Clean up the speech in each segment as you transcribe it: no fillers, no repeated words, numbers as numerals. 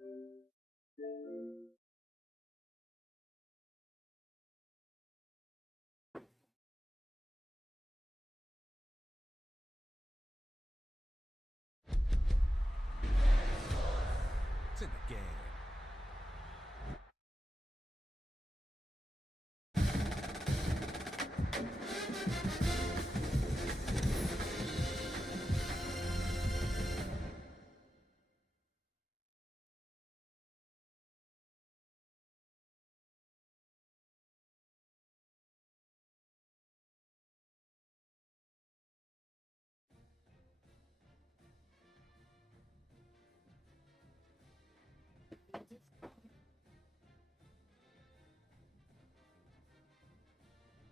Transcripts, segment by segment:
It's in the game.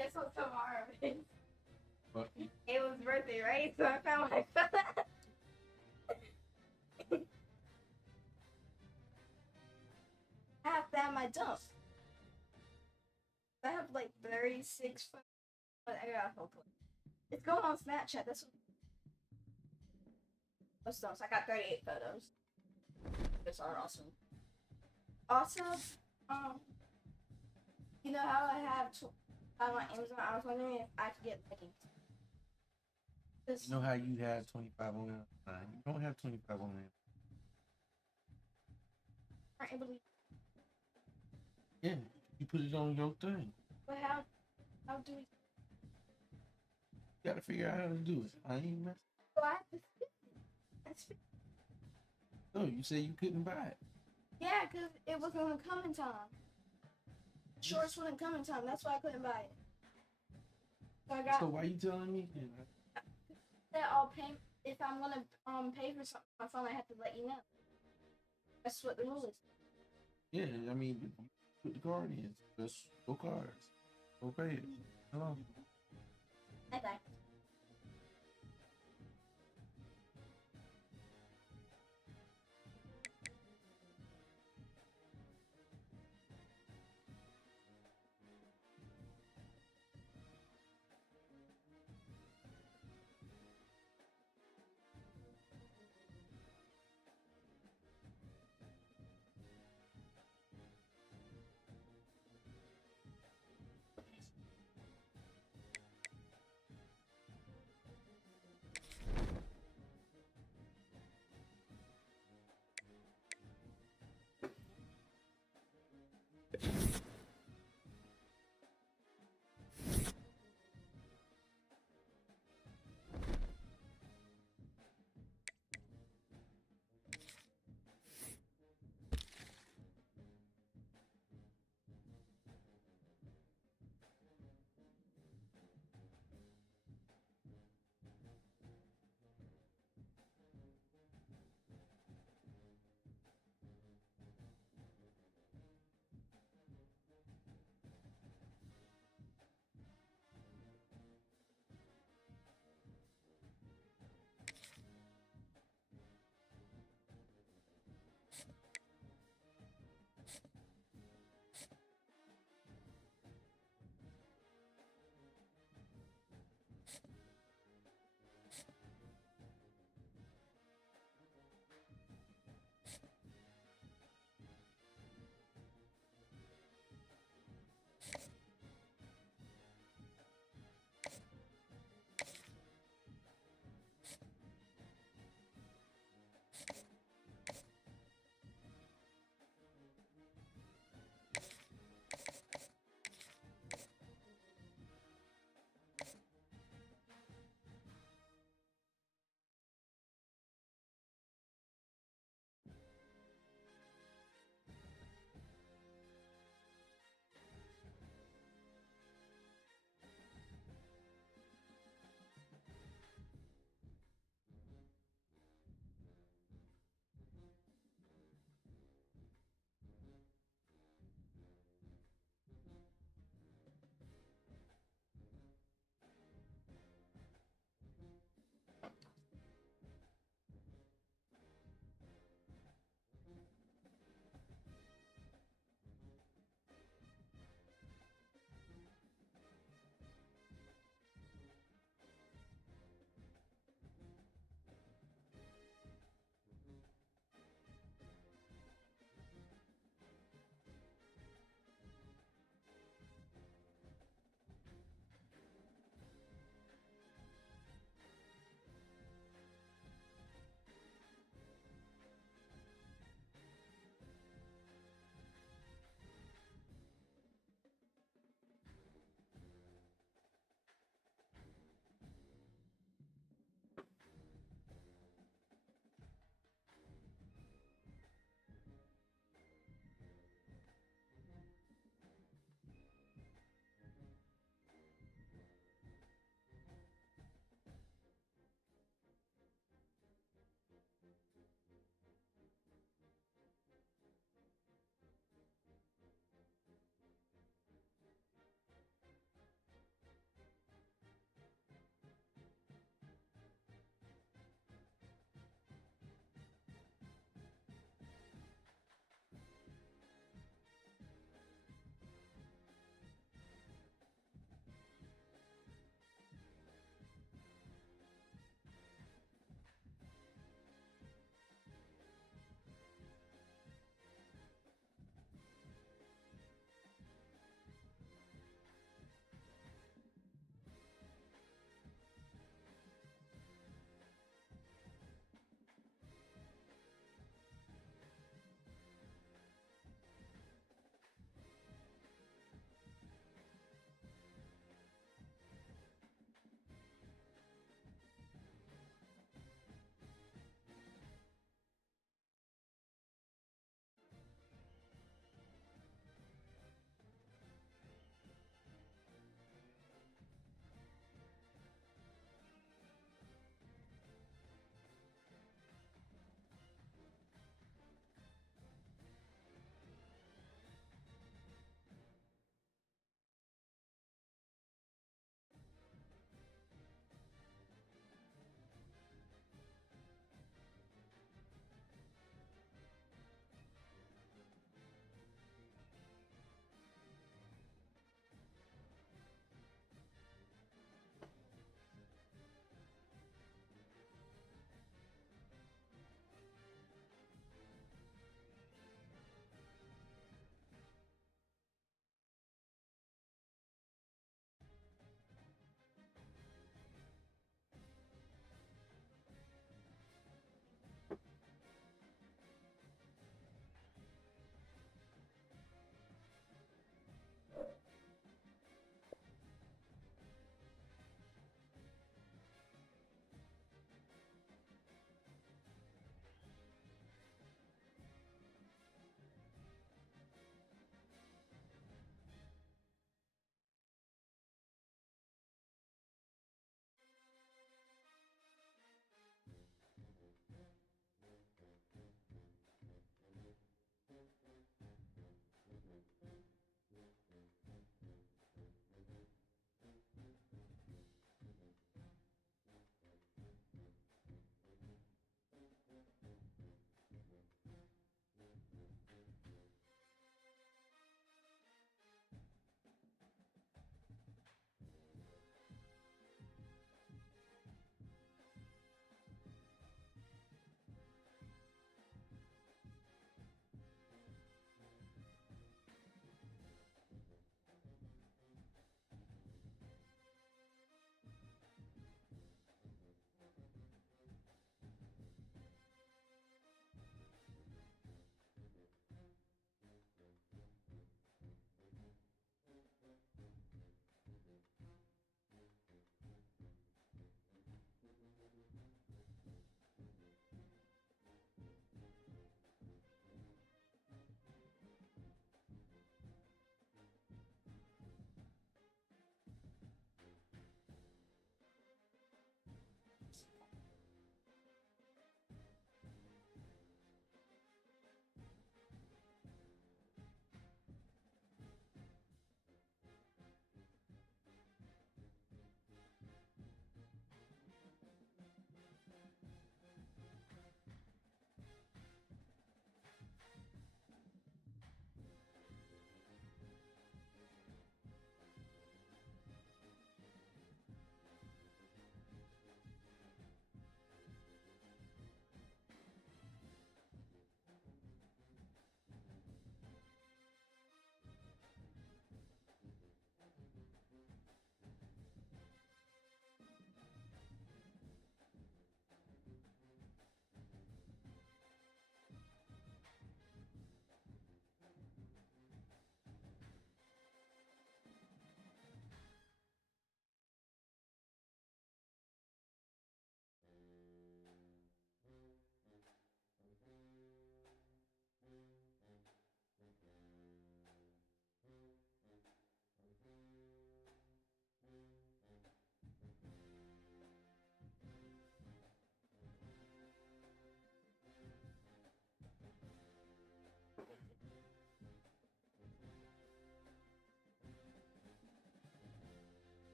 Guess what tomorrow is? What? Ayla's birthday, right? So I found my phone. I have that in my dump. I have like 36 photos. But I got a photo. It's going on Snapchat. That's what. What's those? I got 38 photos. Those are awesome. Also, you know how I have on my Amazon? I was wondering if I could get leggings. You know how you have 25 on there? You don't have 25 on there. Aren't able to. Yeah, you put it on your thing. But how do we? You gotta figure out how to do it. I ain't messing. So I have to fit it. That's No, you said you couldn't buy it. yeah, because it wasn't gonna come in time. Shorts wouldn't come in time. That's why I couldn't buy it. So I got So why you telling me? Then? that I'll pay if I'm gonna pay for something on my phone. I have to let you know. That's what the rule is. Yeah, I mean, you put the card in. Just go cards. Go pay it. Hello. Okay.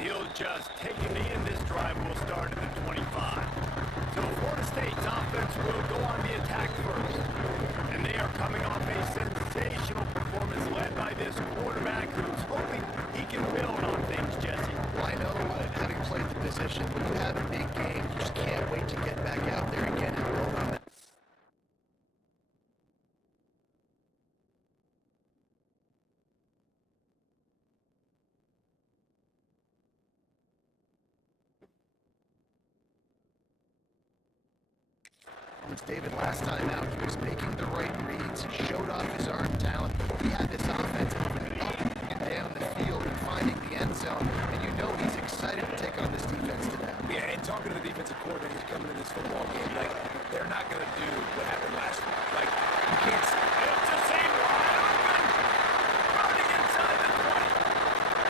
he'll just take a knee, and this drive will start at the 25. So Florida State's offense will go on the attack first. And they are coming off a sensational performance led by this quarterback who's hoping he can build on things, Jesse. Well, I know, having played the position, when you have a big game, you just can't wait to get back out there again and build on that. David, last time out, he was making the right reads, showed off his arm talent. He had this offense moving up and down the field and finding the end zone, and you know he's excited to take on this defense today. Yeah, and talking to the defensive coordinator coming in this football game, like, they're not going to do what happened last week. Like, you can't it's the same wide open, running inside the 20.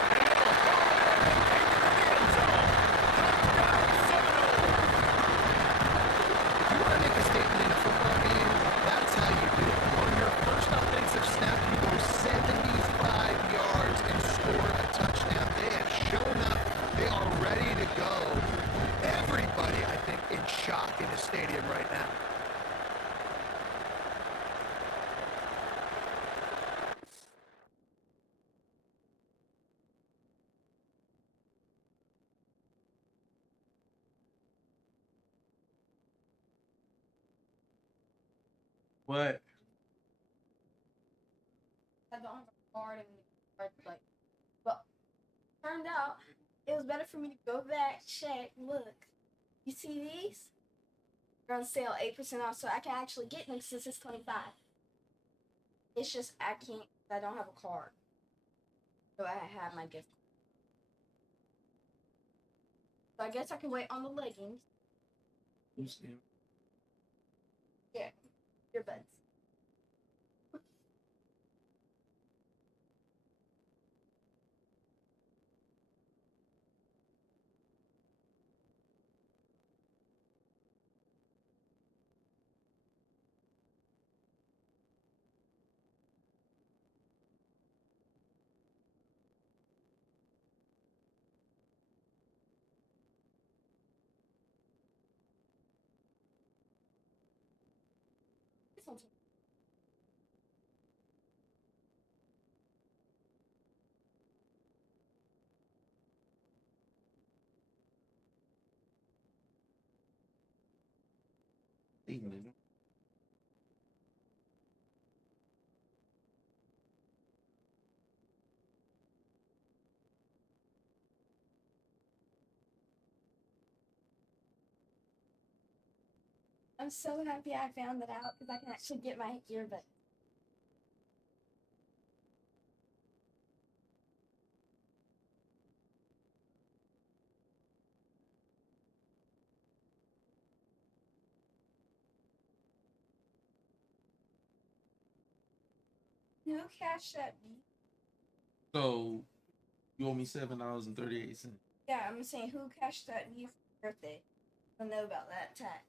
And it'll fall and take it to the end zone. Touchdown, Seminole. You want to make a statement in a football game, that's how you do it. On your first offensive snap, you go 75 yards and score a touchdown. They have shown up. They are ready to go. Everybody, I think, in shock in the stadium right now. What? I don't have a card and like, but turned out it was better for me to go back, check, look. You see these? They're on sale 8% off, so I can actually get them since it's 25. It's just I can't. I don't have a card, so I have my gift. So I guess I can wait on the leggings. Yeah, earbuds. This one's Evening. I'm so happy I found that out because I can actually get my earbuds. Who cashed that? So you owe me $7.38. Yeah, I'm saying who cashed that you for your birthday? I don't know about that tax.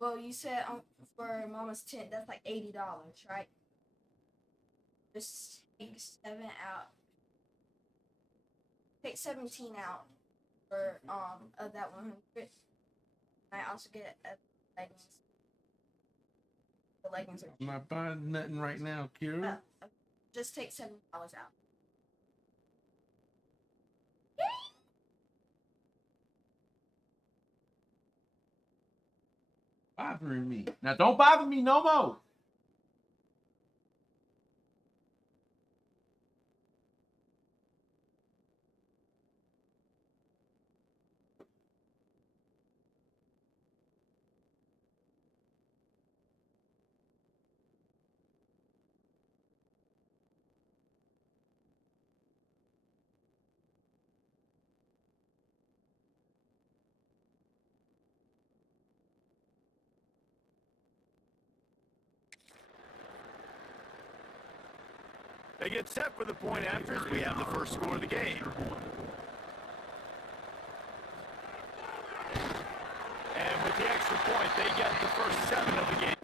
Well, you said for Mama's tent, that's like $80, right? Just take 7 out. Take 17 out for of that 100. I also get leggings. The leggings are I'm not buying nothing right now, Kira. just take $7 out. Bothering me. Now don't bother me no more. They get set for the point after as we have the first score of the game. And with the extra point, they get the first 7 of the game.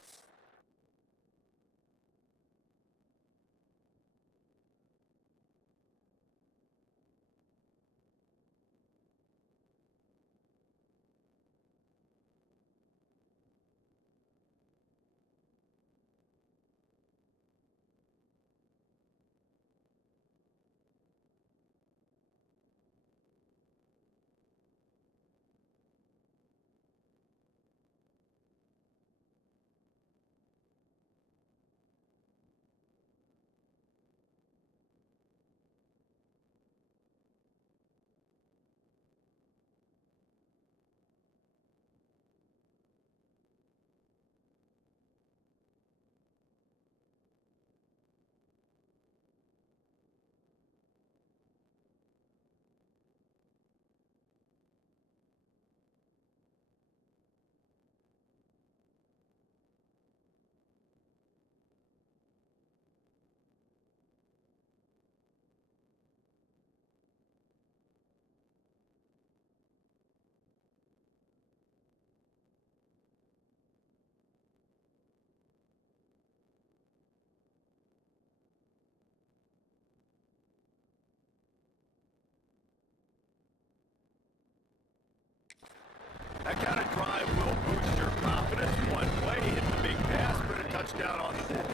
touchdown on the board.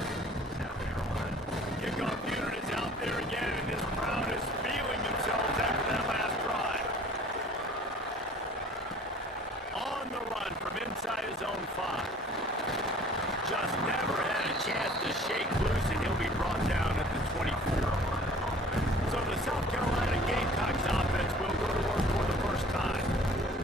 Kickoff unit is out there again, and this crowd is feeling themselves after that last drive. On the run from inside his own 5. Just never had a chance to shake loose, and he'll be brought down at the 24. So the South Carolina Gamecocks offense will go to work for the first time.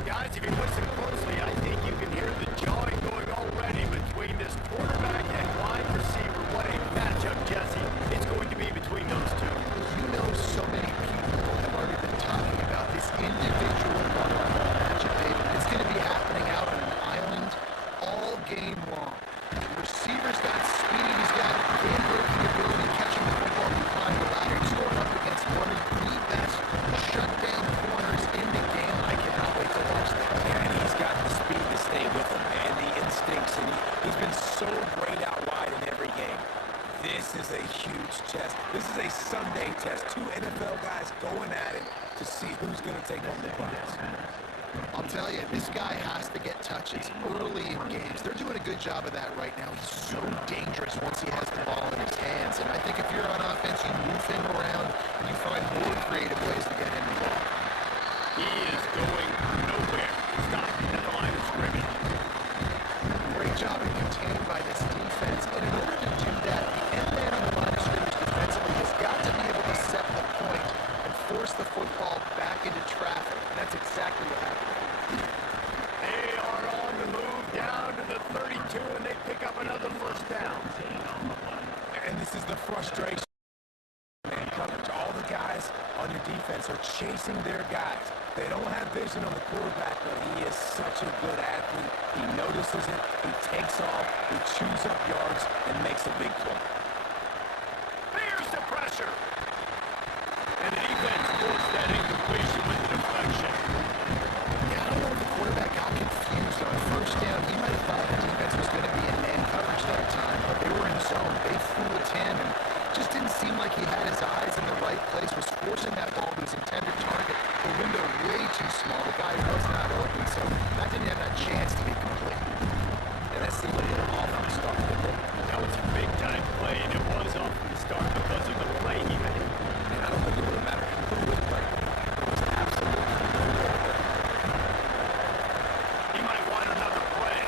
Guys, if you listen closely, I think you can hear the jawing going already between this quarterback and wide receiver. What a matchup, Jesse. It's going to be between those two. You know, so many people have already been talking about this individual one-on-one matchup, David. It's going to be happening out on an island all game long. The receiver's got speed, he's got game-breaking ability, catching the football and climbing the ladder. He's going up against one of the best shutdown corners in the game. I cannot wait to watch that. And he's got the speed to stay with him and the instincts, and he's been so great out wide in every game. This is a huge test. This is a Sunday test. 2 NFL guys going at it to see who's going to take on the prize. I'll tell you, this guy has to get touches early in games. They're doing a good job of that right now. He's so dangerous once he has the ball in his hands. And I think if you're on offense, you move him around and you find more creative ways to get him the ball. He is going nowhere. Stop at the line of scrimmage. Great job in containing by this defense. And in order to do that, the end man on the line of scrimmage defensively has got to be able to set the point and force the football back into traffic. And that's exactly what happened. They are on the move down to the 32, and they pick up another first down. And this is the frustration. Man coverage. All the guys on your defense are chasing their guys. They don't have vision on the quarterback, but he is such a good athlete. He notices it, he takes off, he chews up yards, and makes a big play. There's the pressure. And the defense forced that incompletion with the deflection. Yeah, I don't know if the quarterback got confused on first down. He might have thought the defense was going to be in man coverage that time, but they were in zone. They flew with him and just didn't seem like he had his eyes in the right place, was forcing that ball to his intended target. The window way too small. The guy was not open, so that didn't have that chance to be complete. And that seemed like it off from the start, didn't it? That was a big-time play, and it was off from the start because of the play he made. And I don't think it would have mattered who was playing. It was absolutely no. He might want another play.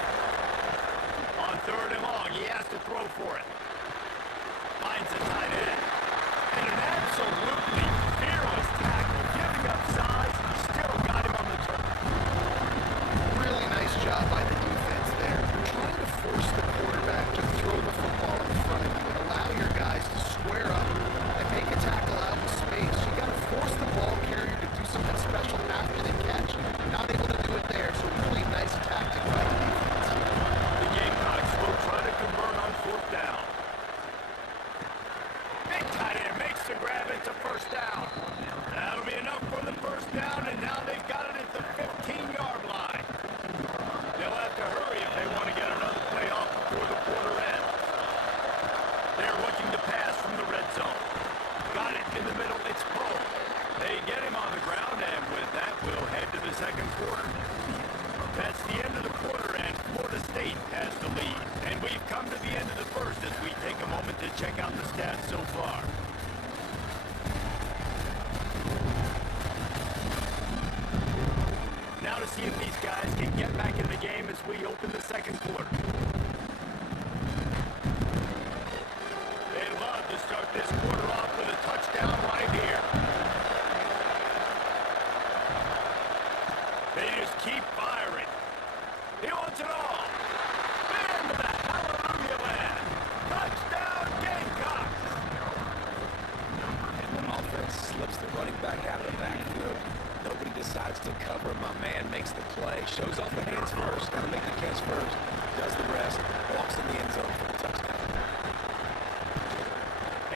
On 3rd and long, he has to throw for it. Finds a tight end. And an absolutely fearless tackle. Giving up size, he still got him on the turn. Really nice job by the defense there. You're trying to force the quarterback to throw the football in front of you and allow your guys to square up and make a tackle out in space. You got to force the ball carrier to do something special after the catch. Not able to do it there, so really nice tactic by the defense. The Gamecocks will try to convert on 4th down. Big tight end makes the grab at the first down. That'll be enough for the first down, and now they've got it at the 15-yard line. They'll have to hurry if they want to get another play off before the quarter ends. They're looking to pass from the red zone. Got it in the middle, it's Poe. They get him on the ground, and with that, we'll head to the second quarter. That's the end of the quarter, and Florida State has the lead. And we've come to the end of the first as we take a moment to check out the stats so far. Now to see if these guys can get back in the game as we open the second quarter. They'd love to start this quarter off with a touchdown right here. They just keep firing. He wants it all. Into the hallelujah land. Touchdown Gamecocks. And the offense slips the running back out of the backfield. Nobody decides to cover. My man makes the play. Shows off the hands first. Got to make the catch first. Does the rest. Walks in the end zone for the touchdown.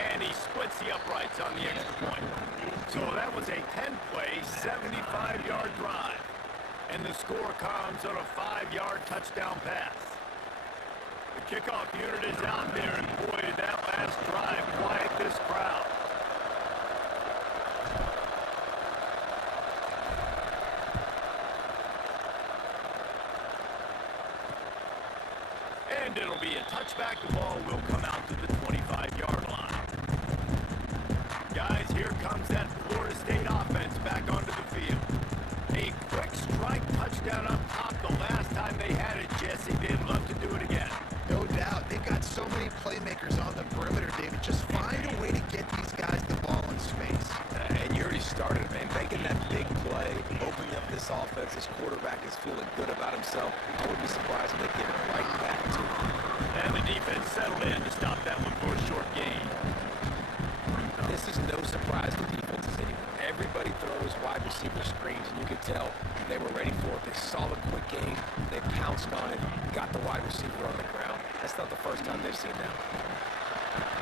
And he splits the uprights on the extra point. So that was a 10-play, 75-yard drive. And the score comes on a 5-yard touchdown pass. The kickoff unit is out there, and boy, did that last drive quiet this crowd. And it'll be a touchdown. touchback, the ball will come out to the 25-yard line. Guys, here comes that Florida State offense back onto the field. A quick strike touchdown up top the last time they had it, Jesse. They'd love to do it again. No doubt. They've got so many playmakers on the perimeter, David. Just find a way to get these guys the ball in space. And you already started, man. Making that big play, opening up this offense. This quarterback is feeling good about himself. I wouldn't be surprised if they give it right back to him. And the defense settled in to stop that one for a short gain. This is no surprise to defenses anymore. Everybody throws wide receiver screens, and you could tell they were ready for it. They saw the quick game. They pounced on it, got the wide receiver on the ground. That's not the first time they've seen that.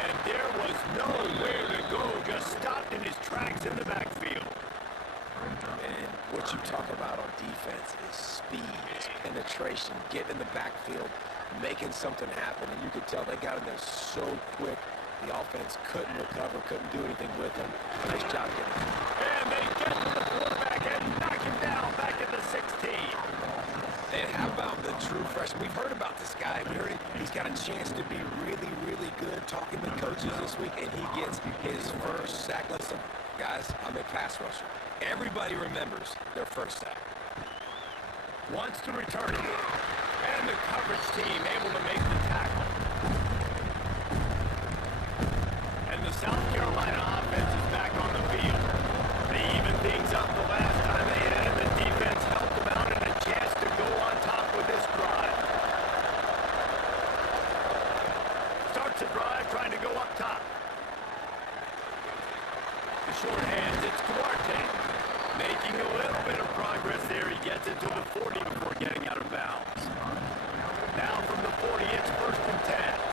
And there was nowhere to go, just stopped in his tracks in the backfield. And what you talk about on defense is speed, is penetration, getting in the backfield, making something happen. And you could tell they got in there so quick. The offense couldn't recover, couldn't do anything with him. Nice job getting him. And they get to the quarterback and knock him down back at the 16. And how about the true freshman? We've heard about this guy. We heard he's got a chance to be really, really good. Talking to coaches this week, and he gets his first sack. Listen, guys, I'm a pass rusher. Everybody remembers their first sack. Wants to return it. And the coverage team able to make the tackle. And the South Carolina offense is back on the field. They even things up the last time they had it. The defense helped them out and a chance to go on top with this drive. Starts the drive trying to go up top. The short hands, it's Duarte. Making a little bit of progress there. He gets it to the 40 before getting out of bounds. Now from the 40, it's 1st and 10.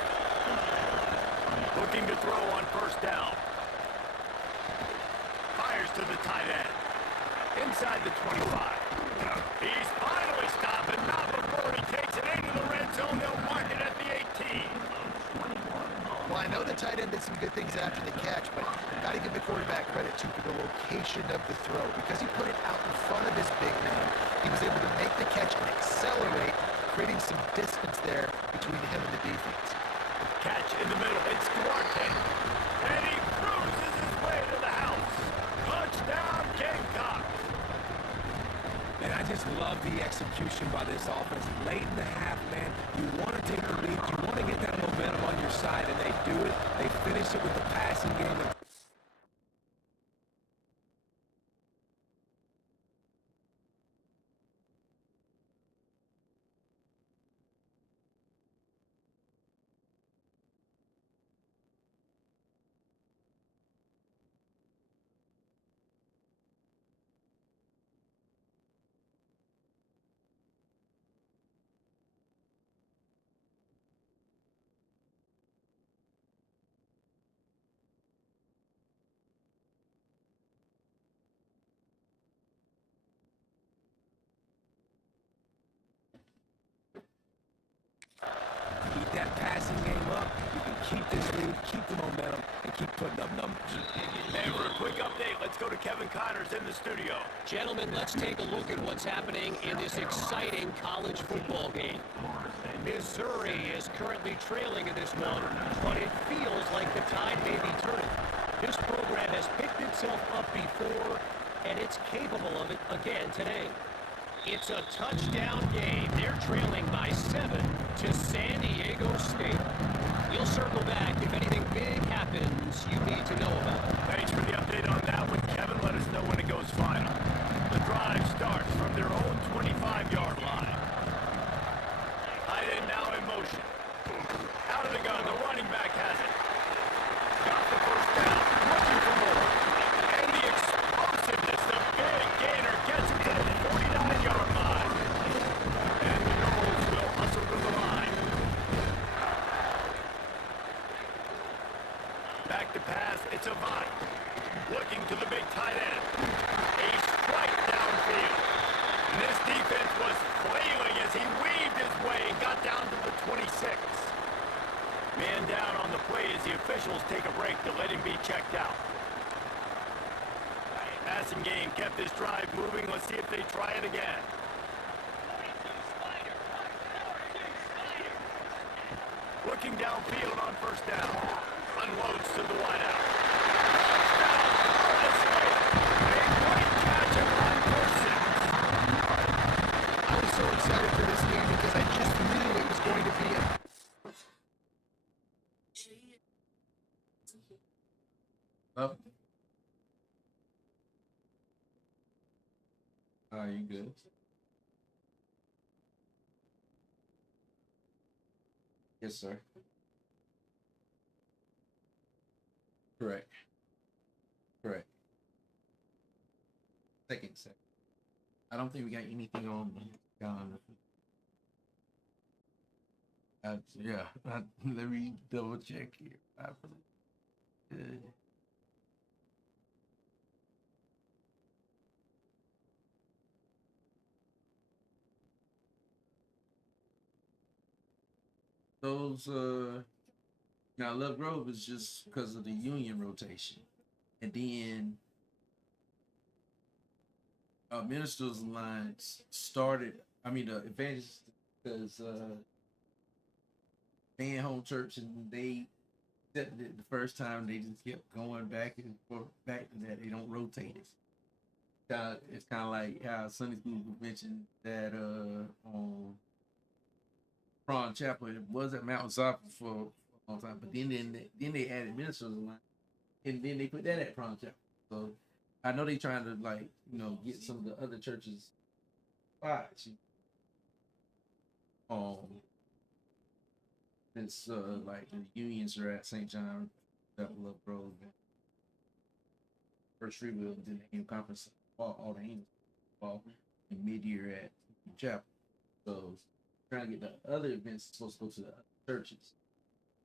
Looking to throw on first down. Fires to the tight end. Inside the 25. He's finally stopping. Not before he takes it into the red zone. They'll mark it at the 18. Well, I know the tight end did some good things after the catch, but got to give the quarterback credit, too, for the location of the throw. Because he put it out in front of his big man, he was able to make the catch and accelerate, creating some distance there between him and the defense. Catch in the middle. It's Duarte. And he cruises his way to the house. Touchdown, Gamecocks. And I just love the execution by this offense. Late in the half, man, you want to take the lead. You want to get that momentum on your side, and they do it. They finish it with the passing game. Keep that passing game up. You can keep this lead, keep the momentum, and keep putting up numbers. And for a quick update, let's go to Kevin Connors in the studio. Gentlemen, let's take a look at what's happening in this exciting college football game. Missouri is currently trailing in this one, but it feels like the tide may be turning. This program has picked itself up before, and it's capable of it again today. It's a touchdown game. They're trailing by 7 to San Diego State. We'll circle back if anything big happens you need to know about. Thanks for the update on that one, Kevin. Let us know when it goes final. The drive starts from their own 25-yard line. Tight end now in motion. Out of the gun, the running back has it. Got the first down, looking for more. And the explosiveness, the big gainer gets it to the 49-yard line. And the Noles will hustle to the line. Back to pass, it's Avant. Looking to the big tight end. A strike downfield. And this defense was flailing as he weaved his way and got down to the 26. Man down on the play as the officials take a break to let him be checked out. Passing game kept this drive moving. Let's see if they try it again. looking downfield on first down. Unloads to the wideout. A great catch at line for 6. I was so excited for this game because I just knew it was going to be a Up. You good? Yes, sir. Correct. Correct. Second. I don't think we got anything on the calendar. Yeah. Let me double check here. I believe. Those now Love Grove is just because of the Union rotation, and then Minister's Alliance started. I mean, the advantage because being home church, and they accepted it the first time. They just kept going back and forth, back to that. They don't rotate it. It's kind of like how Sunday school mentioned that Prawn Chapel. It was at Mount Zappa for a long time, but then they added Minister's Alliance, and then they put that at Prawn Chapel. So I know they trying to get some of the other churches spots. It's like the unions are at St. John, Chapel of Grove, First Free Will, then the annual conference, all the annuals fall in mid-year at Chapel. So trying to get the other events supposed to go to the other churches,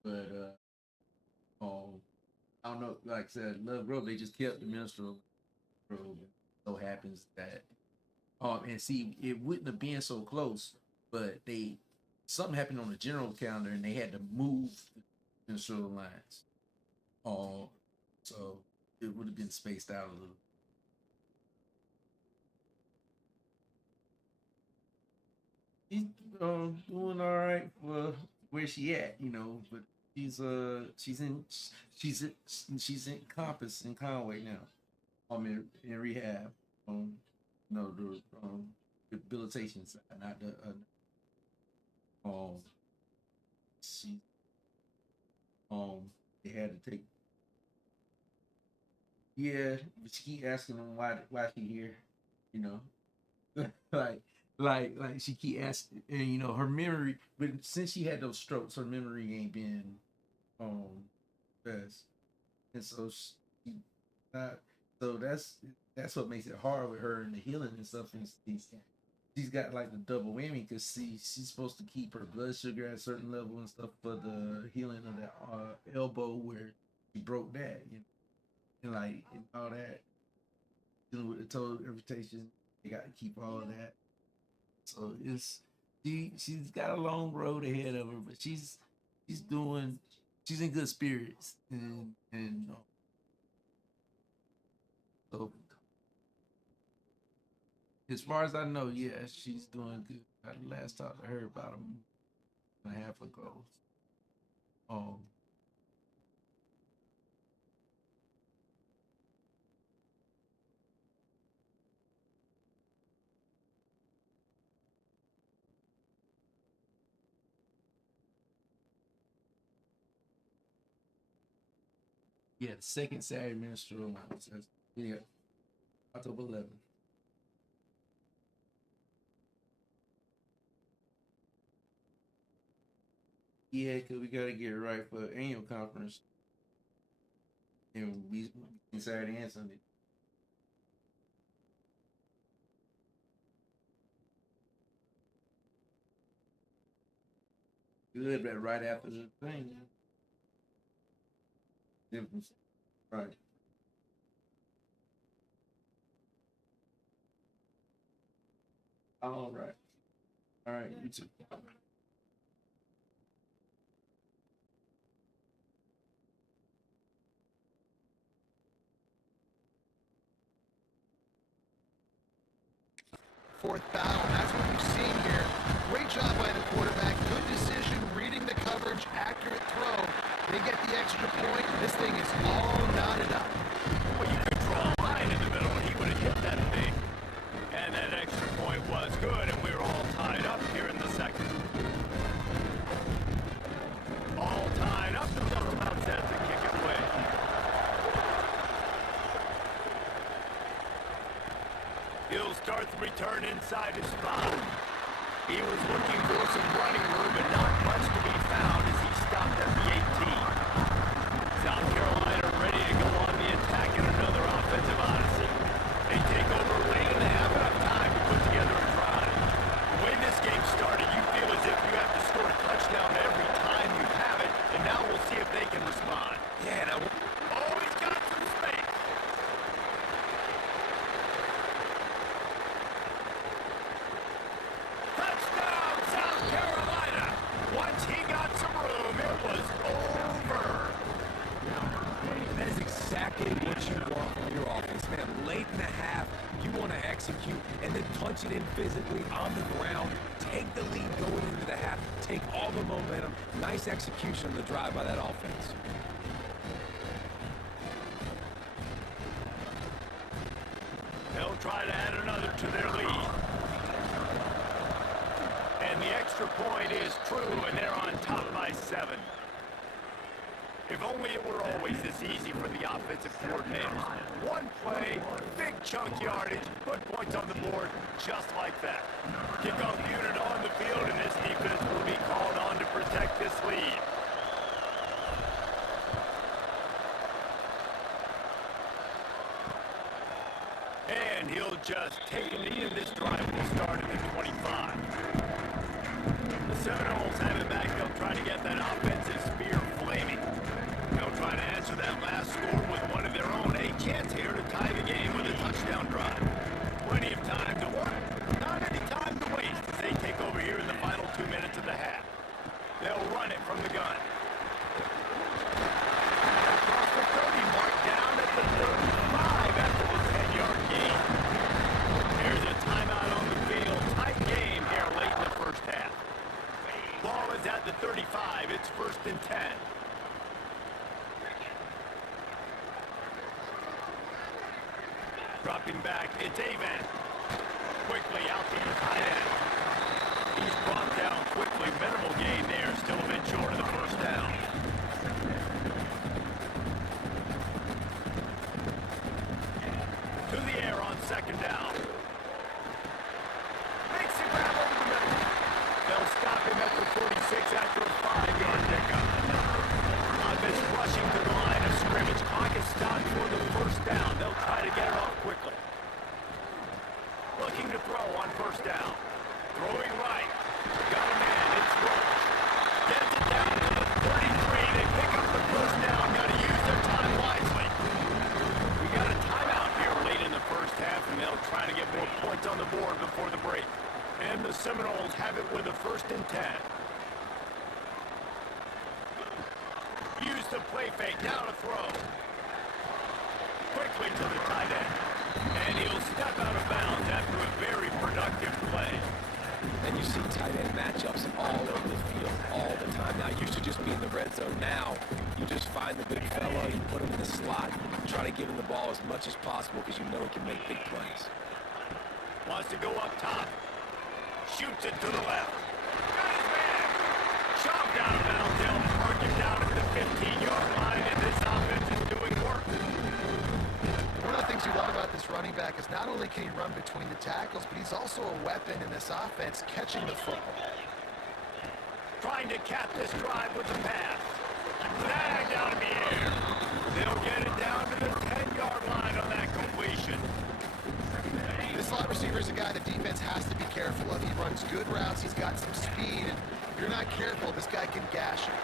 but I don't know. Like I said, Love Grove, they just kept the minstrel Grove. So happens that and see, it wouldn't have been so close, but something happened on the general calendar and they had to move the minstrel lines. So it would have been spaced out a little. She's doing all right for where she at, but she's in Compass in Conway now. In rehab. No, the rehabilitation side, not the she they had to take. Yeah, but she keep asking them why she here, like she keep asking, and her memory. But since she had those strokes, her memory ain't been best, and so so that's what makes it hard with her and the healing and stuff. And she's got like the double whammy because she's supposed to keep her blood sugar at a certain level and stuff for the healing of that elbow where she broke that, and all that, dealing with the toe irritation. They got to keep all of that. So she's got a long road ahead of her, but she's in good spirits, and so as far as I know, yeah, she's doing good. I last talked to her about a month and a half ago. Yeah, the second Saturday minstrel allowance. Yeah, October 11th. Yeah, because we got to get it right for annual conference. And we Saturday and Sunday. Good, but right after the thing. Right. All right. All right, you too. Fourth down. That's what we've seen here. Great job by the quarterback. Good decision reading the coverage mid-range, accurate throw. They get the extra point. This thing is all knotted up. Well, you could draw a line in the middle and he would have hit that thing. And that extra point was good, and we were all tied up here in the second. All tied up and just about set to kick it away. He'll start the return inside his spot. He was looking for some running room, but not much to be found as he stopped at the 18. South Carolina ready to go on the attack in another offensive odyssey. They take over late and they have enough time to put together a drive. The way this game started, you feel as if you have to score a touchdown every time you have it, and now we'll see if they can respond. Yeah, now, oh, he's got some space. Touchdown, South Carolina! Once he got some room, it was over. That is exactly what you want from your offense, man. Late in the half, you want to execute and then punch it in physically on the ground. Take the lead going into the half. Take all the momentum. Nice execution on the drive by that offense. They'll try to add another to their lead. And the extra point is true, and they're on top by 7. If only it were always this easy for the offensive coordinators. One play, big chunk yardage, put points on the board, just like that. Kickoff unit on the field, and this defense will be called on to protect this lead. And he'll just take a lead, and this drive will start at the 25. The Seminoles have it back. They'll try to get that offensive spear flaming. They'll try to answer that last score with one of their own. A chance here to tie the game with a touchdown drive. Plenty of time to work. Not any time to waste as they take over here in the final 2 minutes of the half. They'll run it from the gun. Across the 30 mark, down at the 35 after the 10-yard gain. There's a timeout on the field. Tight game here late in the first half. Ball is at the 35. It's 1st and 10. Dropping back, it's Avent. Quickly out to the tight end. He's brought down quickly. Minimal gain there. Still a bit short of the first down. To the air on 2nd down. Makes a grab over the middle. They'll stop him at the 46 after a 5-yard pickup. Offense rushing to the line of scrimmage. Clock is stopped for the first down. They'll try to get it off quickly. Looking to throw on 1st down. Throwing right. Got a man. It's Roach. Gets it down to the 33. They pick up the first down. Got to use their time wisely. We got a timeout here late in the first half, and they'll try to get more points on the board before the break. And the Seminoles have it with a 1st and 10. Use the play fake. Now to throw. Quickly to the tight end. And he'll step out of bounds after a very productive play. And you see tight end matchups all over the field all the time. Now, it used to just be in the red zone. Now, you just find the big fella, you put him in the slot, try to give him the ball as much as possible because you know he can make big plays. Wants to go up top. Shoots it to the left. Got his man. Chopped out of bounds. They'll mark him down at the 15-yard line, and this offense is doing work. One of the things you love about this running back is not only can he run between the tackles, but he's also a weapon in this offense, catching the football. Trying to cap this drive with the pass. Snagged out of the air. They'll get it down to the 10-yard line on that completion. This slot receiver is a guy the defense has to be careful of. He runs good routes, he's got some speed, and if you're not careful, this guy can gash you.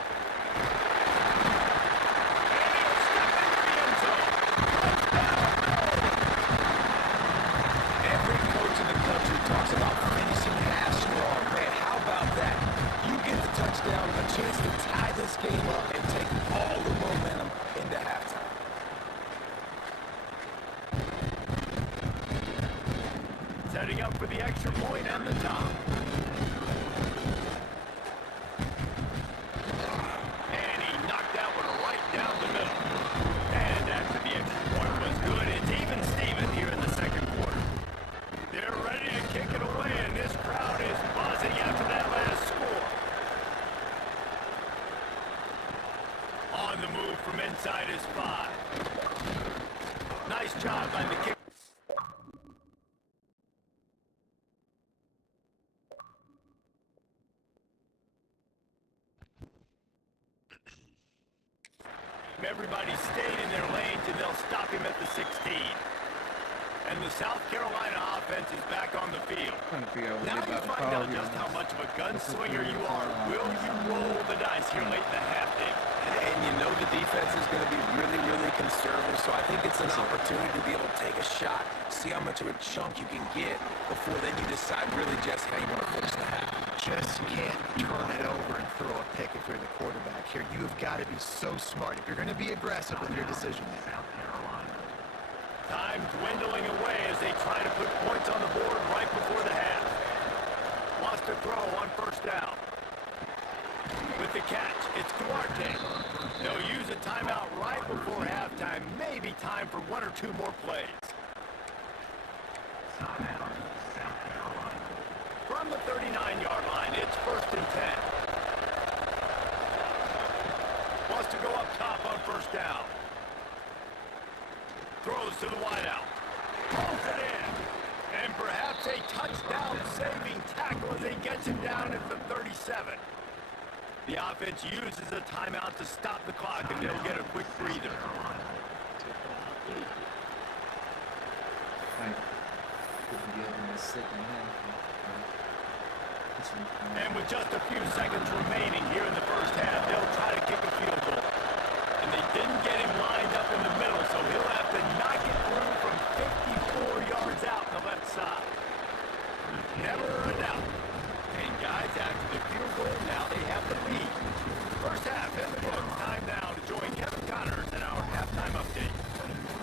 Every coach in the country talks about finishing half strong. Man, how about that? You get the touchdown, a chance to tie this game up and take all the momentum into halftime. Setting up for the extra point and the top. the move from inside his 5. Nice job by the kick. Everybody stayed in their lanes and they'll stop him at the 16. And the South Carolina offense is back on the field. Trying to figure out what Now they you about to find call out here. just how much of a gunslinger you are. Will you roll the dice here late in the half, Dave? And you know the defense is going to be really, really conservative, so I think it's an opportunity to be able to take a shot, see how much of a chunk you can get before then you decide really just how you want to finish the half. Just can't turn it over and throw a pick if you're the quarterback here. You've got to be so smart if you're going to be aggressive with your decision making. Time dwindling away as they try to put points on the board right before the half. Lost a throw on first down. With the catch, it's Duarte. They'll use a timeout right before halftime. Maybe time for 1 or 2 more plays. From the 39-yard line, it's 1st and 10. Wants to go up top on first down. Throws to the wideout. Pulls it in. And perhaps a touchdown-saving tackle as he gets him down at the 37. The offense uses a timeout to stop the clock, and they'll get a quick breather. Like, put together in the second half. And with just a few seconds remaining here in the first half, they'll try to kick a field goal. And they didn't get him lined up in the middle, so he'll have to knock it through from 54 yards out the left side. Never a doubt. And guys, after the field goal, now they have the lead. First half in the book. Time now to join Kevin Connors in our halftime update.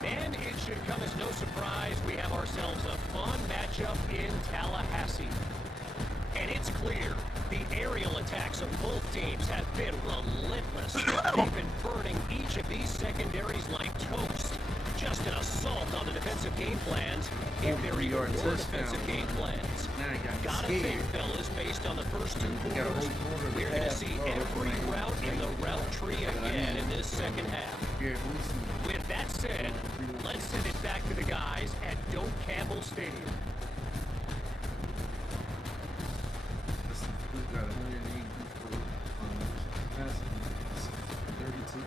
And it should come as no surprise we have ourselves a fun matchup in Tallahassee. And it's clear the aerial attacks of both teams have been relentless. They've been burning each of these secondaries like toast. Just an assault on the defensive game plans if there are Yard poor touchdown. defensive game plans. Now I got Gotta scared. think, fellas, based on the first 2 got a quarters, whole quarter we're to going to pass see the ball. every route in the route tree again in this second half. Garrett Wilson. With that said, let's send it back to the guys at Doak Campbell Stadium. We've got 180 for passing. 32.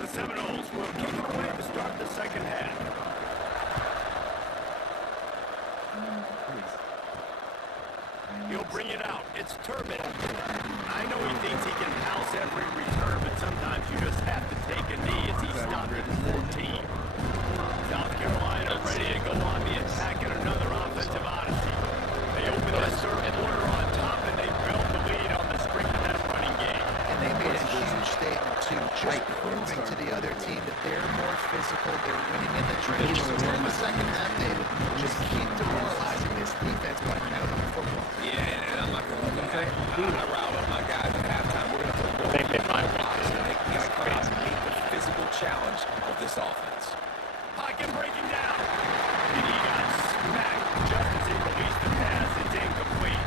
The Seminoles will kick it away to start the second half. He'll bring it out. It's Turbin. I know he thinks he can house every return, but sometimes you just have to take a knee as he stopped at 14. South Carolina ready to go on the attack in another offensive odyssey. They open the third quarter on top, and they build the lead on the strength of that running game. And they made a huge statement, too, just proving to the other team that they're more physical, they're winning in the trenches. So in the second half, David, just keep demoralizing this defense by pounding the football. Yeah, and I'm not going to look at I riled up my guys at halftime. We're going to put more in my box and make these guys meet the physical challenge of this offense. Pocket breaking down. And he got smacked just as he released the pass. It's incomplete.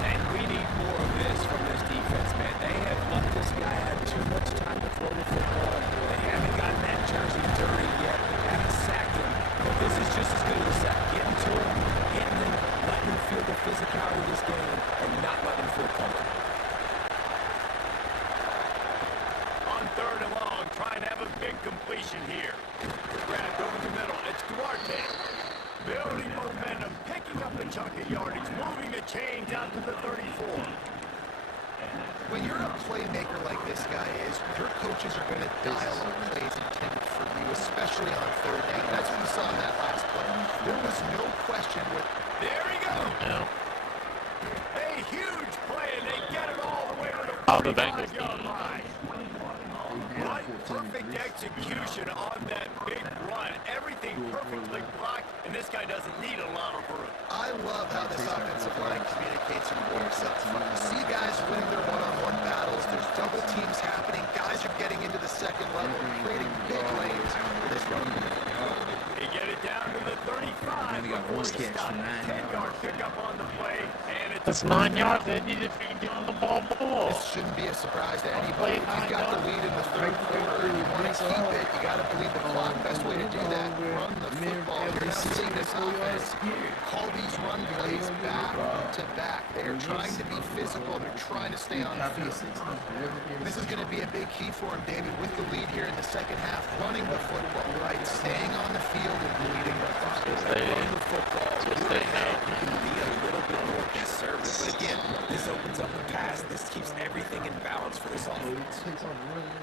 And we need more of this from this defense, man. They have let this guy have too much time to throw the football. They haven't gotten that jersey dirty yet. They haven't sacked him. But this is just as good as a sack. Getting to him, hitting him, letting him feel the physicality of this game, and not letting him feel comfortable. On 3rd and long, trying to have a big completion here. Grabbed over the middle. It's Duarte. Building momentum, picking up a chunk of yardage, moving the chains out to the 34. When you're a playmaker like this guy is, your coaches are going to dial up plays intended for you, especially on 3rd down. That's what you saw in that last play. There was no question with... There he goes. A huge play, and they get it all the way to the 45-yard line. Right, perfect execution on that big run. Everything perfectly blocked, and this guy doesn't need a lot of room. I love how this offensive line communicates and works up front. You see guys winning their one-on-one battles. There's double teams happening. Guys are getting into the second level, creating big lanes for this running game. They get it down to the 35, one catch for 9 10-yard yards. pickup on the play, and it's That's 9 yards. They needed to be doing the ball more. This shouldn't be a surprise to anybody. If you've got the lead in the third quarter and you want to keep it, you got to bleed the clock. Best way to do that, run the football. You're not seeing this offense call these run plays back to back. They are trying to be physical. They're trying to stay on the field. This is going to be a big key for him, David, with the lead here in the second half. Running the football, right? Staying on the field and bleeding the clock. Run the football. You can be a little bit more conservative, but again, this opens up the pass. This keeps everything in balance for this offense.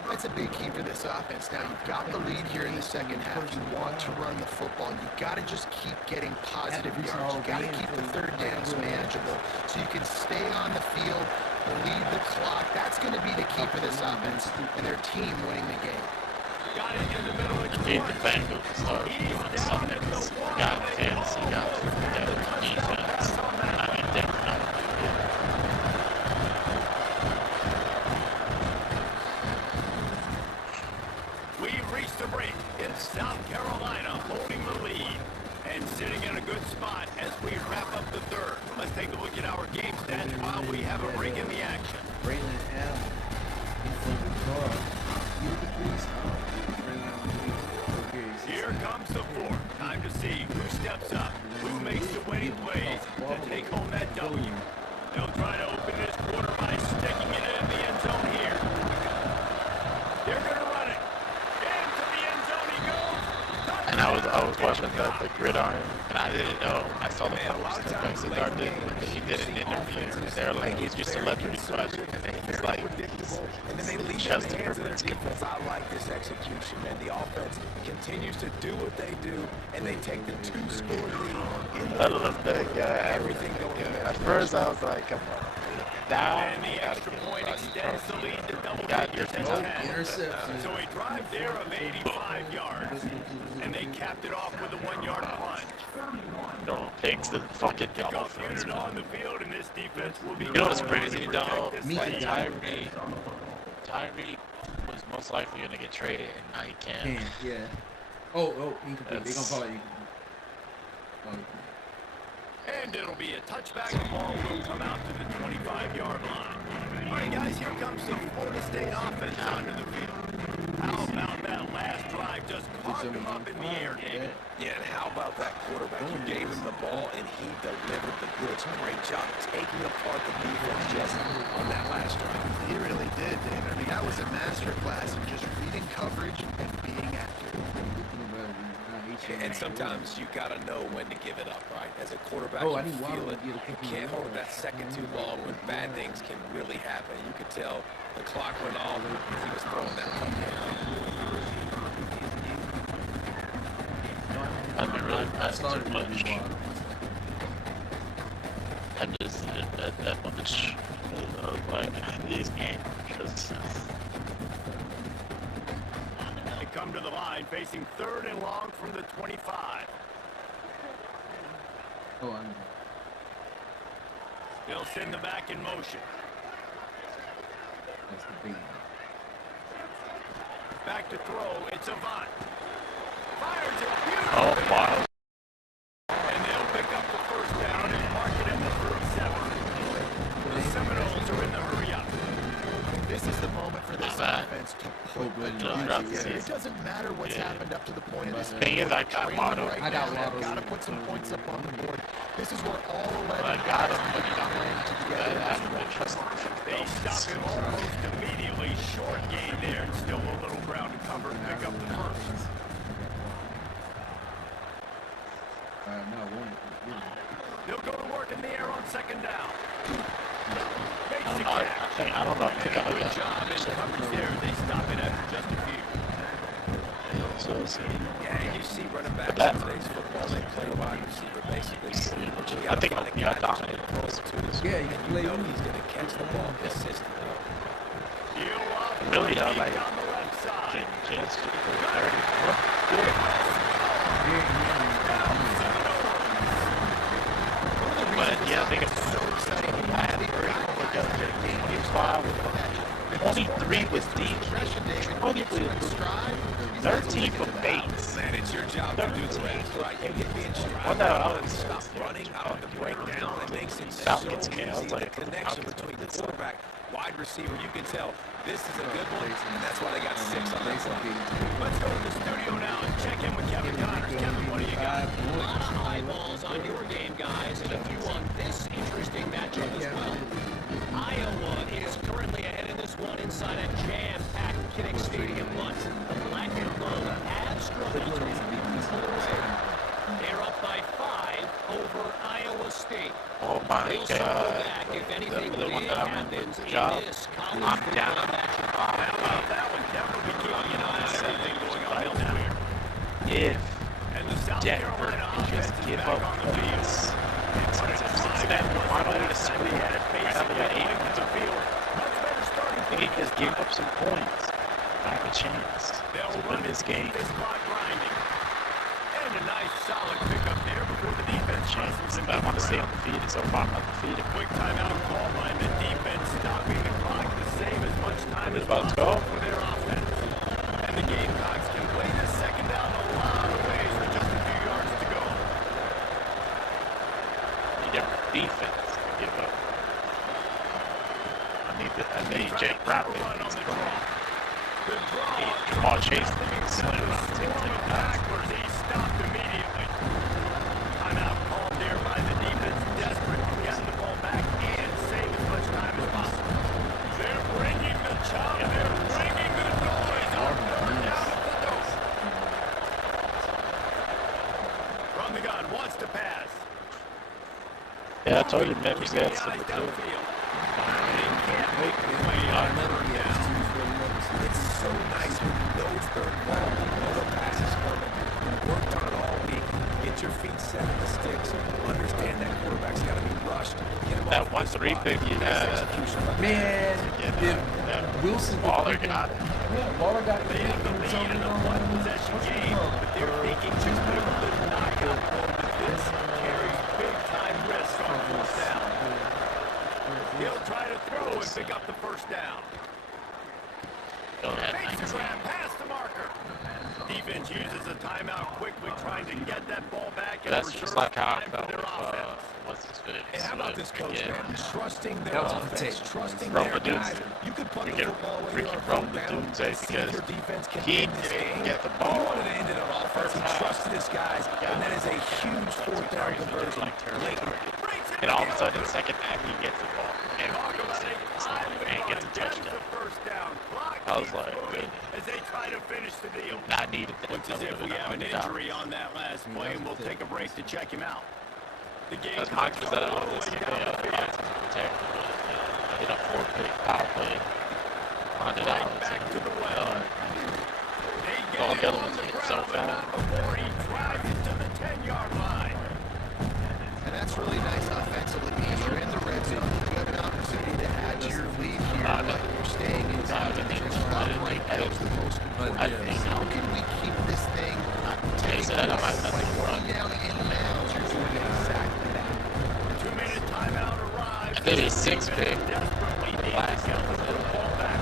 That's a big key for this offense. Now, you've got the lead here in the second half. You want to run the football. You got to just keep getting positive yards. You got to keep the third downs manageable so you can stay on the field, bleed the clock. That's going to be the key for this offense and their team winning the game. got it in the middle of the Need court. the Bengals to start doing something. Got fantasy, got their defense. I mean, they're not. We've reached the break in South Carolina holding the lead and sitting in a good spot as we wrap up the third. Let's take a look at our game stats while we have a break in the action. Braylon Allen in front of the car. Here comes the fourth. Time to see who steps up, who makes the winning plays to take home that W. They'll try to open this quarter by sticking it in the end zone here. They're going to run it. Into the end zone he goes. And I was watching the gridiron, and I didn't know. I saw the post that Betsy Dar did, and he did an interview, and they're like, he's your celebrity budget, and then he's like, And then they leave it in the hands of their defense. I like this execution, man. The offense continues to do what they do, and they take the 2-score lead. I love that guy. Everything going At first, I was like, come on. Now, And the extra point extends the lead to double got your digits vote. at 10. Interception. So a drive there of 85 yards. And they capped it off with a 1-yard plunge. don't takes the fucking Kickoff Dolphins, unit on man. the field, and this defense will be You know what's going crazy, to though? protect this Like, lead. Tyree was most likely going to get traded, and now he can't. And, yeah. Oh, incomplete. They're That's- gonna call it incomplete. And it'll be a touchback. The ball will come out to the 25-yard line. All right, guys, here comes the Florida State offense onto the field. How about that last drive? Just carved them up in the air, David. Yeah, and how about that quarterback? You gave him the ball, and he delivered the goods. Great job taking apart the defense just on that last drive. He really did, David. I mean, that was a masterclass in just reading coverage and being accurate. And sometimes you gotta know when to give it up, right? As a quarterback, Oh, I you need feel Waddle it. to get a You couple can't more. hold that second too long when bad things can really happen. You could tell the clock went off. He was throwing that one down. I've been really I mad started too with much. Waddle. I just didn't that much. I was like, these games just. They come to the line facing 3rd and long from the 25. Oh, I know. They'll send the back in motion. That's the big one. Back to throw. It's Avant. Fires it. Beautiful. Oh, wow. And they'll pick up the first down and mark it at the 37. The Seminoles are in the hurry up. This is the moment for this Not bad. offense to put Oh, good. the Just drive throughout the together. It season. doesn't matter what's Yeah. happened up to the point of this Thing is, I got Waddle. Right I got now, Waddle. Got to put some points up on the board. This is where all 11 I got him, guys but need to play together. I haven't been trusting They stop him almost immediately. Short gain there. Still a little ground to cover and pick up the first. No, one. They'll go to work in the air on 2nd down. I Basic don't know. catch. I don't know. I think I Good got job in coverage there. They stop it after just a few. So let's see. Yeah, you see running back That- in today's football, they play wide receiver basically. But you I gotta think find a I guy got that's dominated. gonna close to this. Yeah, you And play you know with he's gonna catch the ball consistently. Heel up. Really, deep like, on the left side. Chance to But yeah, I think it's so exciting. I had 25, 23 with deep, 20 with 13 for Bates. man, it's your job to do the rest, right? You get me in stride. Stop running out of the breakdown. It makes it so easy. The connection between the quarterback, wide receiver, you can tell this is a good one, and that's why they got 6 on their play. Let's go to the studio now and check in with Kevin Connors. Kevin, what do you got? A lot of eyeballs on your game, guys, and a few on this interesting matchup as well. Iowa is currently ahead in this one inside a jam-packed Kinnick Stadium, but the Black and Gold have struggled to pull away. They're up by 5 over Iowa State. Oh my We'll circle God. back if anything The one big that I'm in happens the in job. this college I'm football down. matchup. How about that one? Kevin will be keeping an eye on everything going on elsewhere. If And the South Denver Carolina can offense just is give back up on the field. points, Cincinnati might only have scored. Right now they got 8 points on the field. Much better starting They can just give up some points. I have a chance to win this game. this clock grinding. And a nice solid pickup there before the defense chases him. But I want to stay undefeated, so far I'm undefeated. Quick timeout call by the defense, stopping the clock to save as much time as It's about to go. possible for their offense. And the Gamecocks can play this second down a lot of ways with just a few yards to go. Need every defense to give up. I need Jake Brown to Run be on the strong. draw. The draw. Jamal Chase to be slid around, take Storming 10 pounds. backwards, he stopped immediately. Timeout called there by the defense, desperate to get the ball back and save as much time as possible. They're bringing the chop, they're bringing the noise on third down at the nose. From the gun, wants to pass. Yeah, I told you Memphis Keeping had the some eyes too. downfield. They can't make the play on third down. It's so nice when you know it's third down. You know the pass is coming. You worked on it all week. Get your feet set on the sticks. Understand that quarterback's got to be rushed. Get him That off the 1-3 spot. pick you had. Execution. Man, Yeah, if that Wilson Waller got it. yeah, Waller got the They have the pick, lead in a one possession game, but they're thinking just a little knockout mode with this. Carries big time risk on fourth down. He'll try to throw and pick up the first down. Don't have Makes the 19. grab, pass the marker. Defense uses a timeout quickly, trying to get that ball back and That's just reserve like how I time for felt their with, offense. what's his face? And how about this coach, Yeah. man? Trusting their That was offense, Tate. trusting Rome their the Dudes. guys. You could punt the Freaking- football away freaking on Rome third the down. Dudes, See because if your defense can he win this didn't game. get the He ball. wanted to end it on offense. He First half. trusted his guys, and that is a huge fourth down conversion. Like terrible Late. target. And all of a sudden, second half, he gets the ball. And gets a touchdown. I was like, goodness. As they try to finish the deal. I needed that. Looks as if we have an injury on that last play, and we'll take a break to check him out. The game As much as that I love this game, I did a 4-pick power play. $100. back to the well. They All get the him other on ones the hit ground, so but not fast. before he drives it to the 10-yard line. And that's really nice offensively because you're in the red zone. You have an opportunity to add to your lead here, but you're staying in town. Right now is the most important. I think How can we keep this thing They said I might have like to run. running down inbounds? You're doing exactly that. 2-minute timeout arrives. I did a 6-pick. Desperately needs Last to get the ball back.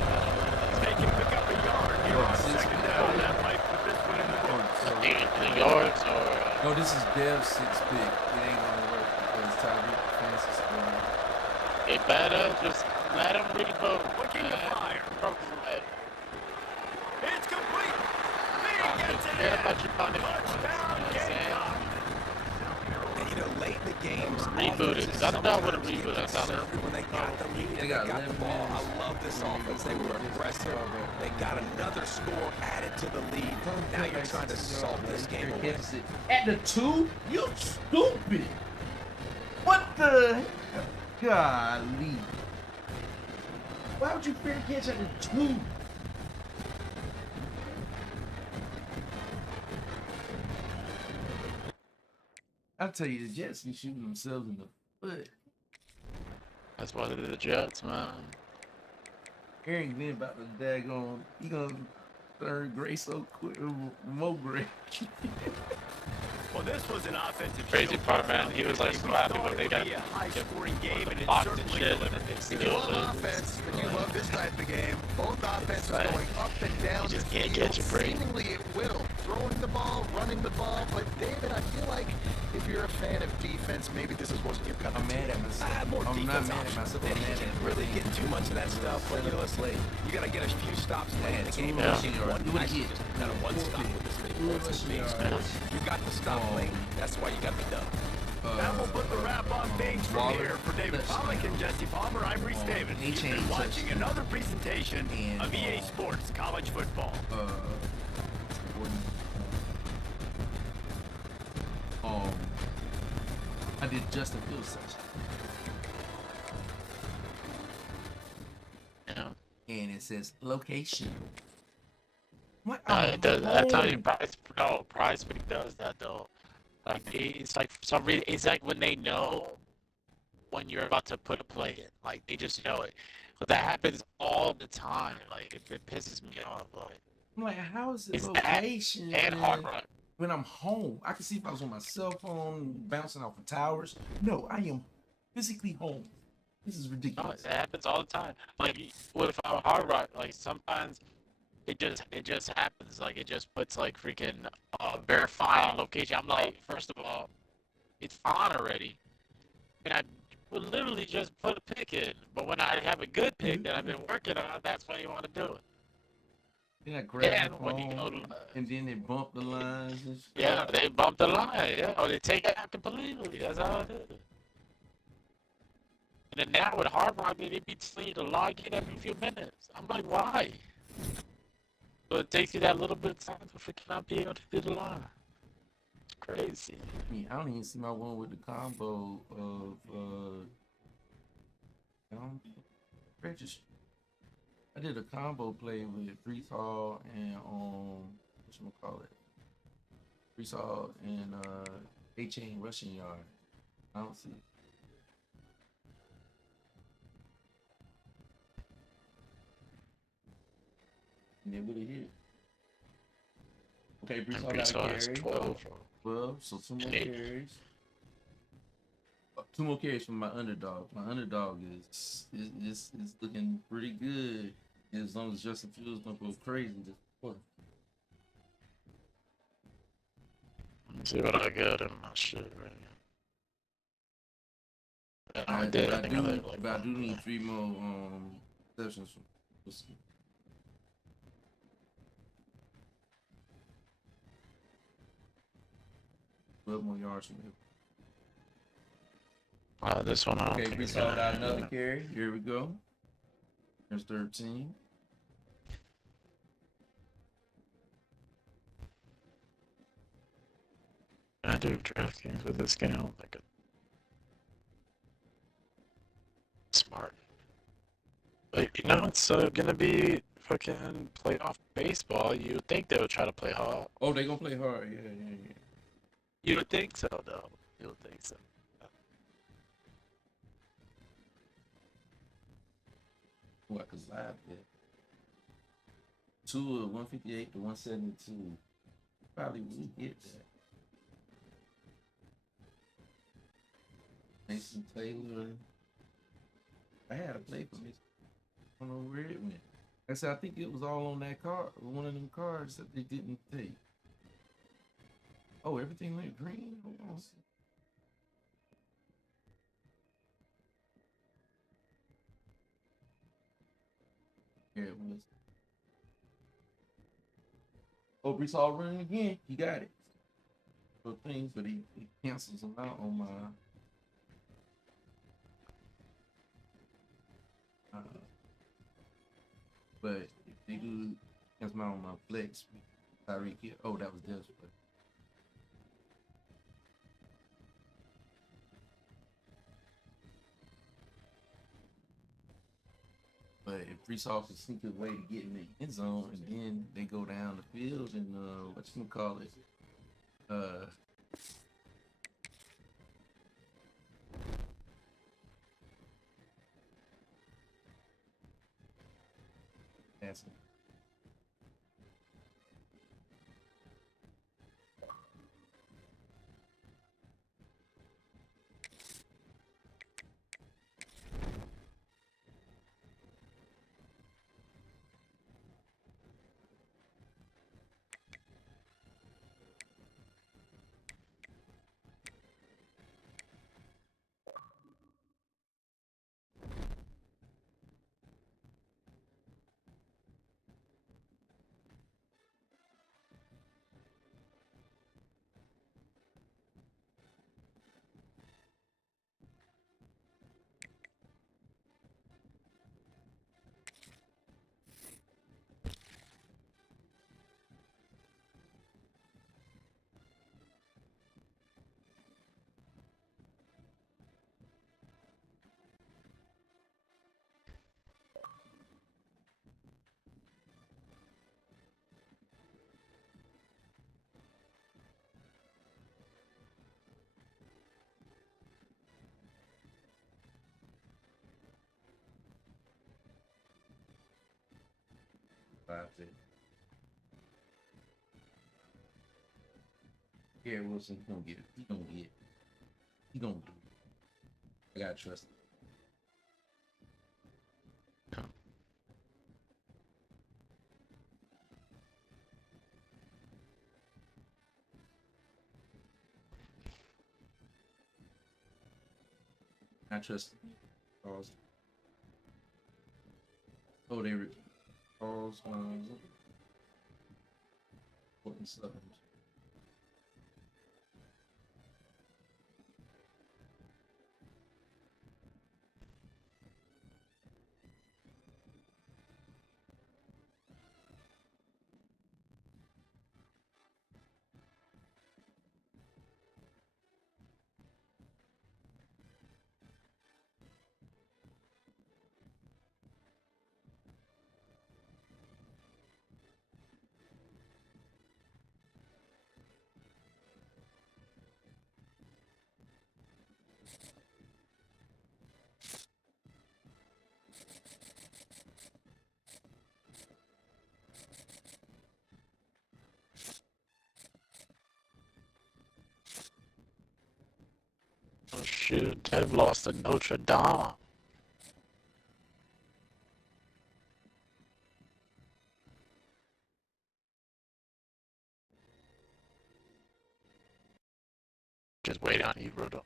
They can pick up a yard here on second down. That might put this one in the books. The yards or No, this is Dev's 6 pick. It ain't gonna work because Tyreek fancy scoring. it better just let him reload. Looking to fire. It's complete. He gets it Forget in. about your punting. Touchdown, Gamecock. And you know, late in the games, Rebooted. offenses I thought I would've sometimes rebooted. I get thought conservative when they got the lead. They They got got the 11 ball. minutes. I love this offense. They were aggressive. They got another score added to the lead. Now you're trying to salt this game away. Catches it at the 2? You stupid! What the heck? Golly. Why would you fair catch at the 2? I'll tell you, the Jets be shooting themselves in the foot. That's why they're the Jets, man. Aaron Glenn about to daggone. He gonna turn gray so quick, more gray. Well, this was an offensive Crazy show. part, man, he was like We slapping thought when it they would got be a high-scoring game, and it blocked and certainly shit, delivered. and they If still you love lose. offense, then you love this type of game. Both offenses Right. going up and down You just the can't field. catch a break. Seemingly it will. Throwing the ball, running the ball. But David, I feel like if you're a fan of defense, maybe this is wasn't your cup I'm of tea. mad at myself. More I'm not defense mad at options. myself. Yeah, I'm you mad can't at really get too much of that stuff. But you know, listen, you got to get a few stops late in the game. Yeah. You Yeah. one, actually, just kind of one stop with this many points is being scored. You got to stop late. That's why you got the dub. Now we'll put the wrap on things from Waller, here. For David Pollack and Jesse Palmer, I'm Reese Davis. You've A-Chain been watching touchdown. another presentation And, of EA Sports College Football. I did Justin Fields section, Yeah. and it says location. What? It does. I tell you, Prize Pick does that though. Like it's like for some reason, it's like when they know when you're about to put a play in, like they just know it. But that happens all the time. Like it pisses me off. Like I'm like, how is it it's that location? and Hard Rock. When I'm home, I can see if I was on my cell phone bouncing off of towers. No, I am physically home. This is No, ridiculous. it happens all the time. Like what if I'm Hard Rock? Like sometimes it just happens. Like it just puts like freaking verify on location. I'm like, first of all, it's on already, and I would literally just put a pick in. But when I have a good pick that I've been working on, that's when you want to do it. Then I grab And the when you go phone, to and then they bump the lines and shit. yeah, they bump the line. Yeah, or they take it out completely. That's how it is. And then now with Hard Rock, they be telling you to log in every few minutes. I'm like, why? So it takes you that little bit of time to freaking not be able to do the line. It's crazy. I mean, I don't even see my one with the combo of register. I did a combo play with Freefall and whatchamacallit, Freefall and A-Chain rushing yard. I don't see it. And they would have hit. Okay, And Freefall got a Brees has carry. 12. 12, so 2 more And eight. carries. 2 more carries from my underdog. My underdog is looking pretty good. As long as Justin Fields don't go crazy this quarter. Let me see what I got in my shit right now. I did. I think I did like but I do need 3 more sessions from Whiskey. More yards from him. this one I don't Okay, think we is saw gonna got happen. another carry. Here we go. There's 13. I do DraftKings with this game. I don't think it's smart. But you know, it's gonna be fucking playoff baseball. You would think they would try to play hard. Oh, they gonna play hard. Yeah. You would think so, though. You would think so. What? Cause live bet. 2 of 158 to 172. Probably would get that. Mason Taylor. I had a play for me. I don't know where it went. I said I think it was all on that card, one of them cards that they didn't take. Oh, everything went green. Hold on. Here it was. Oh, Brees Hall running again. He got it. So things, but he cancels them out on my. But if they do cancel them out on my flex, Tyreek Hill. Oh, that was desperate. But if Brees Hall can sneak his way to get in the end zone, and then they go down the field and whatchamacallit, passing. out there. Garrett Wilson, he gonna get it. He gonna get it. He gonna do it. I gotta trust him. I trust him. Pause. Oh, they pause. Important stuff. Oh shoot, they've lost to Notre Dame. Just wait on you, Roto.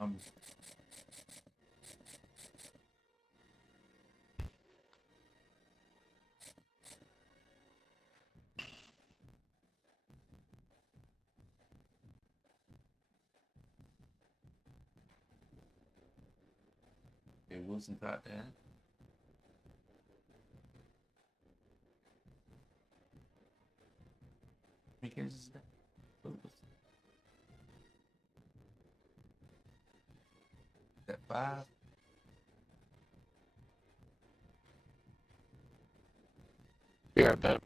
Um, okay, Wilson caught that. I mean, Kansas is that? That 5? Yeah, I bet.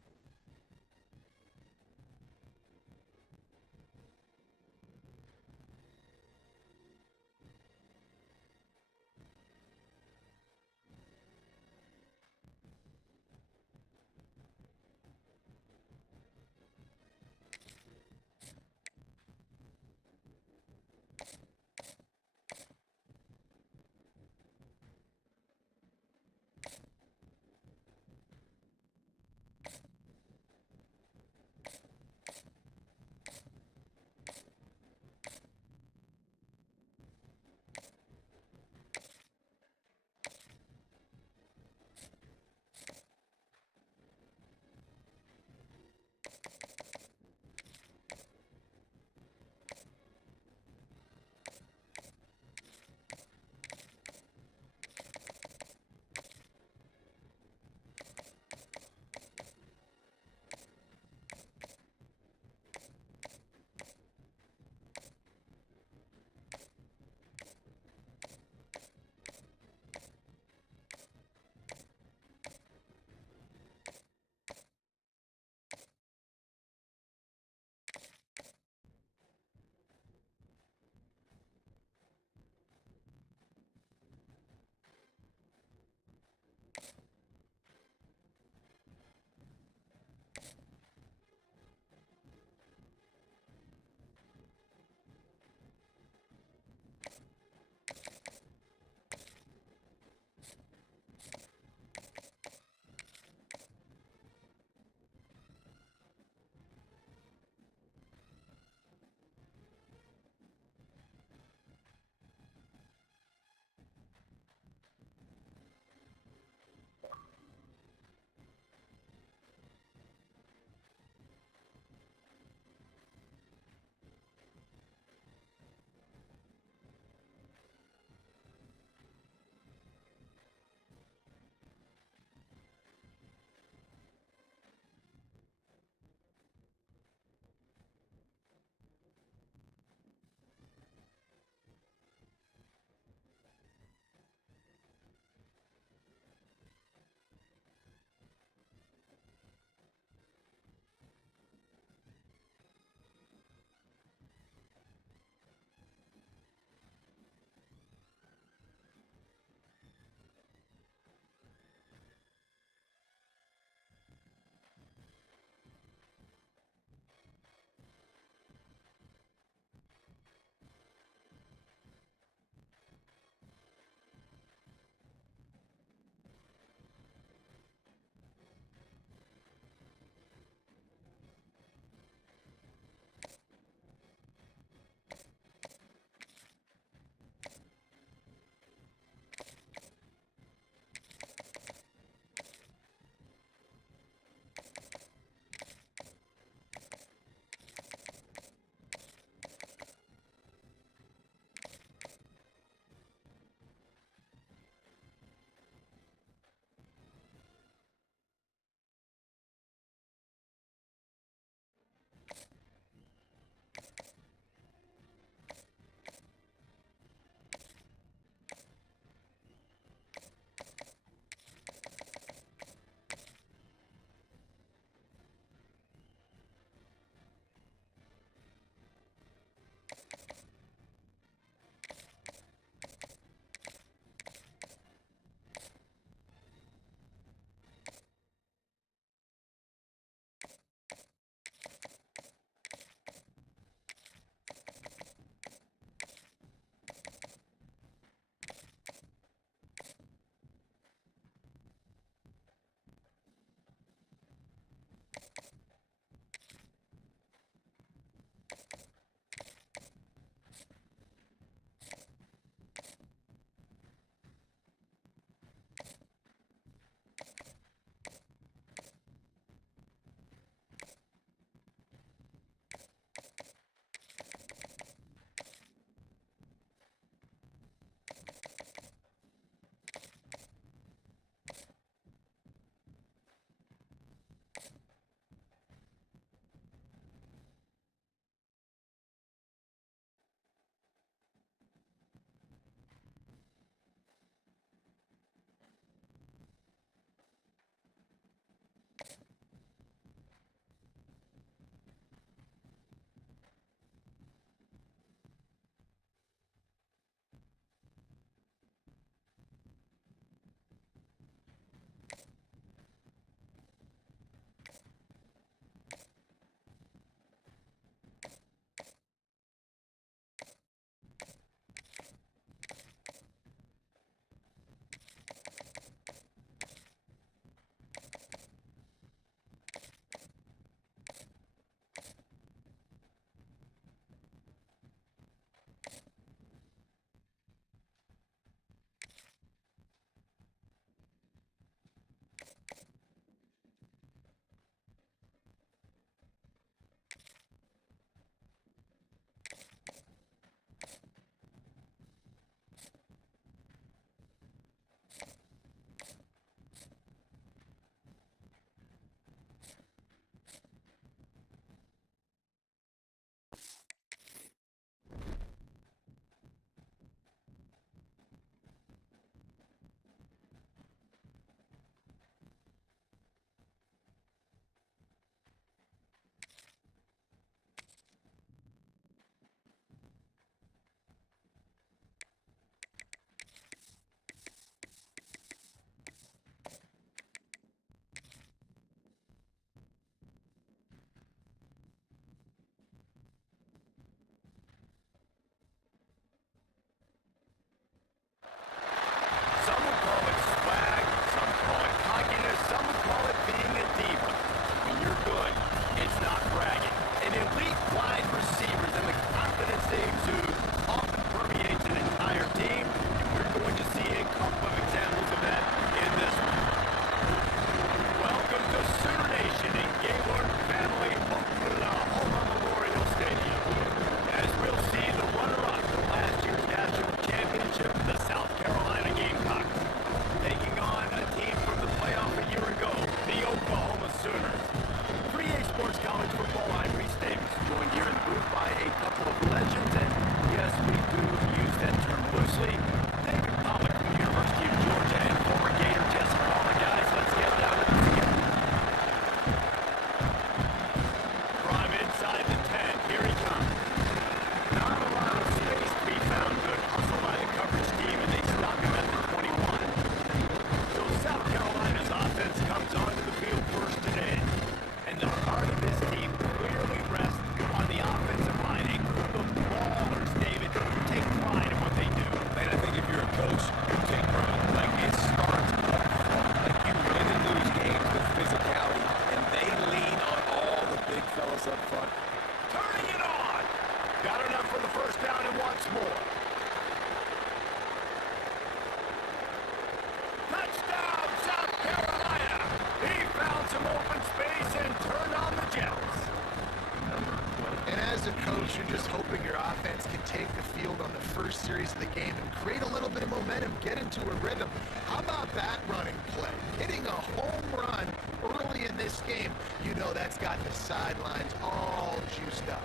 carries of the game and create a little bit of momentum, get into a rhythm. How about that running play? Hitting a home run early in this game, you know that's got the sidelines all juiced up.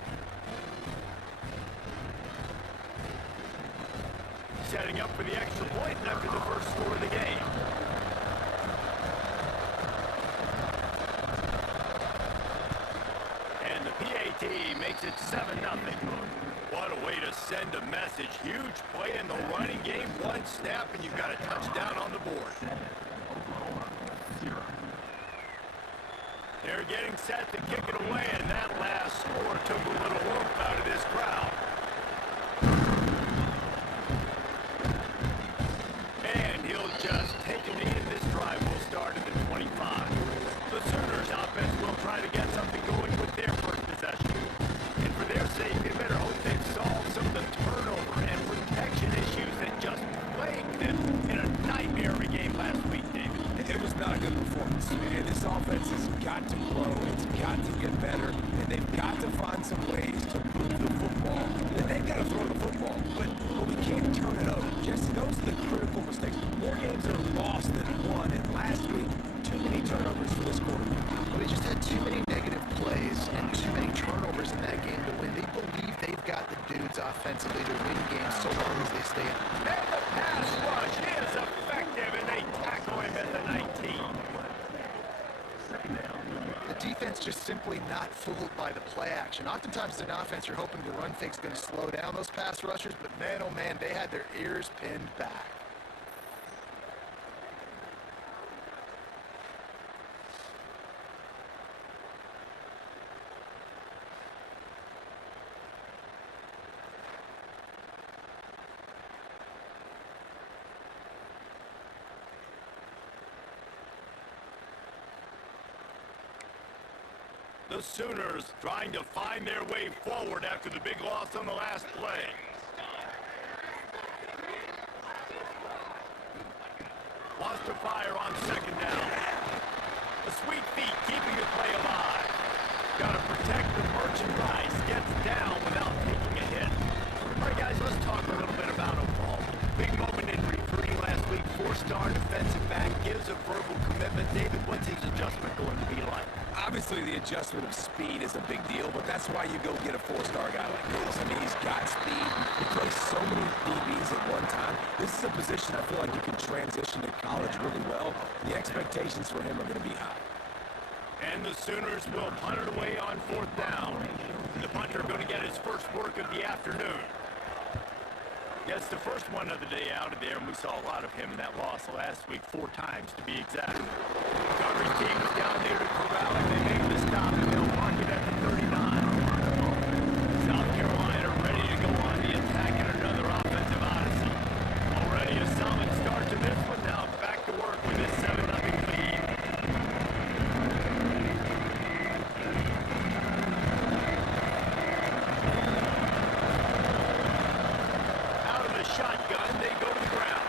Setting up for the extra point after the first score of the game. And the PAT makes it 7-0. What a way to send a message. Huge play in the running game. One snap and you've got a touchdown on the board. They're getting set to kick it away, and that last score took a little oomph out of this crowd. And he'll just take a knee, and this drive will start at the 25. The Sooners offense will try to get something going with their first possession. And for their sake, they better hope they've solved some of the turnover and protection issues that just plagued them in a nightmare game last week, David. It was not a good performance. And this offense has got to grow. It's got to get better. And they've got to find some ways to move the football. And they've got to throw the football. But we can't turn it over. Jesse, those are the critical mistakes. More games are lost than won. And last week, too many turnovers for this quarterback. Well, they just had too many negative plays and too many turnovers in that game to win. They believe they've got the dudes offensively to win games so long as they stay in. And the pass rush is effective, and they tackle him at the 19. The defense just simply not fooled by the play action. Oftentimes, an offense, you're hoping the run fake's going to slow down those pass rushers, but man, oh man, they had their ears pinned back. The Sooners trying to find their way forward after the big loss on the last play. Wants to fire on second down. The sweet feet keeping the play alive. Got to protect the merchandise. Gets down without taking a hit. All right, guys, let's talk a little bit about O'Paul. Big moment in recruiting last week. 4-star defensive back gives a verbal commitment. David, what's his adjustment going to be like? Obviously, the adjustment of speed is a big deal, but that's why you go get a 4-star guy like this. I mean, he's got speed. He plays so many DBs at one time. This is a position I feel like you can transition to college really well. The expectations for him are going to be high. And the Sooners will punt it away on 4th down. The punter going to get his first work of the afternoon. Gets the first one of the day out of there, and we saw a lot of him in that loss last week, 4 times to be exact. Coverage team is down there to corral him. They make the stop, and they'll mark it at the 39. South Carolina ready to go on the attack in another offensive odyssey. Already a solid start to this one. Now back to work with this 7-0 lead. Shotgun, they go to the ground.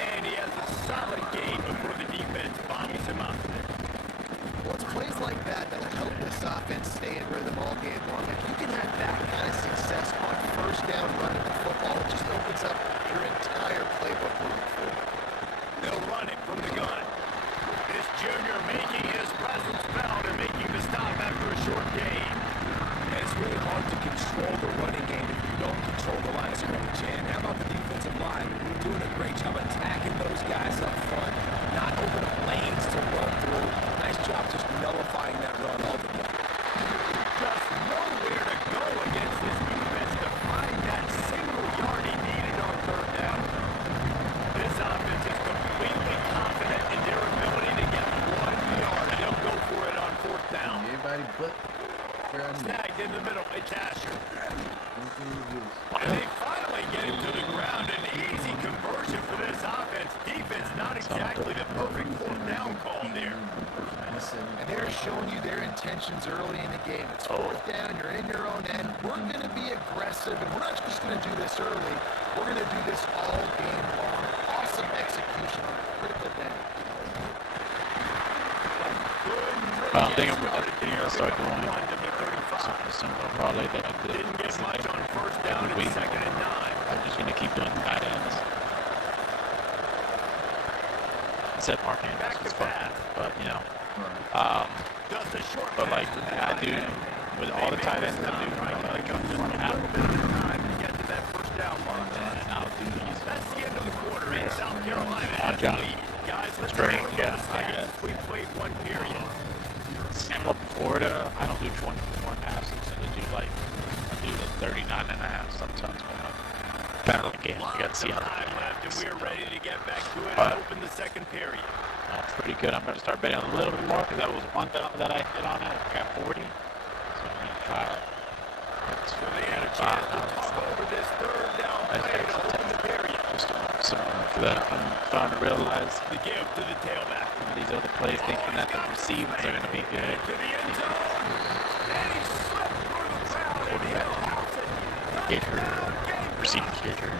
And he has a solid game before the defense bobbles him up. Well, it's plays like that that'll help this offense stay in rhythm all game long. If you can have that kind of success on first down running the football, it just opens up your entire playbook moving forward. They'll run it from the gun. This junior making his presence felt and making the stop after a short gain. It's really hard to control the running game if you don't control the line of scrimmage. And how about the defensive line doing a great job attacking those guys up front, not open up lanes to run through. Nice job just nullifying that run altogether. Just nowhere to go against this defense to find that single yard he needed on 3rd down. This offense is completely confident in their ability to get 1 yard. They'll go for it on 4th down. Everybody but Snagged in the middle. It's Asher. And they finally get him to the ground. An easy conversion for this offense. Defense not exactly the perfect 4th down call there. And they're showing you their intentions early in the game. It's 4th down, you're in your own end. We're going to be aggressive, and we're not just going to do this early. We're going to do this all game long. Awesome execution on a critical down. I think I'm going to start doing it. Probably that Didn't get much on 1st down and 2nd and 9. I just gonna keep doing the tight ends. Except Mark Andrews is fucking, but you know. But like I do with all the tight ends I do, like I'm just running out of them. And I'll do these. John. It's great, yeah, I guess. We played one period. Same up in Florida, I don't do 24 passes. I do like, I do the 39 and a half sometimes when I'm kind of like game. You gotta see how the game Left and is. we're ready to get back to it But- and open the second period. That's pretty good. I'm gonna start betting a little bit more because that was one that I hit on it. I got 40. So I'm gonna try it. It's So they had a chance to talk over this third down play to open the period. So after that, I'm starting to realize The give to the tailback. some of these other plays thinking that the receivers are gonna be good. To the end zone. And he slipped through the crowd and he allows it. Kicker, receiving kicker.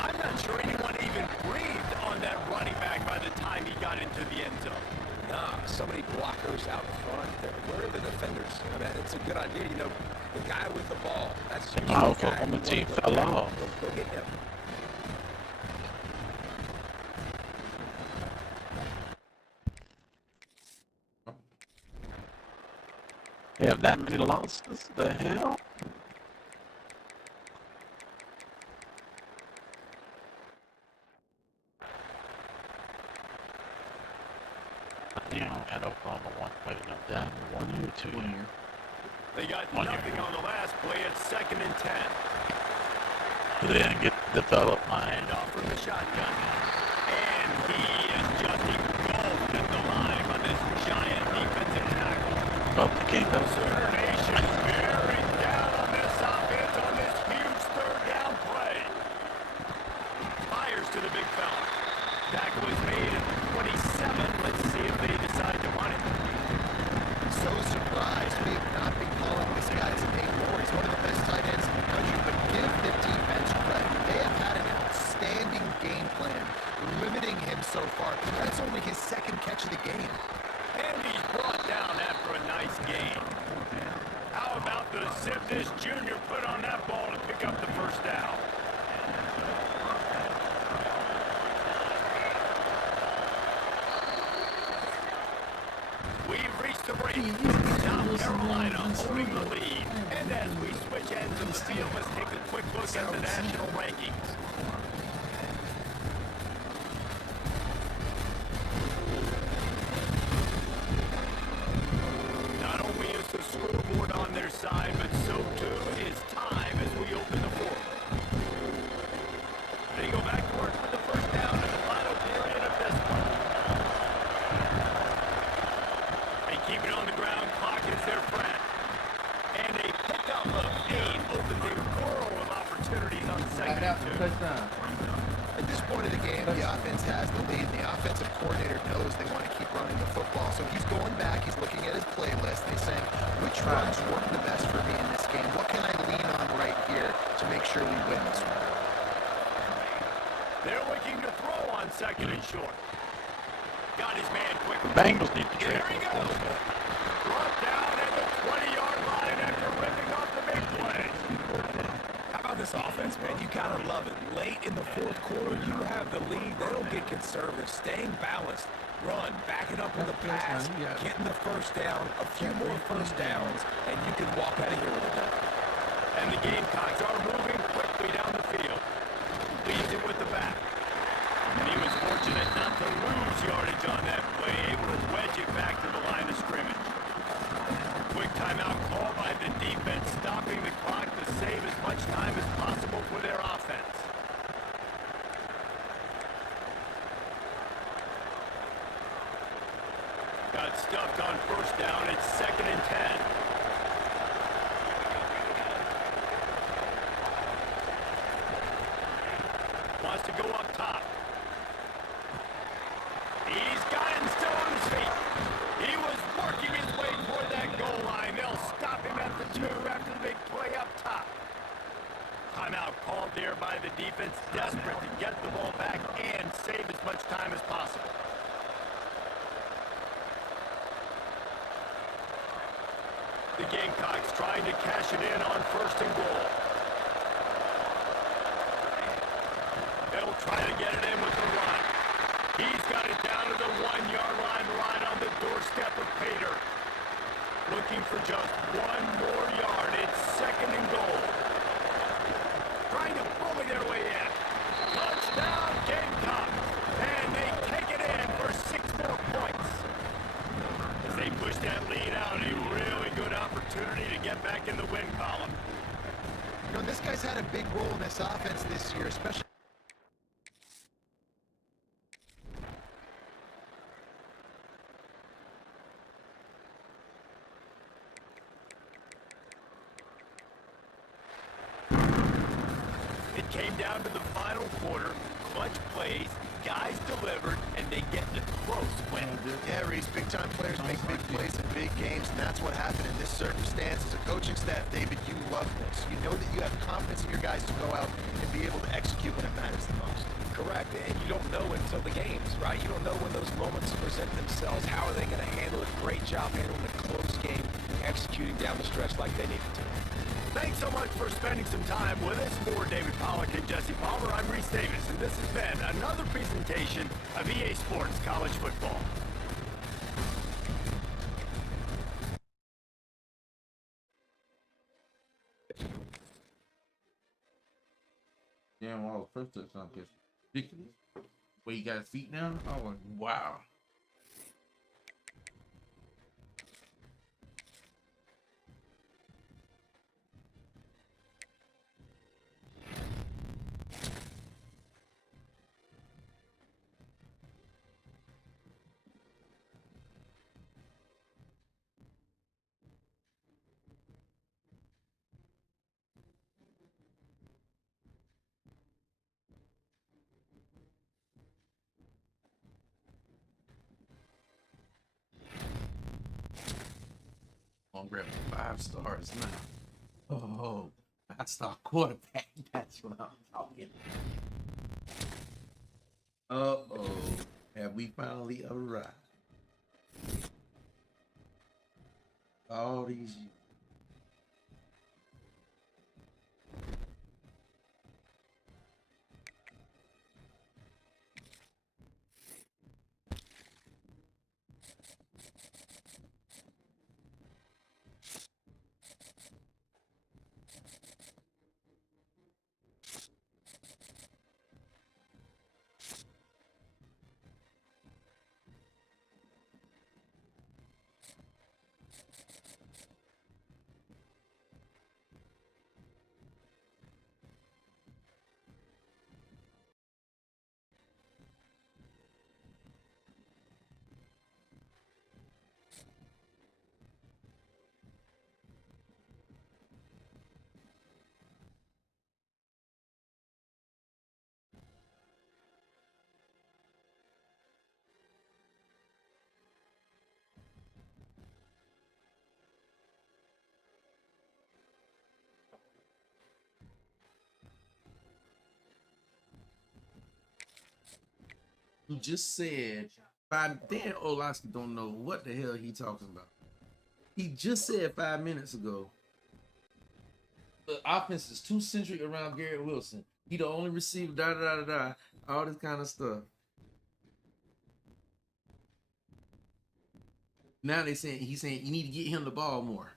I'm not sure anyone even breathed on that running back by the time he got into the end zone. Nah, so many blockers out front. Where are the defenders? I mean, it's a good idea. You know, the guy with the ball. That's the Oh, guy Oklahoma who team wants the fell ball. off. Go get him. They have that many losses? The hell? You know, at Oklahoma one, wait, no, down 1 year, 2 1 year. year. They got 1 year. nothing on the last play at 2nd and 10. They didn't get developed my And off from the shotgun. And he is just engulfed in the line by this giant defensive tackle. Well, the game that was Sooner Nation bearing down on this offense on this huge third down play. Fires to the big fella. Tackle is made at 27. Let's see if they decide to run it. So surprised we have not been calling this guy's name more. He's one of the best tight ends in the country, but give the defense credit. They have had an outstanding game plan, limiting him so far. That's only his second catch of the game. And he's brought down after a nice game. How about the zip this junior put on that ball to pick up the first down? We've reached the break. South Carolina holding the lead. And as we switch ends of the field, let's take a quick look at the national rankings. Not only is the scoreboard on their side, but so too is time as we open the fourth. They go back to work with the first down in the final period of this one. They keep it on the ground. Clock is their friend. And a pickup of 8 opens a world of opportunities on second and 2. Touchdown. At this point of the game, the offense has the lead, and the offensive coordinator knows they want to keep running the football. So he's going back, he's looking at his playlist, and he's saying, which runs work the best for me in this game? What can I lean on right here to make sure we win this one? They're looking to throw on second and short. Got his man quick. The Bengals need to trade. There he goes. Brought down at the 20-yard line after ripping off the big play. How about this offense, man? You gotta love it. Late in the fourth quarter, you have the lead. They don't get conservative. Staying balanced. Run, backing up with the pass, getting the first down, a few more first downs, and you can walk out of here with a win. And the Gamecocks are moving quickly down the field. Leads it with the back. And he was fortunate not to lose yardage on that play, able to wedge it back to the line of scrimmage. Quick timeout call by the defense, stopping the clock to save as much time as possible for their offense. Got stuffed on first down. It's 2nd and 10. Wants to go up top. He's got him still on his feet. He was working his way toward that goal line. They'll stop him at the 2 after the big play up top. Timeout called there by the defense, desperate to get the ball back and save as much time as possible. The Gamecocks trying to cash it in on 1st and goal. Trying to get it in with the run. He's got it down to the 1-yard line, right on the doorstep of Pater. Looking for just one more yard. It's second and goal. Trying to bully their way in. Touchdown, Gamecocks. And they take it in for 6 more points. As they push that lead out, a really good opportunity to get back in the win column. You know, this guy's had a big role in this offense this year, especially. It came down to the final quarter. Clutch plays, guys delivered, and they get the close win. Yeah, Reese, big-time players make big plays in big games, and that's what happened in this circumstance. As a coaching staff, David, you love this. You know that you have confidence in your guys to go out and be able to execute when it matters the most. Correct, and you don't know until the games, right? You don't know when those moments present themselves. How are they going to handle it? Great job handling a close game, executing down the stretch like they needed to. Thanks so much for spending some time with us. For David Pollack and Jesse Palmer, I'm Reese Davis, and this has been another presentation of EA Sports College Football. Damn, all the first touchdown catch. Ridiculous. Where you got his feet down? Oh, like, wow. I'm grabbing 5 stars now. Oh, 5-star quarterback. That's what I'm talking. Uh-oh. Have we finally arrived? All these years. Who just said 5. Dan Orlovsky don't know what the hell he talking about. He just said 5 minutes ago the offense is too centric around Garrett Wilson. He the only receiver, da da da da, all this kind of stuff. Now he's saying you need to get him the ball more.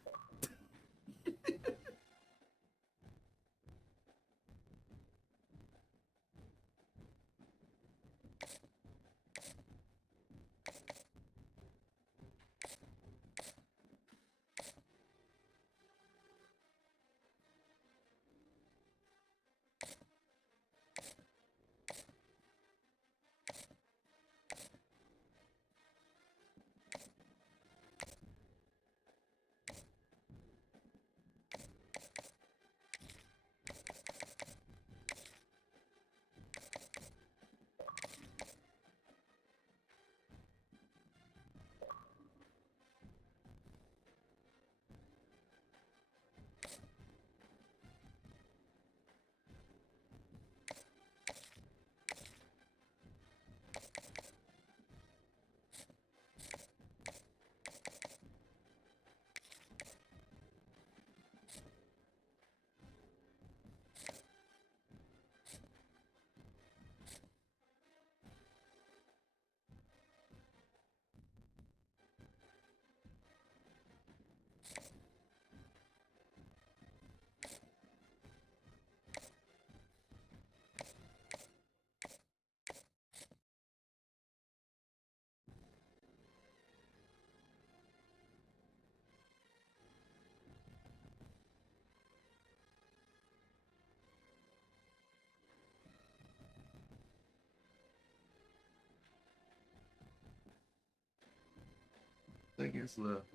seconds left.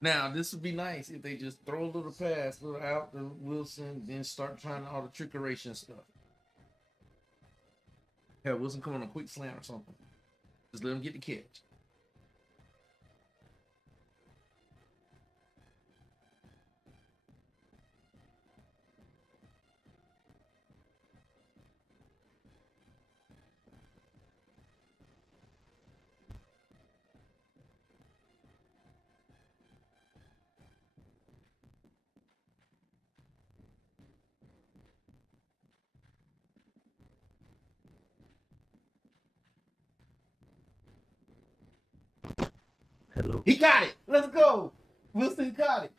Now, this would be nice if they just throw a little pass, little out to Wilson, then start trying all the trickeration stuff. Have Wilson come on a quick slant or something. Just let him get the catch. Hello. He got it. Let's go. Wilson got it.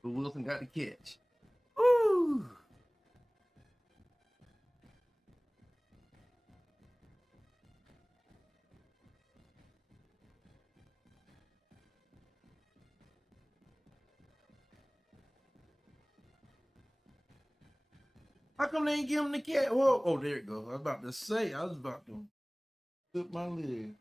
But Wilson got the catch. Ooh. How come they ain't give him the catch? Whoa, oh, there it goes. I was about to say, I was about to put my lid.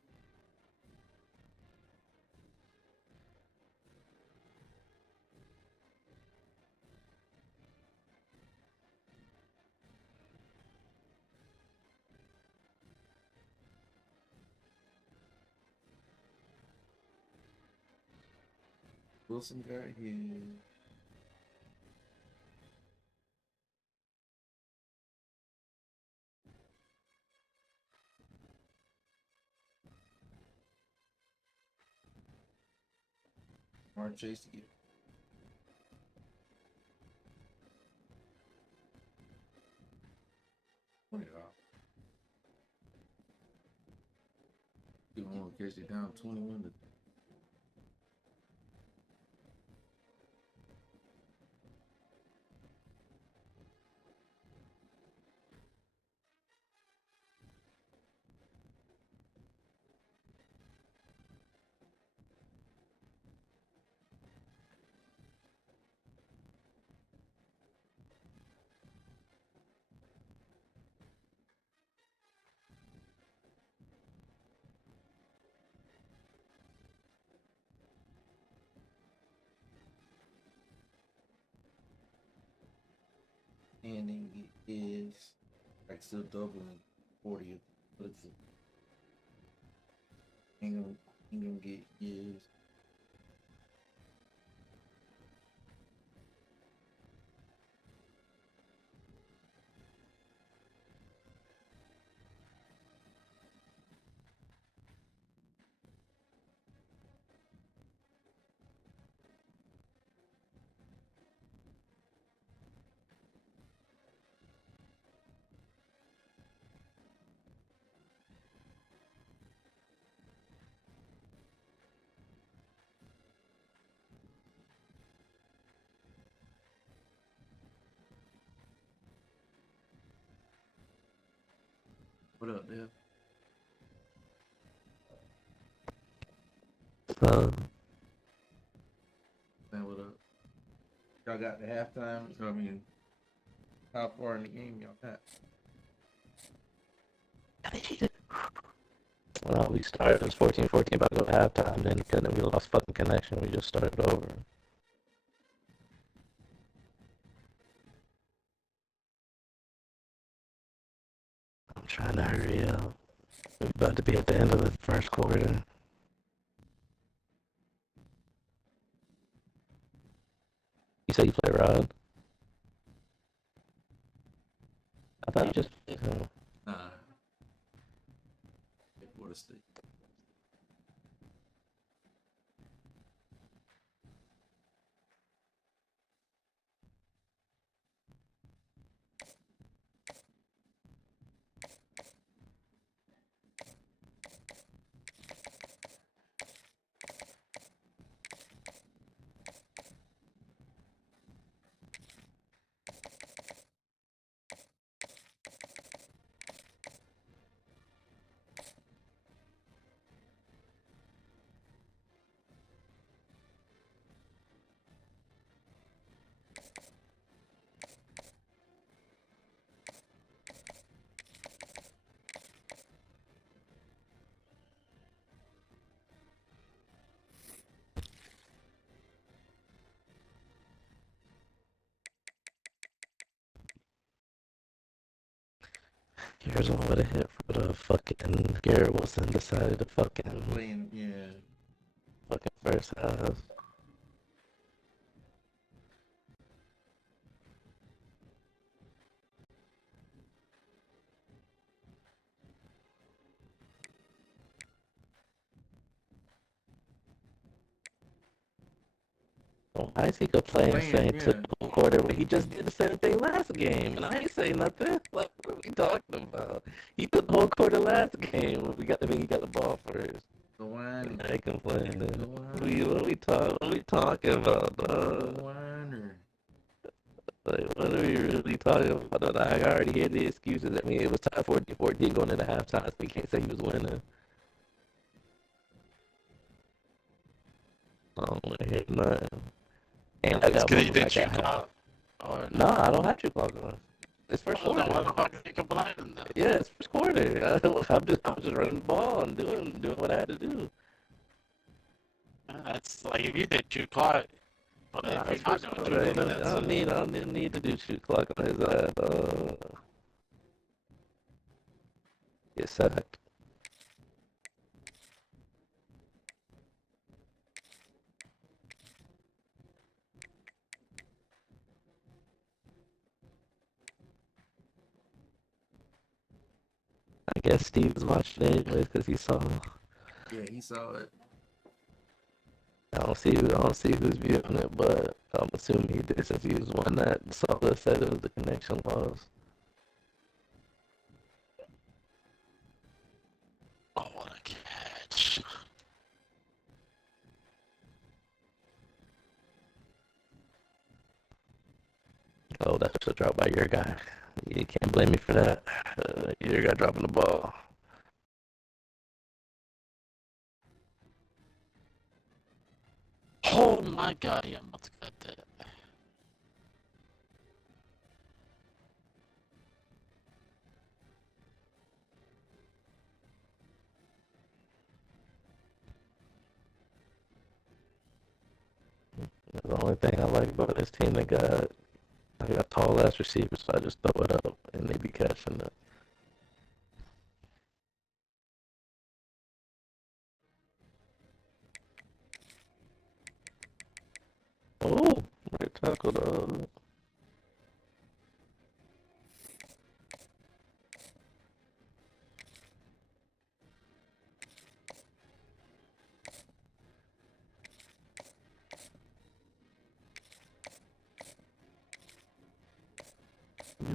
Wilson got his. Mark Chase to get. Put it off. You want to catch it down 21 to. And then get his, like, still doubling 40th. But it's ain't gonna get his. What up, Deb? So, Man, what up? Y'all got the halftime. I mean, how far in the game y'all got? well, we started, it was 14-14, about to go to halftime, then we lost fucking connection, we just started over. I'm trying to hurry up. We're about to be at the end of the first quarter. You said you play Rod? I thought you just... Nah. Florida State. Packers one would have hit for the fucking Garrett Wilson decided to fucking Playing, yeah. first half. Why is he complaining Playing, saying to yeah. the quarter when he just did the same thing last game? And I ain't saying nothing. Like, what are we talking about? He took the whole quarter last game. He got the ball first. The whining. And they complaining. The What are we talking about, dog? whiner. Like, what are we really talking about? I already hear the excuses. I mean, it was tied 14-14 going into halftime, so we can't say he was winning. I don't want to hear nothing. And I It's got because you one. did I shoot got clock. Or No, I don't have to clock on. It's first well, then why quarter. the fuck are you complaining then? Yeah, it's first quarter. I'm just running the ball and doing what I had to do. That's like if you did shoot clock, but Nah, if it's you're not first doing quarter. shoot clock, that's I don't need to do shoot clock on his ass. Get sacked. I guess Steve was watching it anyway because he saw. Yeah, he saw it. I don't see who's viewing it, but I'm assuming he did since he was one that saw that said it was the connection loss. oh, what a catch. Oh, that was a drop by your guy. You can't blame me for that. Your guy dropping the ball. Oh my god, yeah, I'm about to cut that. The only thing I like about this team, they got tall ass receivers, so I just throw it up and they be catching it. Oh, right tackle dog.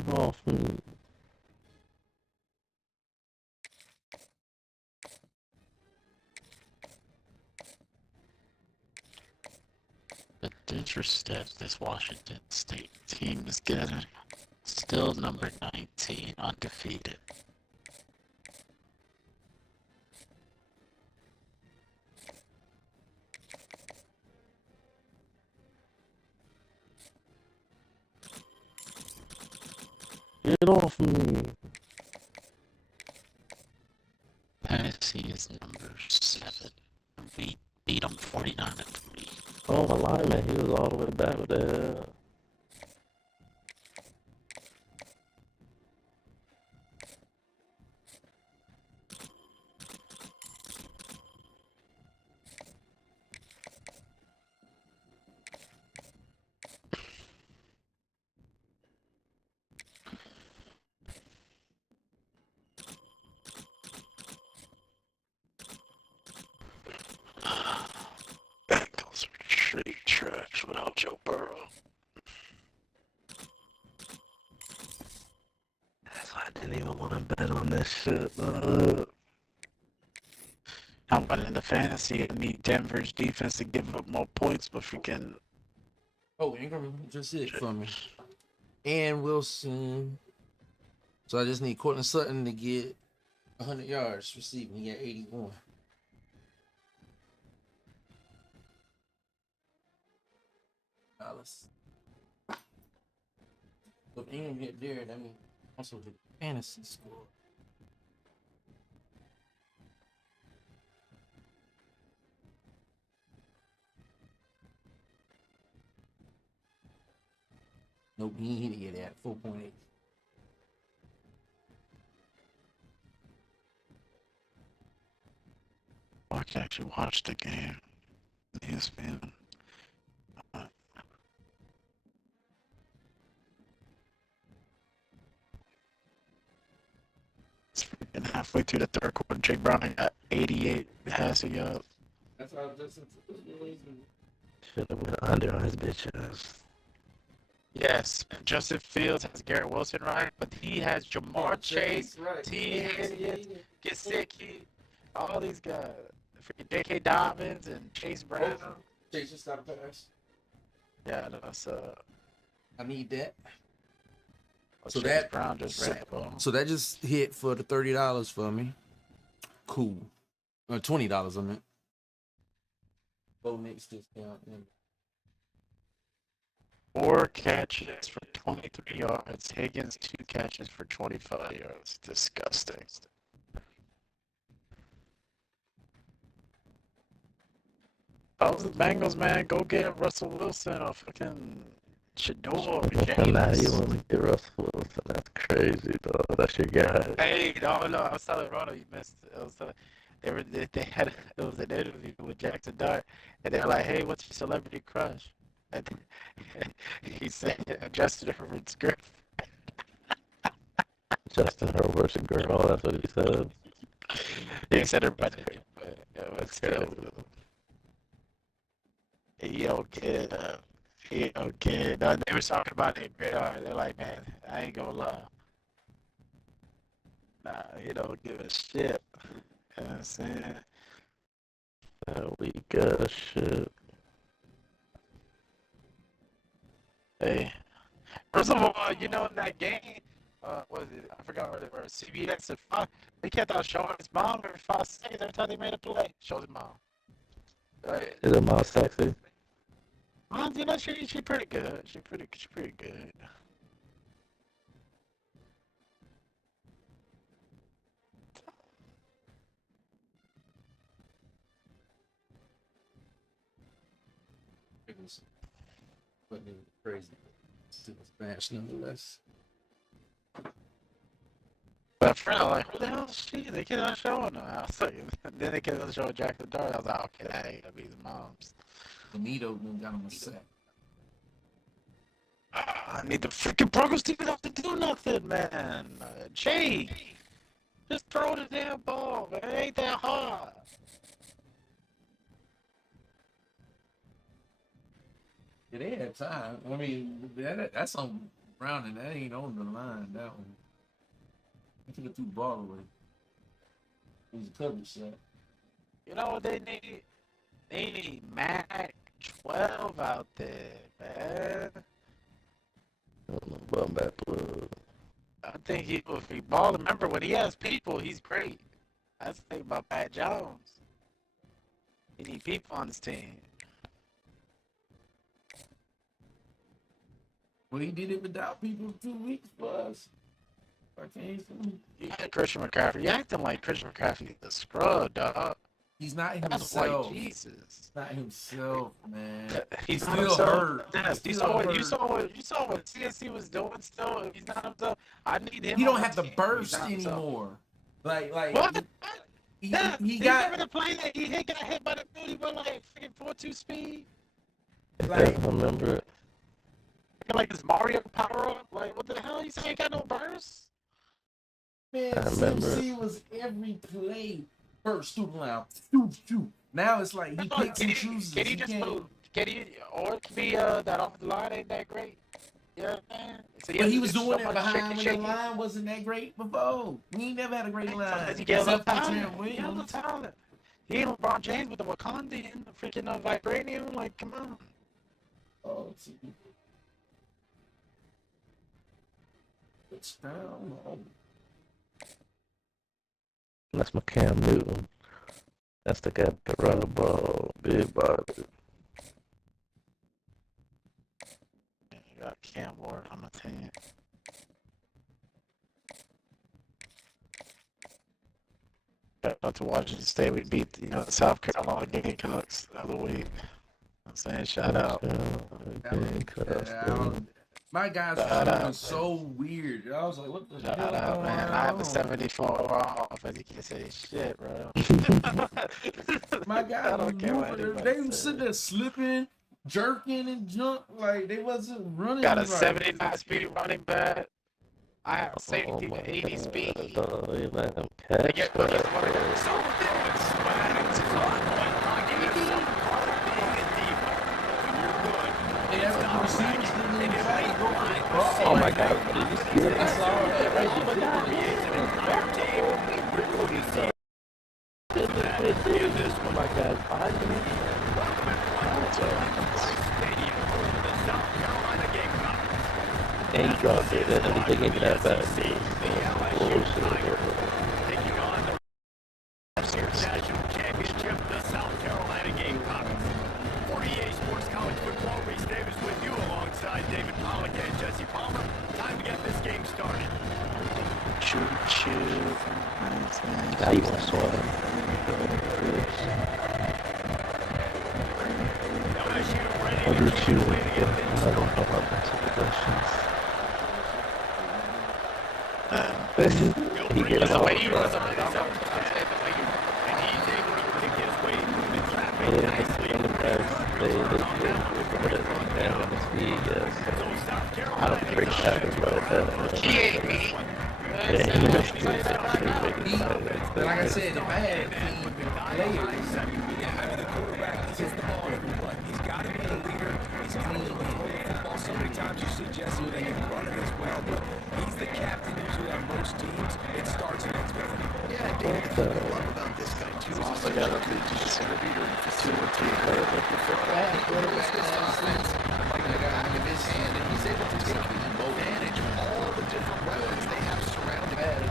Get off me. The dangerous steps this Washington State team is getting. Still number 19, undefeated. Get off me. Tennessee is number 7. We beat them 49-3. Oh, my lineman, he was all the way back there. Bengals are straight trash without Joe Burrow. That's why I didn't even want to bet on this shit. I'm running the fantasy and need Denver's defense to give up more points, but freaking Oh, Ingram just hit for me. And Wilson. So I just need Cortland Sutton to get 100 yards receiving. He got 81. Dollars. So if Ingram hit there, that means also the fantasy score. Nope, he ain't hit it yet at 4.8. I can actually watch the game. ESPN. It's freaking halfway through the third quarter. Jake Browning got 88 passing yards. That's how Justin. Should have went under on his bitch ass. Yes, Justin Fields has Garrett Wilson, right? But he has Jamar Chase, right? T. Higgins, Gesicki, all these guys. Freaking J.K. Dobbins and Chase Brown. Chase just got a pass. Yeah, that's I need that. So that- Brown just ran up on him. So that just hit for the $30 for me. Cool. $20, I meant. Bo Nix discount. 4 catches for 23 yards. Higgins 2 catches for 25 yards. Disgusting. Oh, the Bengals, man, go get Russell Wilson or fucking Shador. And now you James. want to get Russell Wilson. That's crazy, dog. That's your guy. Hey, no, I was telling Ronald you missed it. I was telling, it was an interview with Jackson Dart, and they were like, "Hey, what's your celebrity crush?" And he said, "Justin Herbert's girl." Justin Herbert's a girl. That's what he said. He said her brother, but still, he don't get. He don't get. No, they were talking about it. They're like, "Man, I ain't gonna lie. Nah, he don't give a shit." You know what I'm saying? That weak ass shit. Hey, first of all, you know in that game, what was it? I forgot where they were. CBS and Fox. They kept on showing his mom every 5 seconds. Every time they made a play, shows his mom. Right? Is it more sexy? Mom, you know she pretty good. She pretty good. It was fucking crazy. Still smash nonetheless. But for real, like, who the hell is she? They kept on showing her. I was like, then they kept on showing Jack the Dart. I was like, okay, that ain't gonna be the mom's. Benito got him a sack. I need the freaking Broncos team not to do nothing, man. Jay, just throw the damn ball, man. It ain't that hard. Yeah, they had time. I mean, that's on Brown, and that ain't on the line. That one. I took it through the ball away. It was a coverage shot. You know what they need? They need Mac 12 out there, man. I don't know about that plug. I think if he ball, remember when he has people, he's great. That's the thing about Pat Jones. He need people on his team. Well, he did it without people 2 weeks plus. I can't see. You had Christian McCaffrey. You acting like Christian McCaffrey the scrub, dog. He's not That's himself. like Jesus. Not himself, man. He's Still not himself. hurt. Yes, you Still saw what hurt. you saw what CSC was doing. Still, if he's not himself, I need him. He on don't my have to team. burst He's not himself. anymore. Like What? he Yeah, he remember got the play that he got hit by the dude. He went like freaking 4.2 speed. like I remember it. Like this Mario power up. Like what the hell? You say he got no burst? man. I remember CMC was every play first student line. Shoot. Now it's like he picks and chooses. Can he just can't- move? Can he? Or it could be that offensive line ain't that great. You know what I'm saying? So But has he to was do doing so it much behind when shaky. the line wasn't that great before. We ain't never had a great line. Sometimes he gets Except for talent. Trent He has no Williams. talent. He ain't LeBron James with the Wakandan, the freaking vibranium. Like, come on. Oh, see. Touchdown. Oh. That's my Cam Newton. That's the guy that run the ball. Big body. You got Cam Ward on the team. Got to Washington State. We beat the South Carolina Gamecocks the other week. I'm saying shout out. Yeah, Yeah, My guy's Shout phone out, was so weird. I was like, what the hell Shout out, going man. I have a on? 74 overall, but you can't say shit, bro. My guy I don't care what moving, anybody they was says. sitting there slipping, jerking, and jump like they wasn't running. Got a right. 79 speed running back. I have Oh safety my with 80 speed. God, you let him But catch guess that. what? And that's the receivers didn't even try to go for the ball. Oh my God, did you see I that? saw that right Oh my God, 5 minutes. And he dropped it, and they gave me that back. Bullshit. National Championship, the South Carolina Gamecocks. 48 Sports College Football, Reese Davis with you alongside David Pollock and Jesse Palmer. Time to get this game started. Now you want to swallow. LSU ready I'll to do kick two. it away to get I things don't know started. about questions. He gets The all way you run that. the ball, the way you run. And he's able to kick his way through the traffic Yeah, nicely. and the guys, they put it down on the speed, yes. So South I Carolina don't break that about that. He ain't me. Yeah, he missed it. But like I said, if I had clean players, Yeah, I mean, the quarterback, he hits the ball everywhere. He's got to be a leader. He's got to be able to throw the football. So many times you see Jesse, they can run it as well, but he's the captain usually on most teams. It starts and ends with him. Yeah, David, the thing I love about this guy too is he's such a good distributor and facilitator. He knows this offense like the back of his hand, and he's able to take advantage of all the different weapons they have surrounding him.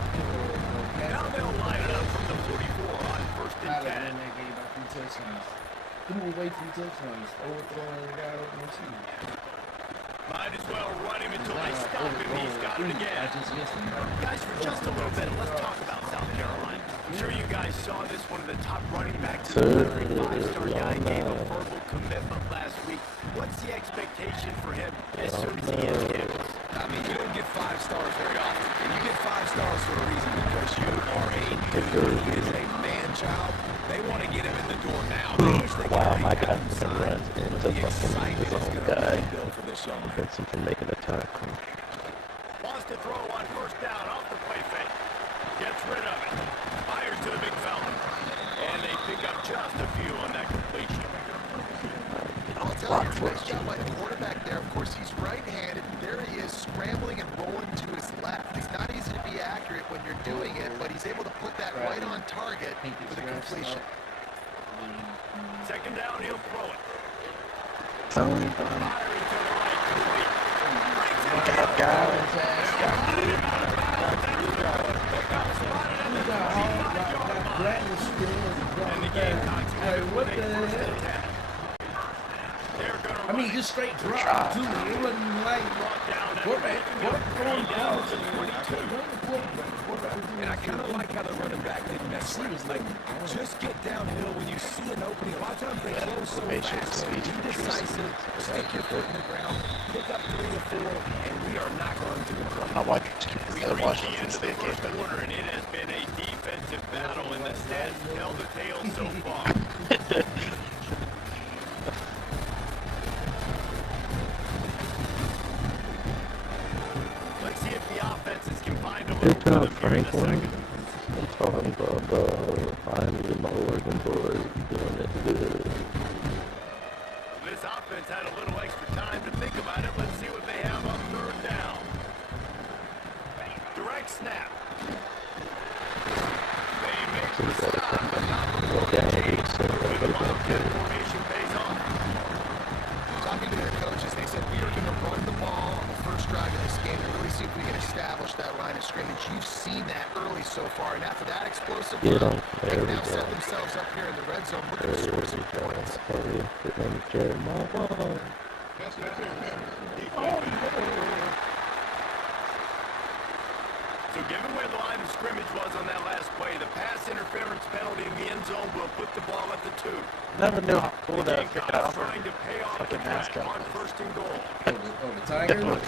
Now they'll line it up from the 44 on first and Tyler 10. won that game by 3 touchdowns. He moved away 3 touchdowns, overthrowing the guy open the seat. Might as well run him until they stop him. He's got it I again. just missed him. Guys, for just a little bit, let's talk about South Carolina. I'm sure you guys saw this, one of the top running backs in the country, five-star guy, gave a verbal commitment last week. What's the expectation for him as soon as he is campus? I mean, you don't get 5 stars very often. And you get 5 stars for a reason because you are a dude. He is a man-child. They want to get him in the door now. They wish they Wow, could my hang guy out can run inside. into The fucking excitement his is own going to guy. be built for this young man. Prevents him from making a tackle. Wants to throw on first down off the play fake. Gets rid of it. Fires to the big fella. And they pick up just a few on that completion. I'll tell you, nice job by the quarterback there. Of course, he's right-handed. There he is, scrambling and rolling to his left. It's not easy to be accurate when you're doing it, but he's able to put that right on target for the completion. Second down, he'll throw it. Sound Firing to the right, complete. What the hell? I mean, just straight drop too. It wasn't like quarterback throwing down. And I kind of like how the running back didn't mess around. Like, just get downhill when you see an opening. A lot of times they close so fast. Be decisive, stick your foot in the ground, pick up 3 or 4, and we are not going to complain. I watched the Washington Into the State first game. quarter, and it has been a defensive battle, and the stats tell the tale so far. Let's see if the offenses can find a Good little job, rhythm here in the Franklin. second. I'm talking about finally my Oregon boys doing it good. This offense had a little extra time to think about it. Let's see what they have on third down. Direct snap. They make So the we gotta stop, come but not back. before Go down the and change. do so that Good gotta Wildcat go. formation pays off. Talking to their coaches, they said we are going to run the ball on the first drive of this game and really see if we can establish that line of scrimmage. You've seen that early so far, and after that explosive Get run, on. they There can we now go. set themselves up here in the red zone looking to There score we some go. points. Hurry. Get on Jeremiah. So given where the line of scrimmage was on that last play. The pass interference penalty in the end zone will put the ball at the 2. Never knew how cool that Gamecocks trying to pay off the fucking threat mascot on first and goal. The Tigers or the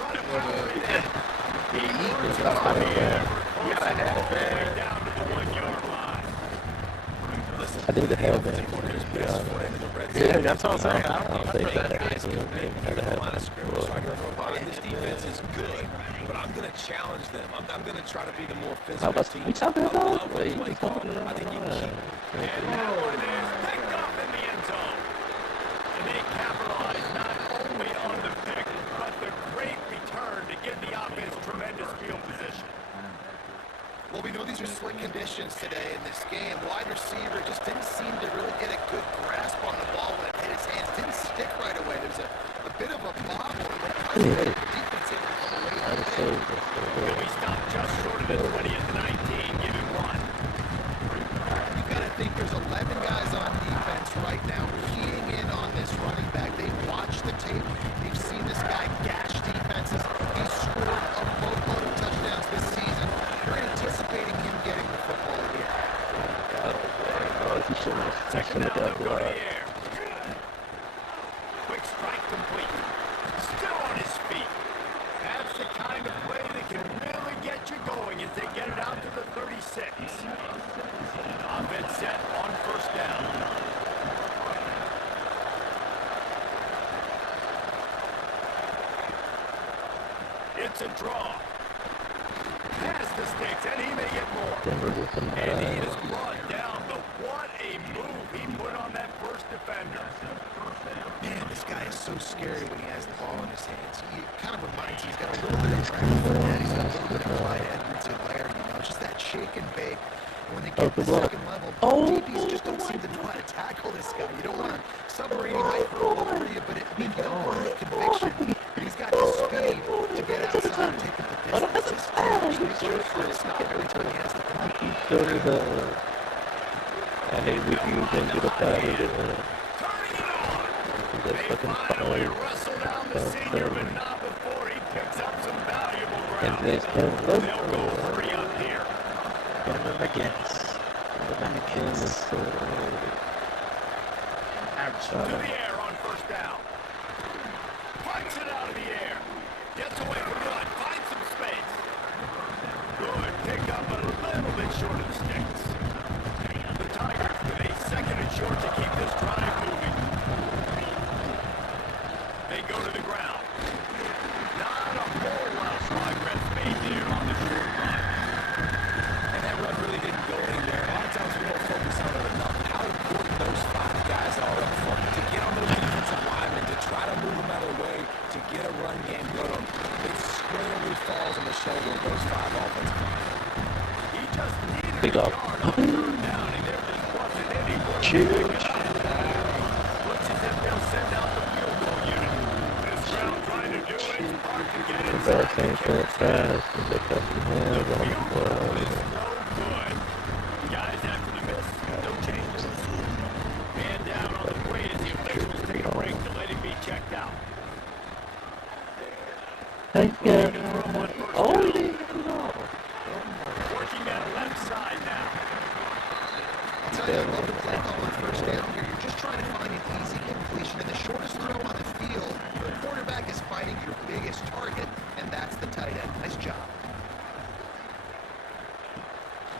Eagles? You gotta have Way down to the 1 yard line. I think the Hellman, to be honest. Yeah, that's what I'm saying. I don't think that. that guy's going to be able to have This defense is good, but I'm going to challenge them. I'm going to try to be the more How physical about team. we talking I about? love the Wait, play we call. talking I about? think you can keep. And that one is picked up in the end zone. And they capitalize not only on the pick, but the great return to give the offense tremendous field position. Well, we know these are slick conditions today in this game. Wide receiver just didn't seem to really get a good grasp on the ball when it hit his hands. Didn't stick right away. There's a bit of a bobble. The defense able to come away with it. And we stopped just short of the 20th 19, giving one. You've got to think there's 11 guys on defense right now keying in on this running back. They've watched the tape. They've seen this guy gash defenses. He's scored a boatload of touchdowns this season. You're anticipating him getting the football here. He shouldn't have Second down, got they'll go to blocked. the air. Quick strike complete. Still on his feet. That's the kind of play that can really get you going as they get it out to the 36. Offense set on first down. It's a draw. Pass the sticks, and he may get more. Denver with some And he is brought down, but what a move he put on that first defender. Man, this guy is so scary when he has the ball in his hands. He kind of reminds you, he's got a little bit of Brandon Fournette, he's got a little bit of Clyde Edwards-Helaire, you know, just that shake and bake. When they get to the second level, DBs just don't seem to know how to tackle this guy. You don't want to submarine him right all over you, but it means you don't want to conviction. But he's got the speed to get outside and take up the distance. His flash makes sure to stop every time he has the ball. So does I hate with you, then get up out of it. That fucking Finally fire. wrestle down the senior, but not before he picks up some valuable And ground. this can They'll look go free up here. To the air on first down. Punch it out of the air. Gets away from run. Finds some space. Good pick up, but a little bit short of the sticks. The Tigers with a second and short to keep this drive moving. They go to the ground. Not a whole lot of progress made there on the short run. And that run really didn't go anywhere. A lot of times we don't focus on it enough. How important those 5 guys are up front to get on those defensive linemen, to try to move them out of the way, to get a run game going. It squarely falls on the shoulder of those 5 offensive linemen. He just needed Big a up. yard on third down, and there just wasn't any. Looks as if they'll send out the field goal unit. This round trying to do it. It's hard to get The inside. best ain't that fast, but they got some hands on the It's ball. no good. Guys after the miss, no changes. Man down on the way as the officials take a break to let him be checked out. Thank you. Looking to throw on first Oh, down. he didn't get it all. Working that left side now. I'll tell you, I love the play call on first down here. You're just trying to find an easy completion and the shortest throw on the field. The quarterback is finding your biggest target, and that's the tight end. Nice job.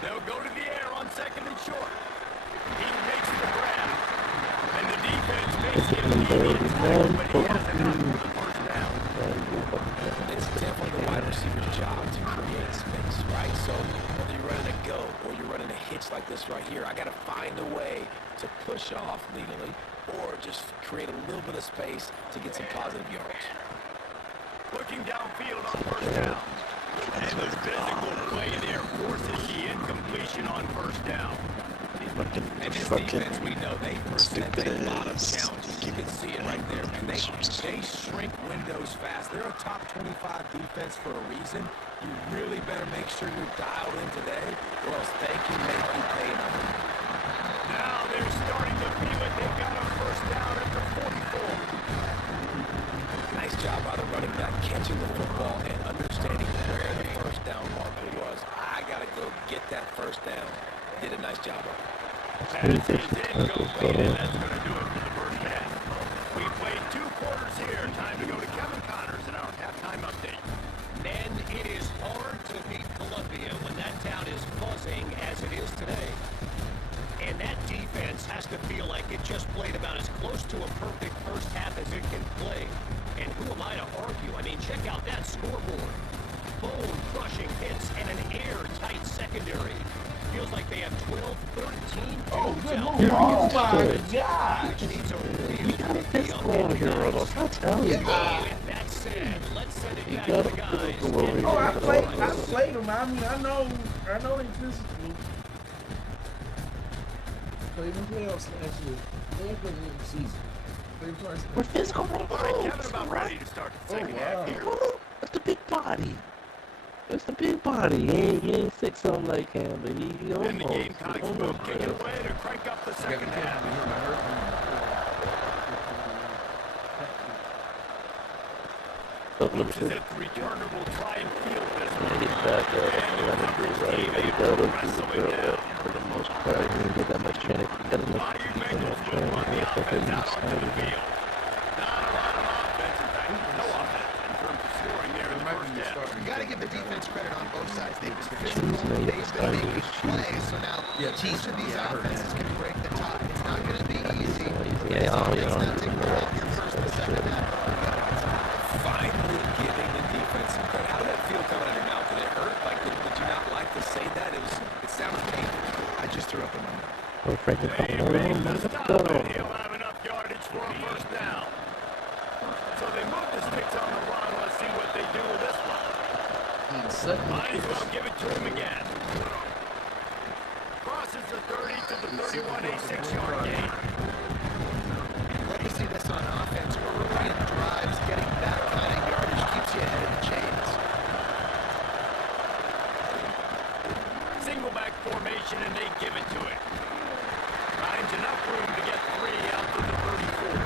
They'll go to the air on second and short. He makes the grab. And the defense makes the immediate tackle, but he has enough for the first down. It's definitely the wide receiver's job to create space, right? So whether you're running a go or you're running a hitch like this right here, I got to find a way to push off legally or just create a little bit of space to get some positive yards. Looking downfield on first down. And the physical play there forces the incompletion on first down. And this defense, we know they present a lot of challenges. You can see it right there, man. They shrink windows fast. They're a top 25 defense for a reason. You really better make sure you're dialed in today, or else they can make you pay number. Now they're starting to feel it. They've got a first down at the 44. Nice job by the running back catching the football and understanding where the first down marker was. I got to go get that first down. Did a nice job of it. Pretty disrespectful, bro. That's going to do it for the first half. We played 2 quarters here. Time to go to Kevin Connors in our halftime update. And it is hard to beat Columbia when that town is buzzing as it is today. And that defense has to feel like it just played about as close to a perfect first half as it can play. And who am I to argue? I mean, check out that scoreboard. Bone-crushing hits and an airtight secondary. Feels like they have 12, 13 dudes out there. Oh my God! Which needs a You really gotta big piss on heroes. I'm telling you. With that said, let's send it You back to gotta the put guys. the glory Oh, I played heroes. them. I mean, I know they physical. Played them playoffs last year. They ain't played in the season. Played twice. We're physical Kevin heroes. about ready to start the second wow. half here. It's the big body. It's the big body. He ain't 6'something like him, but he And the almost. Gamecocks will kick it away to crank up the second half. Couple of Looks as shit. if the returner will try and field this And one. he's back up. Let him do right. He got him to the girl for the most part. He didn't get that much training. He got enough Bayou that Bengals much move training. on the He got offense that out onto the started. field. Not a lot of offense, in fact, no offense in terms of scoring there in the first half. You got to give the defense credit on both sides. They've been Cheese, physical. man. You They've got to been start making with cheese. plays. So now, Cheese. which of these Yeah, I heard offenses can break the top? It's not going to be easy. Yeah, Let's you not know, take the off your first and second half. Finally giving the defense some credit. How did that feel coming out of your mouth? Did it hurt? Like, did you not like to say that? It sounded painful. I just threw up in my mouth. We're freaking They coming ready around. to Let's stop go. it. He'll have enough yardage for a first down. So they move the sticks on the run. Let's see what they do with this one. Might as well give it to him again. Crosses the 30 to the 31, a 6-yard gain. Let me see this on offense. Early in drives, getting that kind of yardage keeps you ahead of the chains. Single back formation, and they give it to it. Finds enough room to get 3 out to the 34.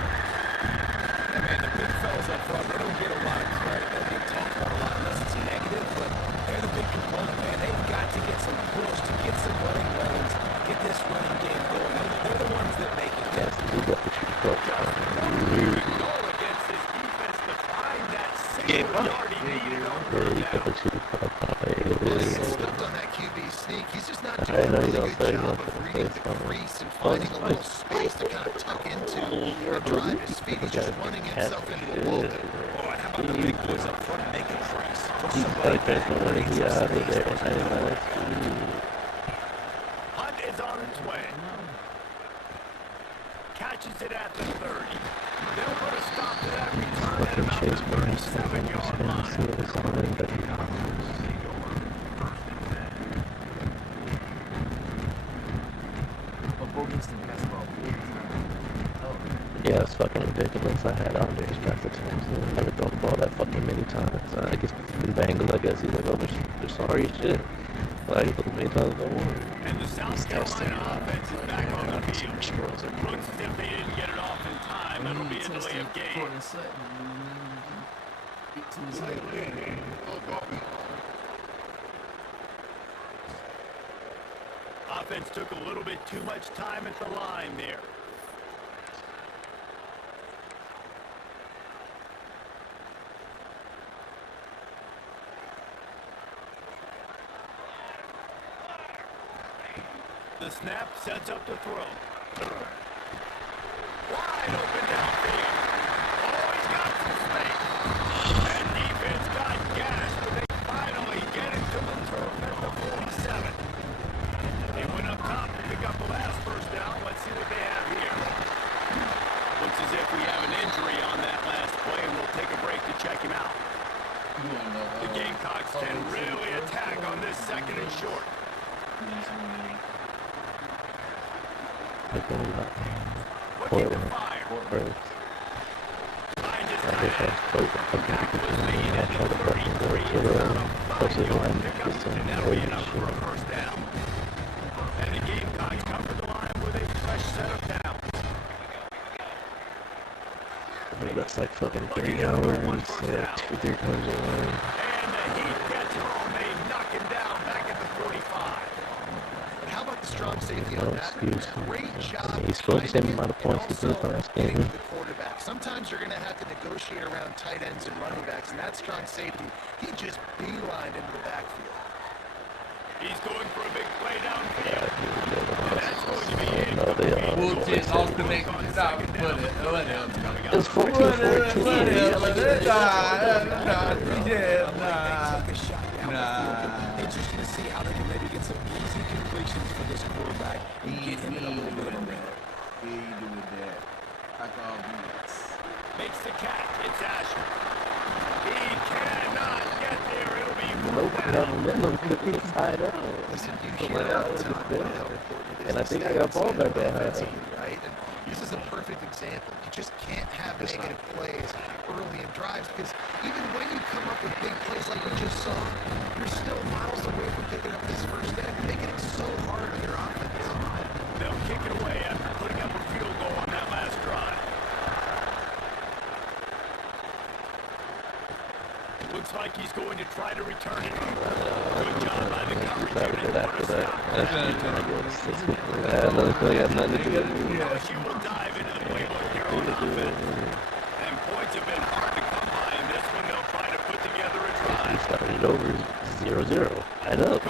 Yeah, man, the big fellas up front, they don't get a lot of credit. They don't get talked about a lot unless it's negative, but they're the big component, man. They've got to get some push, to get some running lanes, get this running game going. They're the ones that make it. Yes, we got the cheese box. Goal against this defense to find that 6-yard he needed on Yeah, third we got the down. cheese box. Well, he gets stuffed on that QB sneak. He's just not I doing a know you really don't good say job nothing of to reading say the something. crease and finding a little space to kind of tuck into and drive his feet. He's just running himself into a wall there. Boy, how about the big boys up front and make a crease? Push He's somebody like back. that when he out of there. I know it's Hunt is on its way. Catches it at the 30. They'll put a stop to that return at fucking about Chase the Brown. 37-yard line. See what's on there, but yeah, it's fucking ridiculous. I had Andres Preston. I never thrown the ball that fucking many times. I guess the Bengals, I guess he's like, oh, they're sorry as shit. Like, look many times I won. And the South Carolina offense is back on the field. Looks as if they didn't get it off in time. It'll be a delay of game. Offense took a little bit too much time at the line there. The snap sets up the throw. Wide open downfield. Oh, he's got some space. And defense got gas, but they finally get it to the turf at the 47. They went up top to pick up the last first down. Let's see what they have here. Looks as if we have an injury on that last play, and we'll take a break to check him out. The Gamecocks can really attack on this second and short. Like, Looking to fire. first. Find his I guess tight that's close. I fucking Tackle is made I at try the to fucking go 33 to and the it's a closest 5-yard line, pickup, get some and that'll be crazy enough for a shit. first down. And the Gamecocks cover the line with a fresh set of downs. That's like fucking 3 hours, so like 2-3 times a line. And the Heat gets home. They knock him down back at the 45. no excuse. I mean, he scored the same amount of points he did last game. The quarterback. Sometimes you're going to have to negotiate around tight ends and running backs, and that strong safety, he just beelined into the backfield. He's going for a big play downfield. Yeah, And that's going to be it. Bullshit, all connected. Stop. It's 14-14. Nah. Interesting to see how they can maybe get some easy completions for this quarterback. Get him in a little bit of a rhythm. He ain't doing that. I call BS. Makes the catch. It's Asher. He cannot get there. It'll be Nope, fourth no, down. no, could be tied up. And I think I got ball back that high. Right? And this is a perfect example. You just can't have negative plays early in drives because even when you come up with big plays like we just saw, you're still miles away from picking up this first down. You're making it so hard on your offense. They'll kick it away after putting up a field goal on that last drive. Looks like he's going to try to return it. Good job by the coverage unit. After that, another play got nothing to do with me. She will dive into the playbook here on offense. And points have been hard to come by in this one. They'll try to put together a He drive. started over 0-0. I know.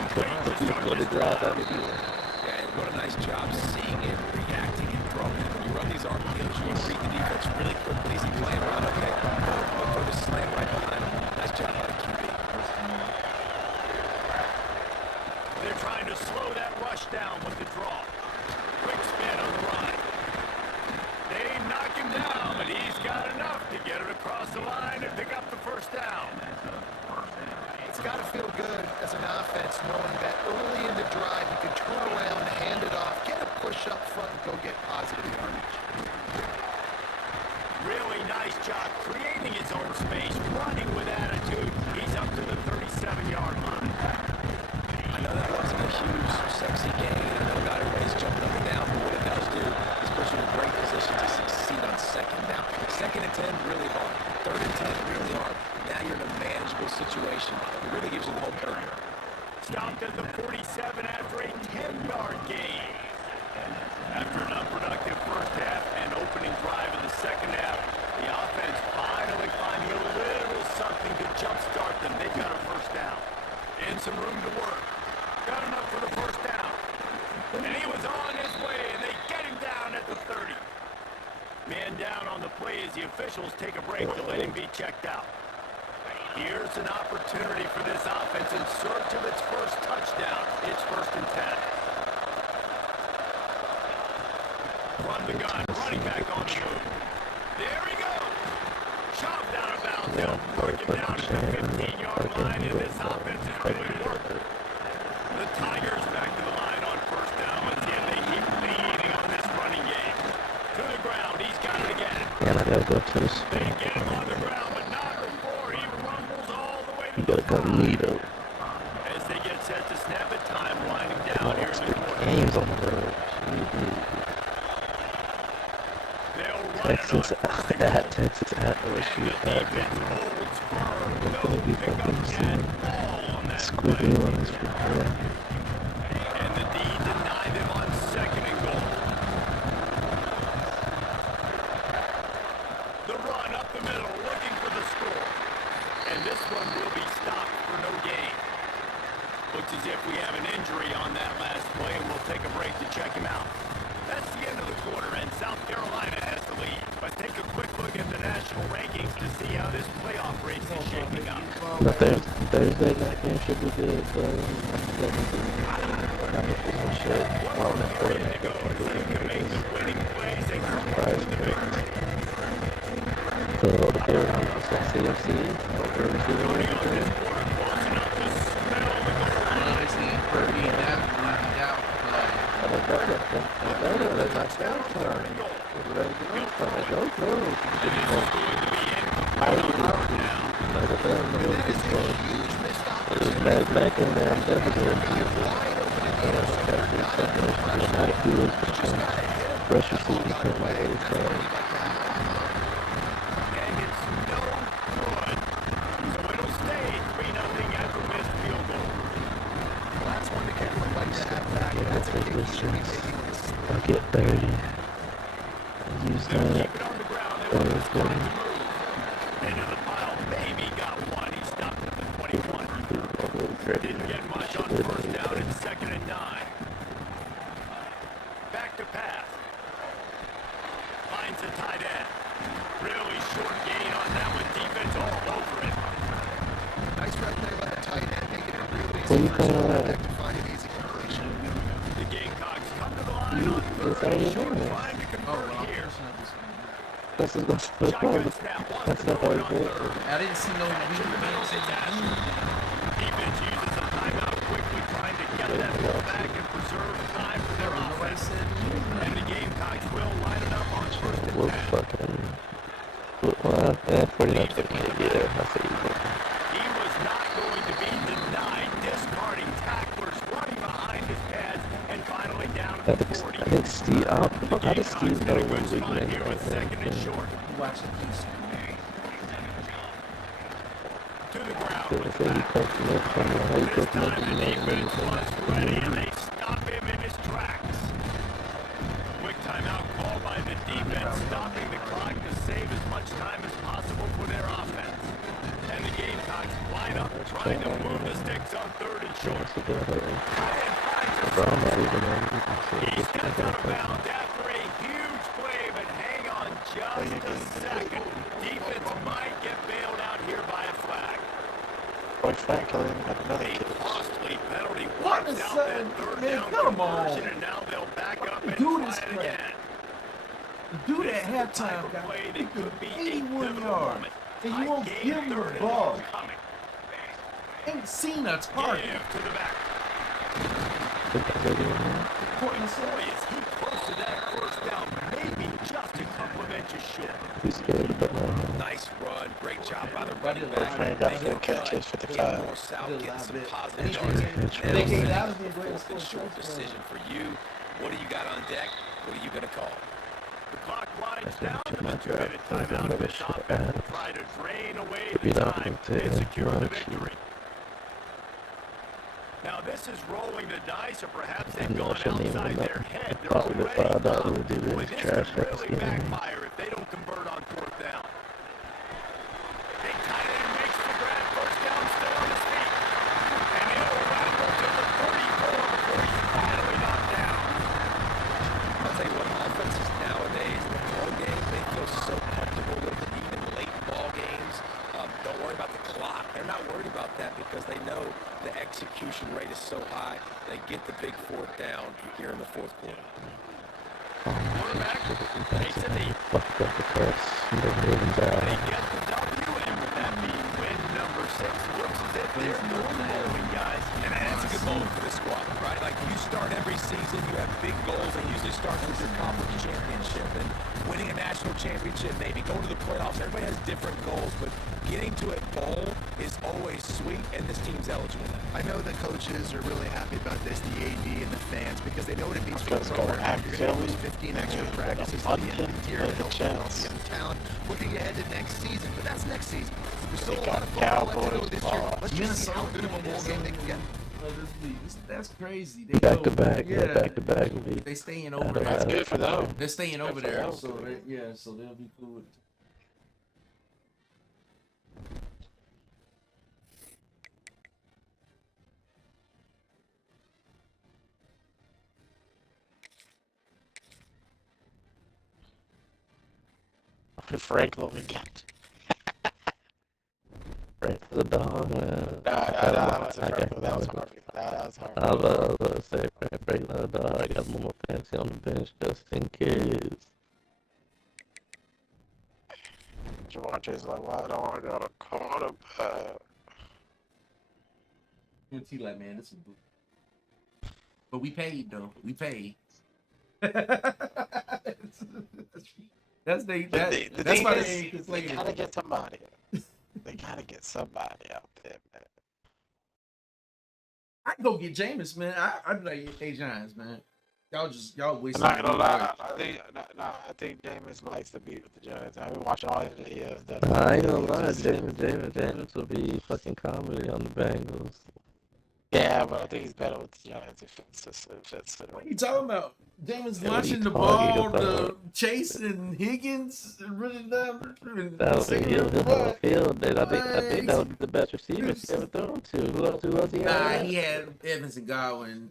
What a drive that would be. Yeah, and what a nice job seeing it, reacting, and throwing it. When you run these RPOs, you want to read the defense really quickly. Is he playing around? Okay, look for the slam right behind him. Nice job by the QB. They're trying to slow that rush down with the draw. Quick spin on the run. They knock him down, but he's got enough to get it across the line and pick up the first down. It's got to feel good as an offense knowing that early in the drive you can turn around, hand it off, get a push up front, and go get positive yardage. Really nice job creating his own space, running with attitude. He's up to the 37-yard line. I know that wasn't a huge, sexy gain. I know not everybody's jumping up and down, but what it does do is put you in a great position to succeed on second down. Second and 10, really hard. Third and 10, really hard. Now you're in a manageable situation. It really gives you the whole picture. Stopped at the 47 after a 10-yard gain. After an unproductive first half and opening drive in the second half, the offense finally finding a little something to jumpstart them. They got a first down and some room to work. Got enough for the first down. And he was on his way, and they get him down at the 30. Man down on the play as the officials take a break to let him be checked out. Here's an opportunity for this offense in search of its first touchdown. It's first and 10. Run the gun, running back on the move. There he goes. Chopped out of bounds. They'll work him down to the 15-yard line, and this offense is really working. The Tigers back to the line on first down. Once again, they keep leading on this running game. To the ground, he's got it again. And I gotta go to this. They get him on the ground, but not before he rumbles all the way to You the gotta come meet up. as they get set to snap it, time winding down here in the quarter. Games on the road. They'll run it Texas on at Texas at LSU at holds firm. They're gonna be fucking soon. Squeaky lines for that. And the D denied them on second and goal. The run up the middle, looking for the score. And this one will be stopped for no gain. Looks as if we have an injury on that last play, and we'll take a break to check him out. That's the end of the quarter, and South Carolina has the lead. Let's take a quick look at the national rankings to see how this playoff race is shaping up. But Thursday night game should be good, but I'm not shit. Well, I'm not for it. To go, so you can make the winning plays and come away with the victory. So the Carolina is like CFC. Turning on this quarter, close enough to smell the goal. They see Purdy and that running out. Back in there, I'm definitely rush your seat because my way is And it's no good. So it'll stay 3-0 after missed field goal. Last one to kick like that. that's a good get 30. Use that. Keep it on the ground. They want this clock to move. Into the pile. Maybe got one. He stopped at the 21. Didn't get much on first down and 2nd and 9. Back to pass. Finds a tight end. Really short gain on that one. Defense all over it. Nice rep there by the tight end, making it real easy What are you for his calling that? quarterback to find an easy completion. The Gamecocks come to the line on That's 3rd how and you short. do it. Trying to Oh, convert well, here. that's not this one. That's the Shotgun problem. snap. Wants That's to not throw how it it on works. 3rd. I didn't see no To the middle defense is in that. Defense uses a timeout quickly, trying to get that ball back and preserve time for their Nobody offense. said And the Gamecocks will line it up on 1st and We'll 10. fucking. Well, 49 28, yeah, I see you. He was not going to be denied, discarding tacklers, running behind his pads, and finally down I at the think, 40. I think Steve, how does Steve Gamecocks know in a when good we spot make here with 2nd and short. watching these. To the ground. I think he comes from it from how you This could time make the it defense was ready, and they stop him in his tracks. Quick timeout called by the defense, stopping the clock to save as much time as possible for their offense. And the Gamecocks line up, trying to move the sticks on 3rd and short. Tight end finds a Brown not even He steps out of bounds after a huge play, but hang on just a second. Defense might get bailed out here by a flag. Boy, Franklin got another A kid. costly penalty What wipes is out that? that 3rd Man, down come on. conversion, and now they'll back up and Dude try is it crap. again. The dude This at is the type halftime of got play that could be a 81 pivotal yards, moment. and Tight you won't game, give him 3rd the and ball. long coming. Ain't seen a target. Give to the back. Portland said, Boy, is he close to that first down, maybe just a couple of inches short. He's scared about that. Nice run. Great job by the Buddy running Live. back. Man got Making good catches, cut. 55. Getting more south, Buddy getting Live some bit. positive And yards. he- Now and they setting gave up Dallas the the greatest 4th and score short touchdown. decision for you. What do you got on deck? What are you going to call? The clock winds down to the my 2-minute God. timeout. Another This short offense will ass. try to drain away Be the not time gonna and take secure the one victory. Now this is rolling the dice, or perhaps I they've know I gone shouldn't even outside know. their head. They're Probably the already $5 up. would do Boy, this this trash could ass really game. backfire if they don't convert on 4th down. Big tight end makes the grab, 1st down, still on his feet. And he'll rattle to the 34 before he's finally knocked down. I'll tell you what, offenses nowadays, the ball game, they feel so comfortable with it, even late ball games. Don't worry about the clock. They're not worried about that because they know the execution rate is so high. They get the big 4th down here in the 4th quarter. Quarterback takes a knee. Fucked up the press. The Ravens They out. get the W, and with that being win number 6, looks as if they're rolling, guys. And that's a good moment for the squad, right? Like, you start every season, you have big goals. They usually start with your conference championship and winning a national championship, maybe going to the playoffs. Everybody has different goals, but getting to a bowl is always sweet, and this team's eligible. I know the coaches are really happy about this, the AD and the fans, because they know what it means for the Let's go program. You're going to lose Philly. 15 extra Yeah, practices but at the end of the year. a They'll chance. young talent looking ahead to next season, but that's next season. There's still a got lot of football left to go Cowboys, this year. Let's just see how Minnesota, good of a bowl game they can get. That's crazy. They Back to go- back. Yeah, Back to back. they staying I over don't That's there. good for them. They're staying over for there, them. so so they'll be cool with it. Franklin again. Right for the dog, man. That was hard. That was hard. I was about to say, break the dog. I got Momo Fancy on the bench just in case. Javonte's like, why don't I got a quarterback? And T like, man, this is boo. But we paid though. We paid. That's they. The That's thing why is, they ain't they complaining. gotta get somebody. They gotta get somebody out there, man. I can go get Jameis, man. I'd be like, hey, Giants, man. Y'all wasting. I'm not gonna lie. time. I think Jameis likes to be with the Giants. I've been watching all his videos. I ain't gonna lie, James will be fucking comedy on the Bengals. Yeah, but I think he's better with the Giants if it's What are you talking about? Jameis Yeah, what are you launching the talking ball to about? Chase and Higgins and running down and That was saving he'll have a everybody. field. Then I think that What? would be the best receiver he ever thrown to. Who else he Nah, had? he had Evans and Godwin.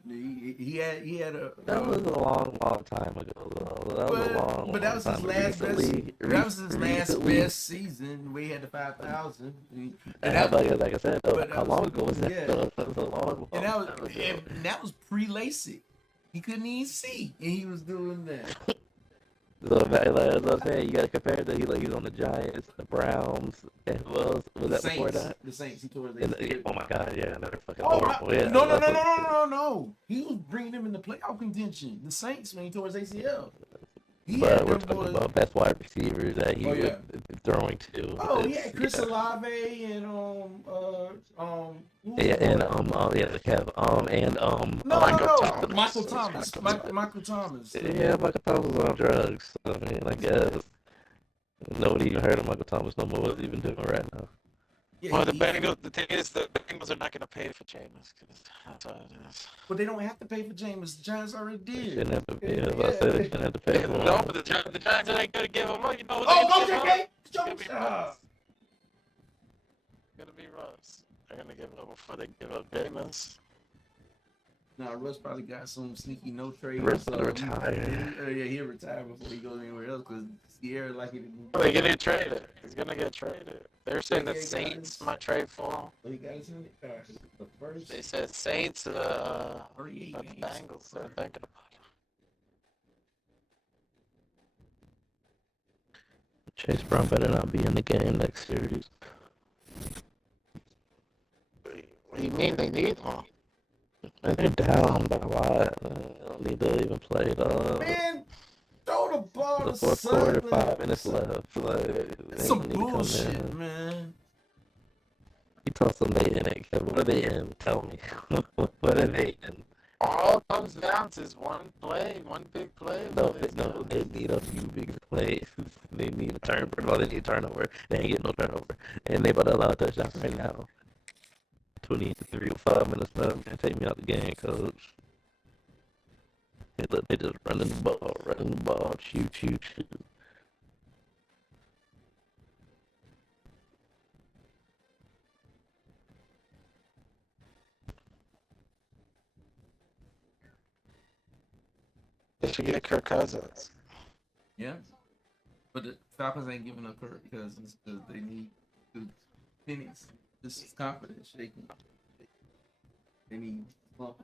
He had a. That was a long time ago. Though. That was a long, But that long was his time. last best. Recently, That was his last recently. best season where he had the 5,000. And Like I said, though, but that how was- long ago was that? yeah. Though? That was a long and time that was ago. and that was pre-LASIK. He couldn't even see, and he was doing that. So, like as I was saying, you got to compare that. He's on the Giants, the Browns, and who else was that before Saints, that? the Saints. He tore his And, ACL. oh my God, yeah, another fucking Oh horrible. no! Yeah, No! He was bringing them in the playoff contention. The Saints when he tore his ACL. He had But we're them talking boys. about best wide receiver that he Oh, was yeah. throwing to. Oh It's- yeah, Chris yeah. Olave and who was Yeah, the and boy? yeah, the Kev, No, Michael Michael Thomas. Thomas. Michael Thomas. yeah, Michael Thomas was on drugs. I mean, I guess nobody even heard of Michael Thomas no more. What's he even doing right now? Yeah, Well, the he- Bengals. The thing is, the Bengals are not going to pay for Jameis. 'Cause that's what it is. But they don't have to pay for Jameis. The Giants already They did. shouldn't have to pay. I said they shouldn't have to pay for him. No, but the Giants ain't going to give him up. You know what Oh, they're go gonna give JK! up? It's gonna be Russ. It's gonna be Russ. They're gonna give up before they give up Jameis. Nah, Russ probably got some sneaky no trade. Russ so retire. Yeah, he'll retire before he goes anywhere else because Sierra like it. They're gonna get traded. He's gonna get traded. They're saying Yeah, that yeah, Saints guys. might trade for him. So he got his in the first They said Saints, 38 but the games. Bengals. They're thinking about Chase Brown better not be in the game next series. it. What do you mean they need him? And they're down by a lot. They don't need to even play Man, throw the ball the to fourth quarter, Sutton. 5 minutes left. Like, they It's some don't need to come bullshit, in. man. You told them they in it. What are they in? Tell me. What are they in? All comes down to is one play, one big play. No, they need a few big plays. They need a turn. First of all, they need a turnover. They ain't getting no turnover. And they about to allow a touchdown right now. 23 with 5 minutes left. Man, take me out the game, coach. Hey, look, they just running the ball. Shoot. They should get Kirk Cousins. Yeah. But the Falcons ain't giving up Kirk Cousins because they need to finish. This is confidence shaking. They need slump.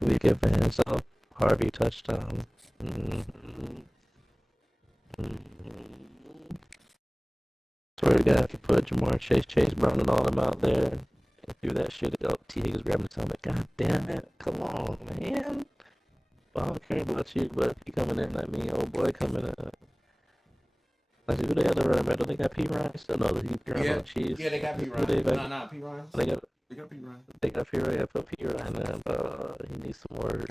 We give hands up. Harvey touchdown. Mm-hmm. Swear to God, if you put Jamar Chase Brown, and all them out there, and do that shit, T. Higgins grabbing the helmet. God damn it. Come on, man. Well, I don't care about you, but if you coming in like me, old boy coming in. Like, who they got the running back? Don't they got P. Ryan? Still no, he P. Ryan on the Chiefs. Yeah, they got P. Who Ryan. they got? Nah, P. Ryan. They got They got P. Ryan. P. Ryan. Yeah, put P. Ryan in, but he needs some work.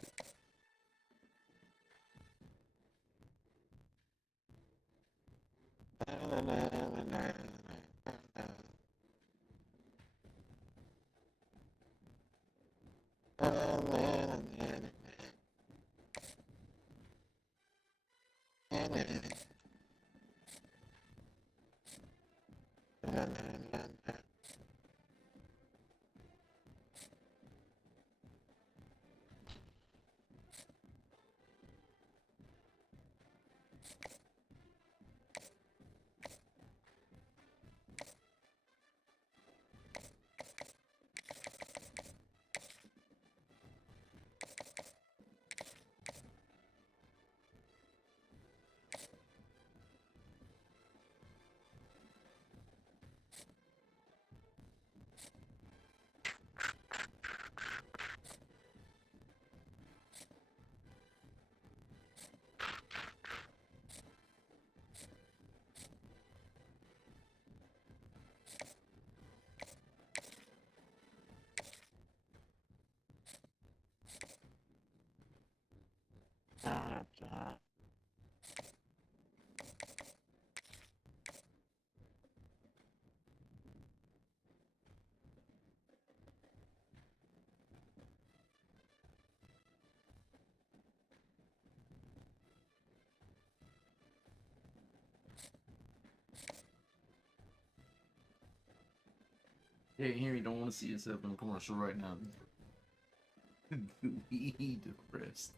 Yeah, Henry don't want to see himself in a commercial right now. He depressed.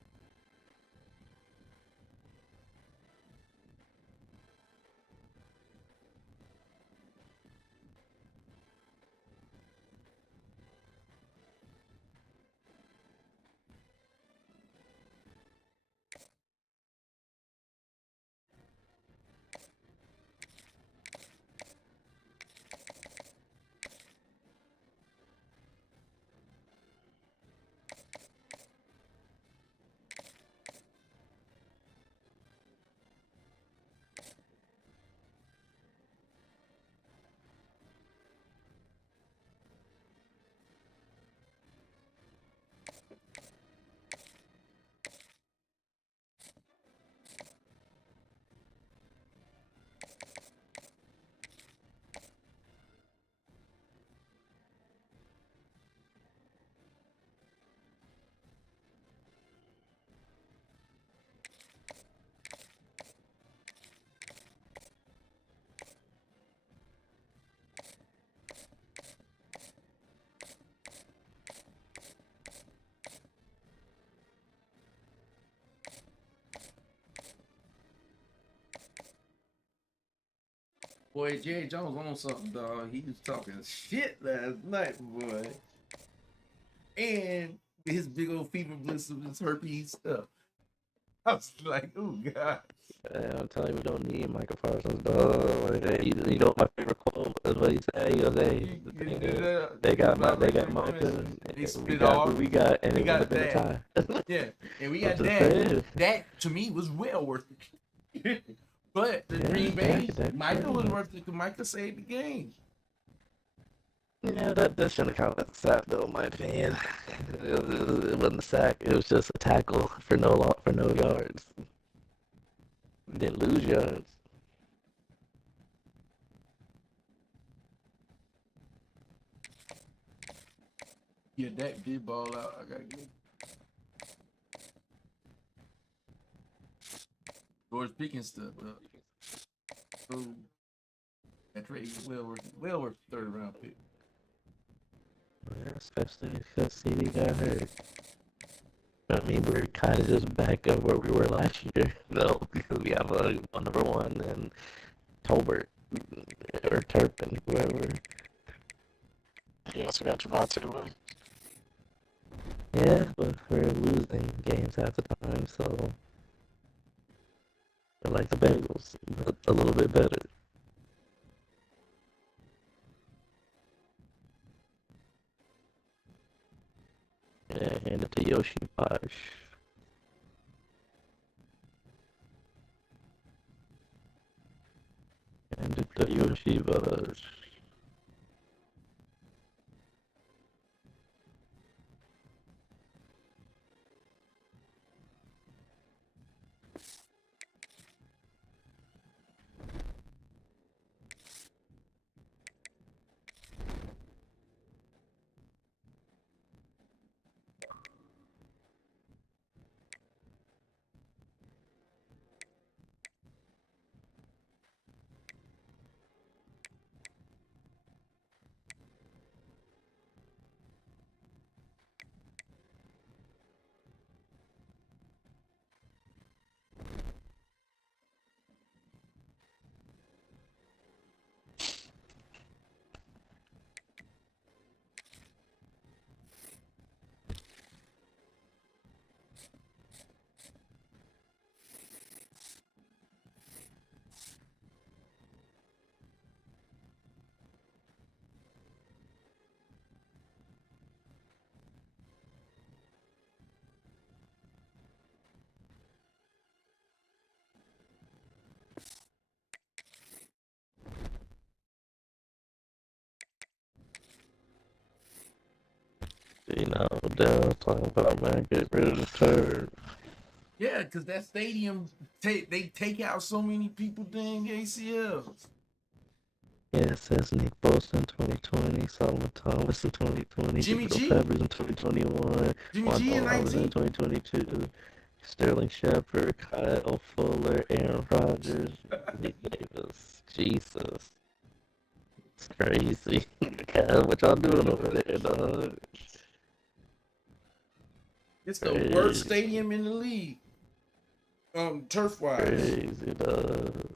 Boy, Jerry Jones on something, dog. He was talking shit last night, boy. And his big old fever blister, his herpes stuff. I was like, oh god. I'm telling you, we don't need Michael Parsons, dog. Like, you know what my favorite quote is? What he said? He goes, "Hey, the thing is, they got Micah, we got, and we it would got have been a tie." Yeah, and we got I'm just that. saying. That to me was well worth it. But the Yeah, Green Bay, that- Micah was worth it because Micah saved the game. Yeah, that shouldn't count as a sack, though, in my opinion. It wasn't a sack. It was just a tackle for no yards. Didn't lose yards. Yeah, that did ball out. I gotta get George Pickens stuff up. So that trade was well worth the 3rd round pick. Yeah, especially because CD got hurt. I mean, we're kind of just back up where we were last year, though, because we have a number 1 and Tolbert or Turpin, whoever. He also got Javante Williams. Yeah, but we're losing games half the time, so we're like the Bengals, but a little bit better. Yeah, hand it to Yoshi Posh. Hand it to Yoshi Posh. You know, Dell's talking about, man, get rid of the turd. Yeah, because that stadium, they take out so many people dang ACLs. Yeah, it says Nick Bosa in 2020, Solomon Thomas in 2020, Jimmy G? Peppers in 2021, Jimmy G in Waddle in 19. 2022, Sterling Shepard, Kyle Fuller, Aaron Rodgers, Nick Davis. Jesus. It's crazy. God, what y'all doing over there, dog? It's the Crazy. worst stadium in the league. Turf wise. Crazy, dog.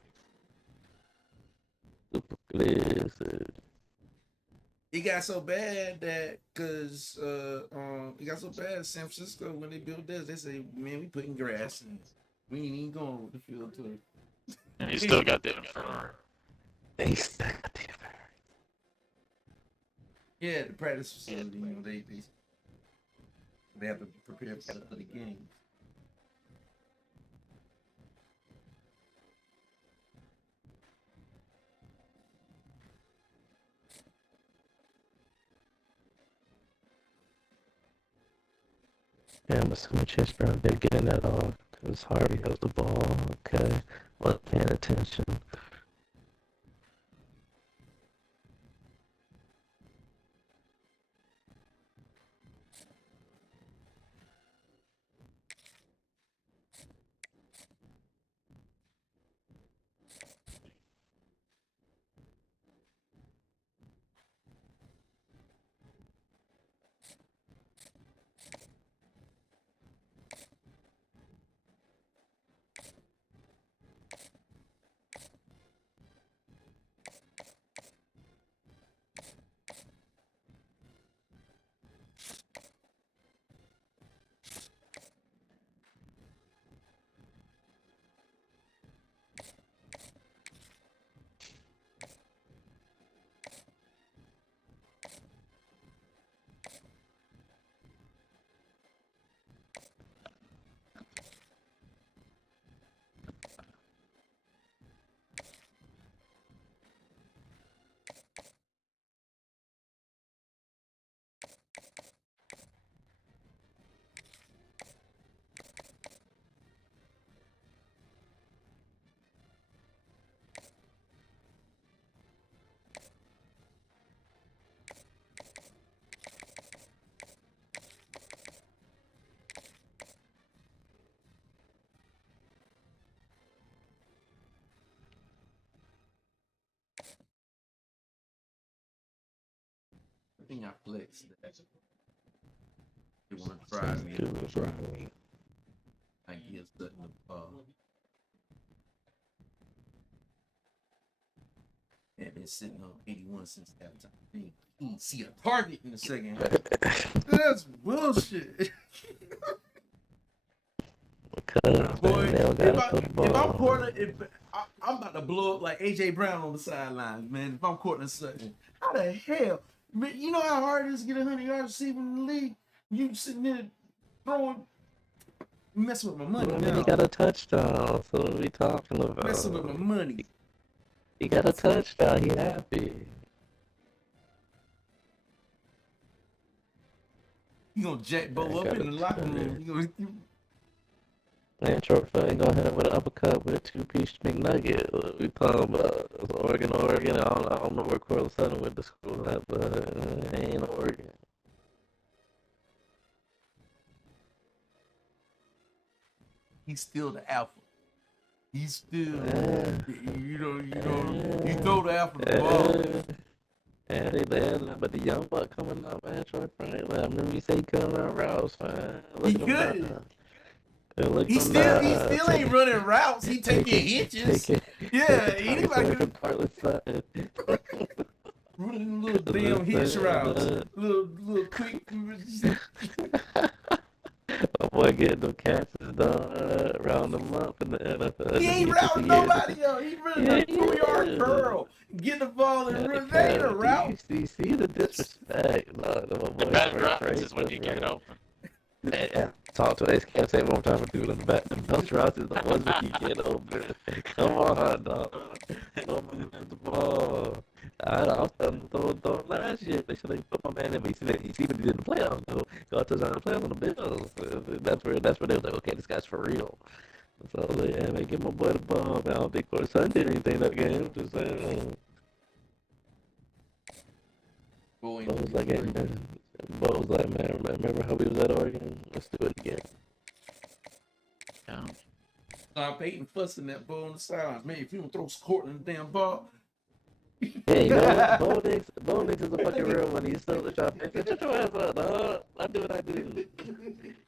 Super crazy. It got so bad that it got so bad San Francisco when they built this, they say, man, we putting grass in. We ain't even going with the field tour. And he still got the infirmary. They still got the infirmary. Yeah, the practice facility, you know, they have to prepare for the game. Yeah, I'm assuming Chase Brown did getting that off because Harvey has the ball. Okay, wasn't paying attention. I think I flexed that. They want to try me. I give Sutton the ball. And been sitting on 81 since halftime. He didn't see a target in the second half. That's bullshit. Boy, if I'm Portland, I'm about to blow up like AJ Brown on the sidelines, man. If I'm Cortland Sutton, how the hell? Man, you know how hard it is to get 100 yards receiving in the league? You sitting there throwing, messing with my money now. He got a touchdown, so what are we talking about? Messing with my money. He got a touchdown, he happy. You gonna jack Bo up in the locker room. Man, Troy ain't gonna hit him with an uppercut with a two-piece McNugget. What we talking about? It's Oregon. I don't know where Cortland Sutton went to school at, but it ain't Oregon. He's still the alpha. He's still, you throw the alpha the ball. Yeah, but the young buck coming up, man. Troy Franklin. I remember you say he couldn't run routes, man. He could. He still ain't running routes. He taking hitches. Yeah, anybody could. Running little damn hitch routes. Little quick. My boy getting them catches done around the month in the NFL. He ain't routing nobody, yo. He running a 2-yard curl. Get the ball and run. That ain't a route. See the disrespect. The better routes is when you get it open. Yeah, talk to us. Can't say it one more time. Dude in the back. The best routes is the ones that you get open. Come on, dog. Don't move the ball. I was telling them to throw it last year. They should have put my man in. But you see what he did in the playoffs, though. Got to the playoffs on the Bills. That's where they was like, okay, this guy's for real. So, yeah, they give my boy the ball. Man, I don't think Cortland Sutton did anything that game. Just saying. Bo was like, man, remember how we was at Oregon? Let's do it again. Yeah. Peyton fussing that ball on the sidelines. Man, if you don't throw Cortland the damn ball, Yeah, you know what? Bo Nix is a fucking real one. He's still the shot. Shut your ass up, dog. I do what I do.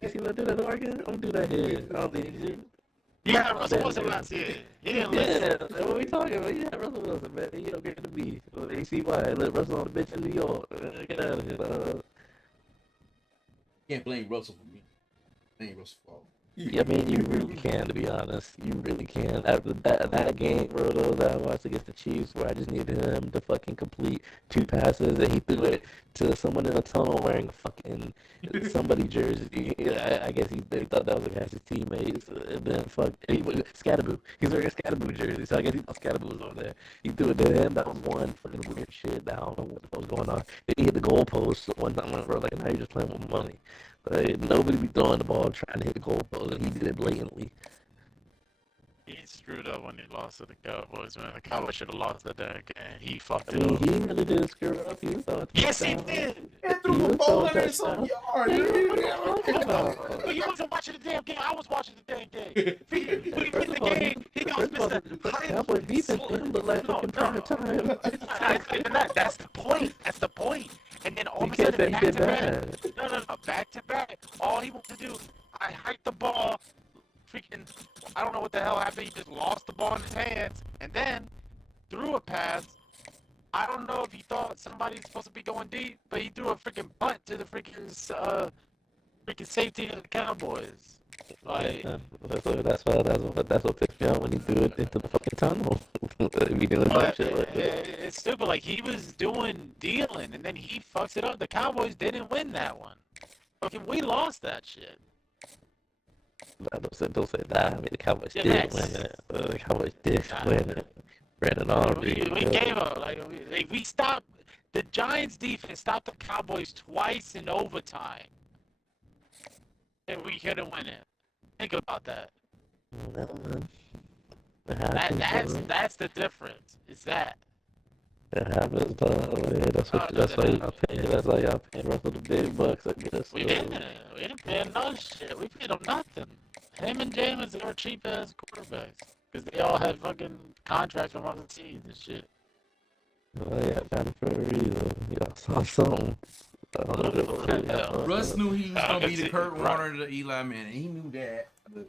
You see what I do that Oregon? I'm do that here. I don't need you. Yeah, Russell Wilson last year. He didn't listen. Yeah, what we talking about? Yeah, Russell Wilson, man. He don't get to be. You see why? Let Russell on the bench in New York. Get out of here, dog. Can't blame Russell for me. Blame Russell for all. Yeah, I mean, you really can, to be honest. You really can. After that game, bro, that I watched against the Chiefs, where I just needed him to fucking complete 2 passes, and he threw it to someone in a tunnel wearing a fucking somebody jersey. I guess they thought that was against his teammates. And then Scatterboo. He's wearing a Scatterboo jersey, so I guess he thought Scatterboo was over there. He threw it to him. That was one fucking weird shit. I don't know what was going on. Then he hit the goalpost one time, bro. Like, now you're just playing with money. Like, nobody be throwing the ball trying to hit the goalpost, and he did it blatantly. He screwed up when he lost to the Cowboys, man. The Cowboys should have lost that damn game. He fucked I it mean, up. he really did screw up. He was throwing Yes, he touchdowns. did. And threw the ball in some yard. But you wasn't watching the damn game. I was watching the damn game. When he hit the game, he goes, Mr. Cowboy defense didn't look like fucking prime time. That's the point. That's the point. And then all You of a can't sudden, say he did bad. no, back to back. All he wanted to do, I hiked the ball. Freaking, I don't know what the hell happened. He just lost the ball in his hands, and then threw a pass. I don't know if he thought somebody was supposed to be going deep, but he threw a freaking bunt to the freaking safety of the Cowboys. Like, That's what pissed me out when he threw it into the fucking tunnel. He doing that shit like that. it's stupid. Like, he was dealing, and then he fucks it up. The Cowboys didn't win that one. Fucking, we lost that shit. Don't say that. I mean, the Cowboys Yeah, did win it. The Cowboys did win it. Brandon Aubrey. We gave up. Like, we stopped. The Giants' defense stopped the Cowboys twice in overtime, and we couldn't win it. Think about that. That's the difference. Is that. It happens, but that's why y'all pay Russell the big bucks, I guess. We didn't pay him no shit. We paid him nothing. Him and Jameis were cheap ass quarterbacks because they all had fucking contracts from other teams and shit. Oh yeah, got it for a reason. Y'all saw something. I don't know what it was. Russ knew he was gonna be the Kurt Warner to the Eli Manning. He knew that. But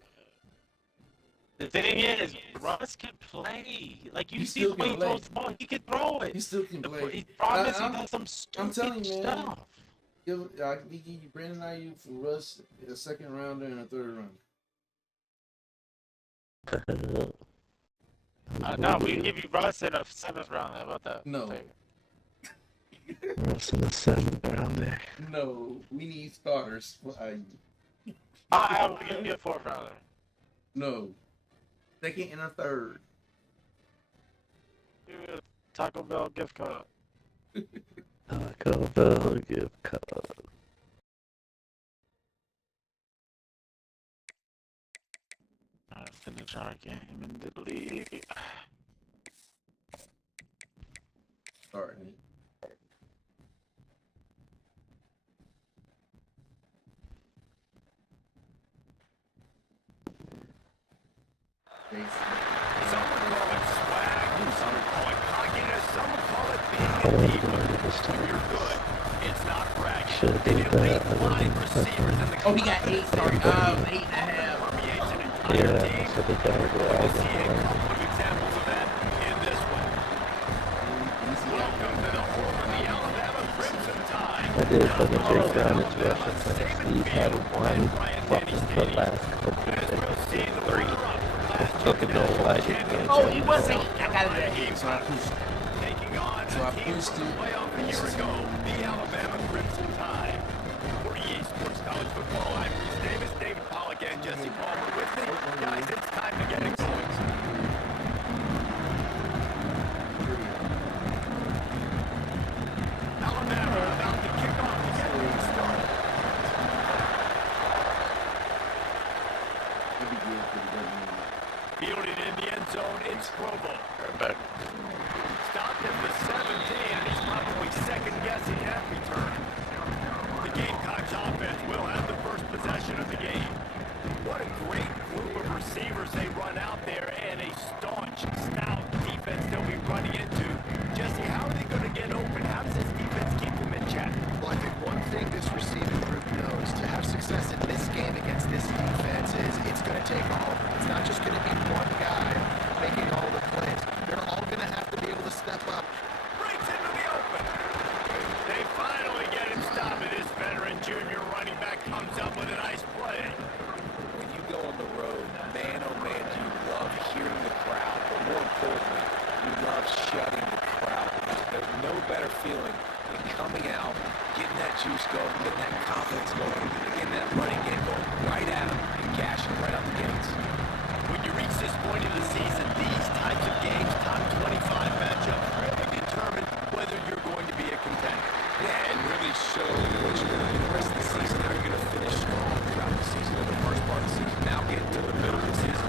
The thing is, Russ can play. Like, you He see still the way can he play. throws the ball, he can throw it. he still can play. He promised I'm- he does some I'm stupid telling you, man. stuff. I can give you Brandon Ayuk for Russ, a second rounder and a third rounder. No, we can give you Russ in a 7th round. How about that? No. Take it. Russ in the 7th round there. No, we need starters for Ayuk. I will give you a 4th rounder. No, second and a third. Give you a Taco Bell gift card. Taco Bell gift card. Finish our game in the league. Starting. Some would call it swag, some would call it cockiness, some would call it being I a wanted to diva. go to this If time. you're good, it's not bragging. Should've And did elite that. I would've wide been receivers in the Oh, he got 8 starting. 8.5. permeates an entire Yeah, team. so they gotta go We'll out see a there. couple of examples of that in this one. Welcome to the home of the Alabama Crimson Tide. I did fucking Jake Brown interruption. Steve had one fucking for the last couple of days. 3. I fucking know why he didn't. Oh, he wasn't. I got it at 8, so I pushed it. Taking on So I a team pushed from it. playoff a year ago, the Alabama Crimson Tide. For EA Sports College Football, I'm Reese Davis, David Pollock, and Jesse Palmer with me. Guys, it's time to get it going. Alabama about to kick off to get things started. That'd be good for the W. Fielded in the end zone, it's Provo. Back. Stopped at the 17, and he's probably second-guessing that return. The Gamecocks offense will have the first possession of the game. What a great group of receivers they run out there, and a staunch, stout defense they'll be running into. Jesse, how juice going, getting that confidence going, getting that running game going right at them and cashing right out the gates. When you reach this point in the season, these types of games, top 25 matchups, really determine whether you're going to be a contender. Yeah, and really show what you're going to do the rest of the season, how you're going to finish strong throughout the season or the first part of the season. Now get to the middle of the season,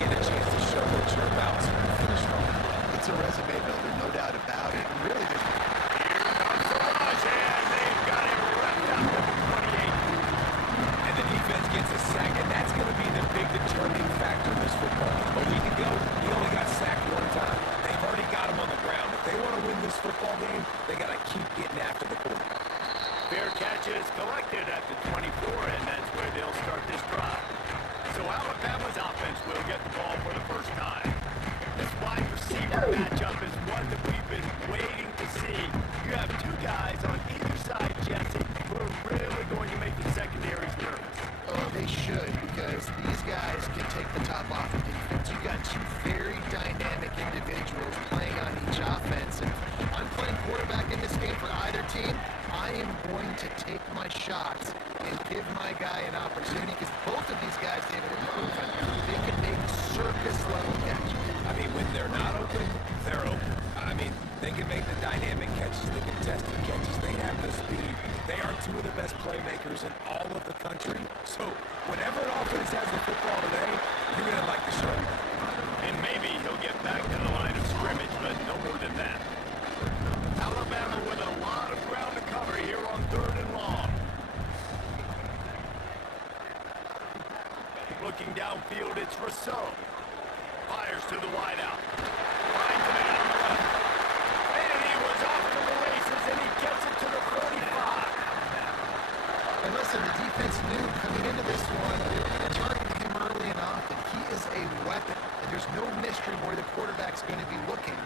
get a chance to show what you're about so you can finish strong. It's a resume builder, no doubt about it. And really, there's Here comes the rush, and they've got him wrapped up at the 28. And the defense gets a sack, and that's going to be the big determining factor in this football. A week ago, he only got sacked one time. They've already got him on the ground. If they want to win this football game, they got to keep getting after the quarterback. Fair catch is collected at the 24, and that's where they'll start this drive. So Alabama's offense will get the ball for the first time. This wide receiver matchup is one that we've been waiting to see. You have two guys on either side, Jesse, who are really going to make the secondaries nervous. Oh, they should, because these guys can take the top off the defense. You got two very dynamic individuals playing on each offense. And if I'm playing quarterback in this game for either team, I am going to take my shots and give my guy an opportunity, because both of these guys, David, have proven they can make circus-level catches. I mean, when they're not open, they're open. I mean, they can make the dynamic catches, the contested catches. They have the speed. They are two of the best playmakers in all of the country. So, whenever an offense has the football today, you're going to like the show. And maybe he'll get back to the line of scrimmage, but no more than that. Alabama with a lot of ground to cover here on 3rd and long. Looking downfield, it's Rousseau. Fires to the wideout. Finds a man on the left. And he was off to the races, and he gets it to the 45. And listen, the defense knew coming into this one, they were going to target him early and often. He is a weapon, and there's no mystery where the quarterback's going to be looking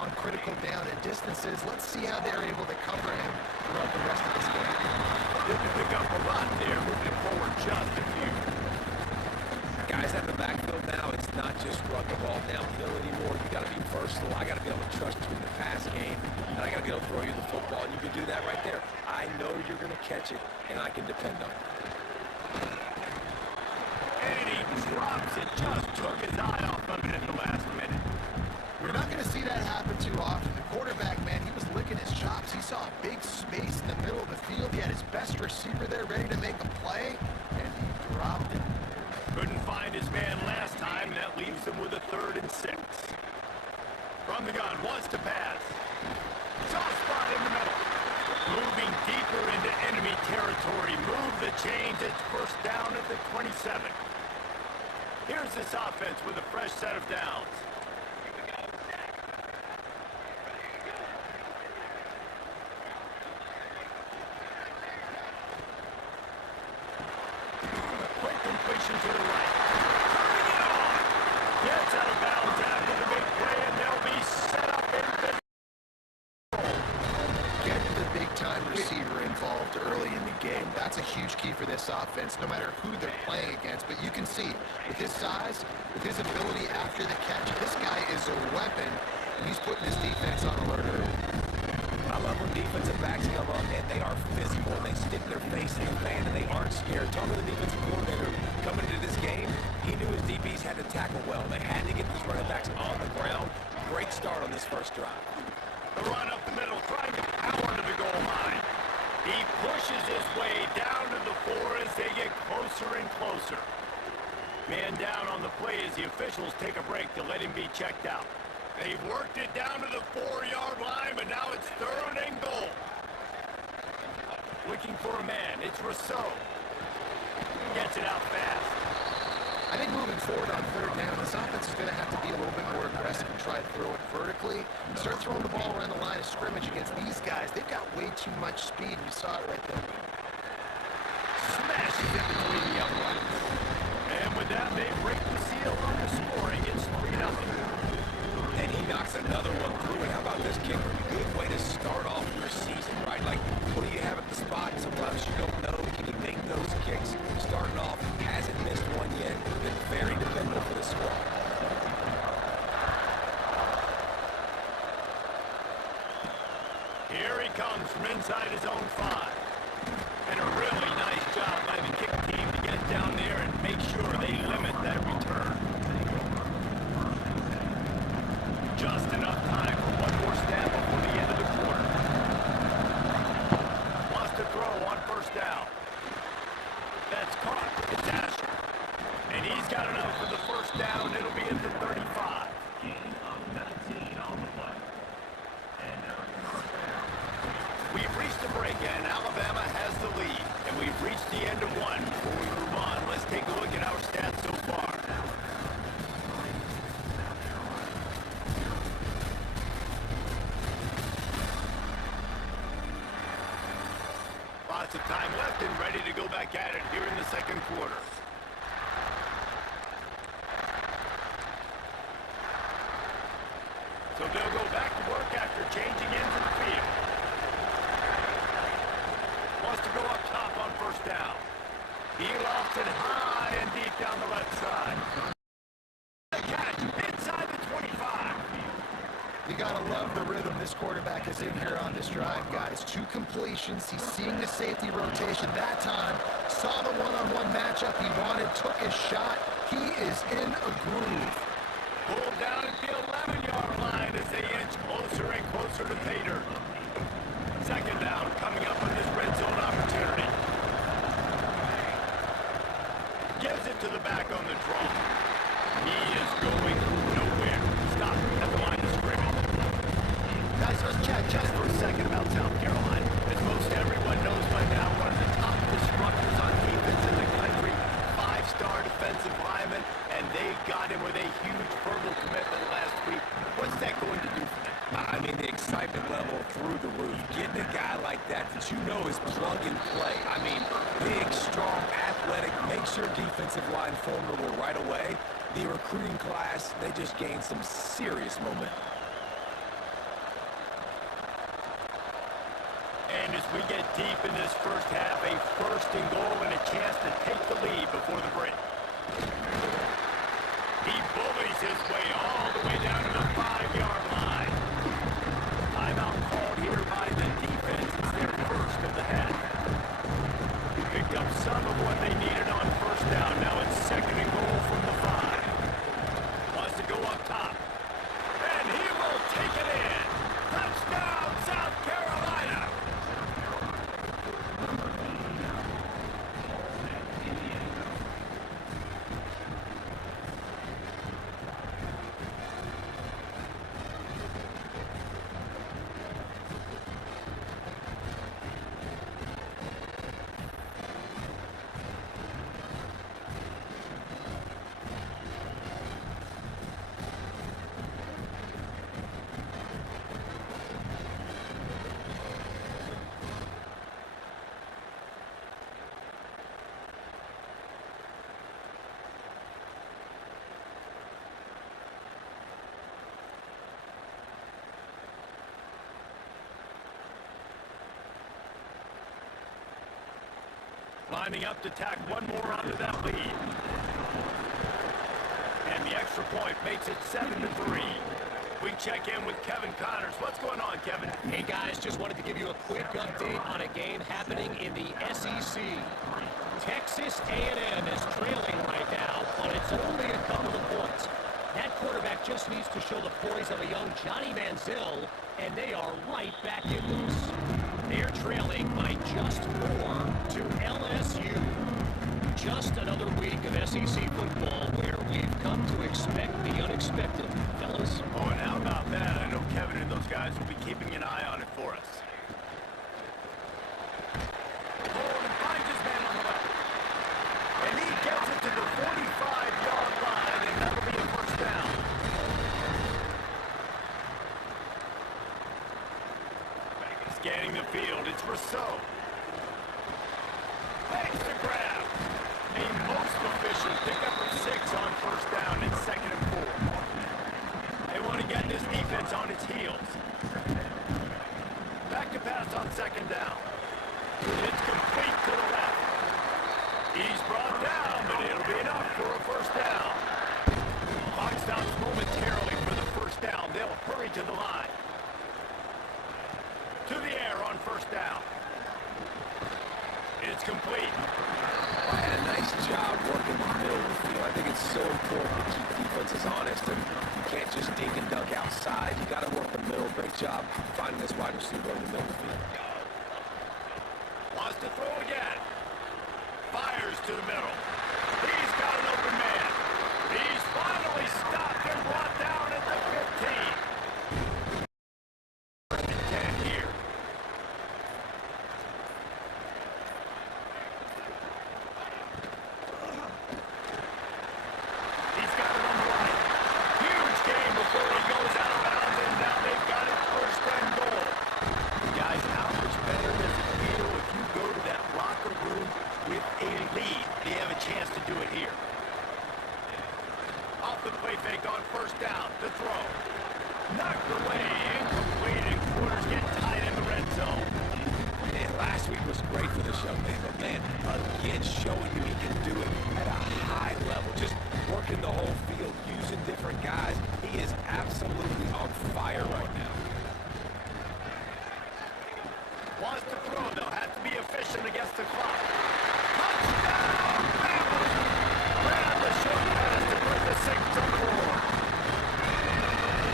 on critical down and distances. Let's see how they're able to cover him throughout the rest of this game. Didn't pick up a lot there, moving forward just a few. Guys out of the backfield now, it's not just run the ball downhill anymore. You got to be versatile. I got to be able to trust you in the pass game, and I got to be able to throw you the football, and you can do that right there. I know you're going to catch it, and I can depend on it. And he drops it, just took his eye off of it in the last minute. You're not going to see that happen too often. The quarterback, man, he was licking his chops. He saw a big space in the middle of the field. He had his best receiver there ready to make a play, and he dropped it. Couldn't find his man last time, and that leaves him with a 3rd and 6. From the gun, wants to pass. Soft spot in the middle. Moving deeper into enemy territory. Move the chains. It's first down at the 27. Here's this offense with a fresh set of downs. Quick completion to the right. Turning it on. Gets out of bounds after the big play, and they'll be set up in the Get the big-time receiver involved early in the game. That's a huge key for this offense, no matter who they're playing against. But you can see, with his size, with his ability after the catch, this guy is a weapon, and he's putting his defense on alert early. I love when defensive backs come up, and they are physical, and they stick their face in the fan, and they aren't scared. Talking to the defensive coordinator coming into this game, he knew his DBs had to tackle well. They had to get these running backs on the ground. Great start on this first drive. The run up the middle, trying to power to the goal line. He pushes his way down to the 4 as they get closer and closer. Man down on the play as the officials take a break to let him be checked out. They've worked it down to the 4-yard line, but now it's 3rd and goal. Looking for a man, it's Rousseau. Gets it out fast. I think moving forward on 3rd down, this offense is going to have to be a little bit more aggressive and try to throw it vertically. Start throwing the ball around the line of scrimmage against these guys. They've got way too much speed. You saw it right there. Smashes it between the uprights. And with that, they break the seal on the scoring. It's 3-0. And he knocks another one through. And how about this kicker? Good way to start off your season, right? Like, what do you have at the spot? Sometimes you don't know. Can he make those kicks? Starting off, hasn't missed one yet. Been very dependable for the squad. Here he comes from inside his own 5. down there and make sure they limit that return. Just enough time for one more snap before the end of the quarter. Wants to throw on first down. That's caught. It's Asher. And he's got enough for the first down. It'll be at the 35. We've reached the break, and Alabama has the lead. And we've reached the end of one. Before we move on, let's take a look at our stats so far. Lots of time left and ready to go back at it here in the second quarter. So they'll go back to work after changing into the field. Wants to go up top on first down. He lofts it high and deep down the left side. The catch inside the 25. You gotta love the rhythm this quarterback is in here on this drive, guys. 2 completions. He's seeing the safety rotation that time. Saw the one-on-one matchup he wanted, took his shot. He is in a groove. Pulled down at the 11-yard line as they inch closer and closer to pay dirt. Second down coming up on this red zone opportunity. Gives it to the back on the draw. He is going nowhere. Stop at the line of scrimmage. Guys, let's chat just for a second about South Carolina. As most everyone knows by now, one of the top disruptors on defense in the country. 5-star defensive lineman, and they got him with a huge verbal commitment last week. What's that going to do for them? I mean, the excitement level through the roof. Getting a guy like that you know is plug and play. I mean, big, strong, athletic, makes your defensive line formidable right away. The recruiting class, they just gained some serious momentum. And as we get deep in this first half, a first and goal and a chance to take the lead before the break. He bullies his way all the way down to the 5-yard line. Timeout called here by the defense. It's their first of the half. Picked up some of what they needed on first down. Now it's second and goal from the 5. Wants to go up top. And he will take it in. Touchdown, South Carolina. Lining up to tack one more onto that lead. And the extra point makes it 7-3. We check in with Kevin Connors. What's going on, Kevin? Hey guys, just wanted to give you a quick update on a game happening in the SEC. Texas A&M is trailing right now, but it's only a couple of points. That quarterback just needs to show the poise of a young Johnny Manziel, and they are right back in loose. They're trailing by just 4 to LSU. Just another week of SEC football where we've come to expect the unexpected, fellas. Oh, and how about that? I know Kevin and those guys will be keeping an eye on it for us. Oh, and finds his man on the left. And he gets it to the 45-yard line, and that'll be a first down. Scanning the field, it's Rousseau. Thanks to grab. A most efficient pickup of 6 on first down and second and 4. They want to get this defense on its heels. Back to pass on second down. It's complete to the left. He's brought down, but it'll be enough for a first down. Clock stops momentarily for the first down. They'll hurry to the line. To the air on first down. It's complete. I had a nice job working the middle of the field. I think it's so important to keep defenses honest, and you can't just dink and dunk outside. You got to work the middle. Great job finding this wide receiver in the middle of the field. Wants to throw again. Fires to the middle. He's got an open man. He's finally stopped and brought down at the 15. First and 10 here. He's got it on the right. Huge game before he goes out of bounds, and now they've got it first and goal. Guys, how much better does it feel if you go to that locker room with a lead? They have a chance to do it here. Off the play fake on first down. The throw. Knocked away. Incomplete, and quarters get tied in the red zone. Man, last week was great for this young man, but man, again, showing you he can do it at a high level. Just working the whole field, using different guys. He is absolutely on fire right now. Wants to throw, though. Has to be efficient against the clock. Touchdown, Bama! Grab the short pass to put the 6-4.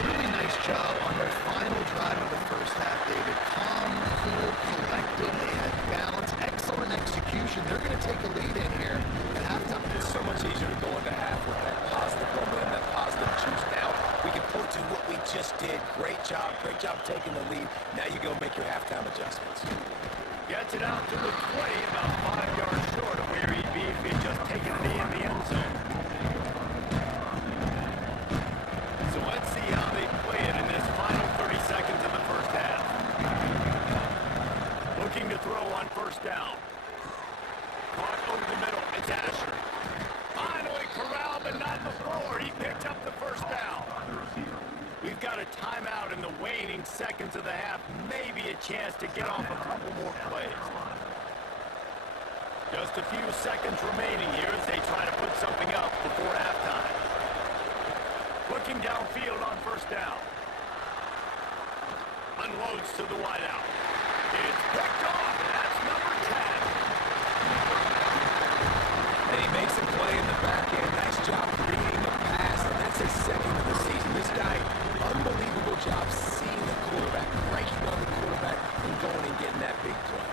Really nice job on their final drive of the first half, David. Calm, cool, collected, they had balance, excellent execution. They're going to take a lead in here at halftime. It's so much easier to go into half with that positive momentum, that positive juice. Now we can point to what we just did. Great job taking the lead. Now you go make your halftime adjustments. Gets it out to the 20, about 5 yards short of where he'd be if he'd just taken a knee in the end zone. So let's see how they play it in this final 30 seconds of the first half. Looking to throw on first down. Caught over the middle. It's Asher. Finally corralled, but not before. He picked up the first down. We've got a timeout in the waning seconds of the half. Maybe a chance to get off a couple more plays. Just a few seconds remaining here as they try to put something up before halftime. Looking downfield on first down. Unloads to the wideout. It's picked off. That's number 10. And he makes a play in the back end. Nice job reading the pass, and that's his second of the season. This guy, unbelievable job seeing the quarterback, breaking on the quarterback, and going and getting that big play.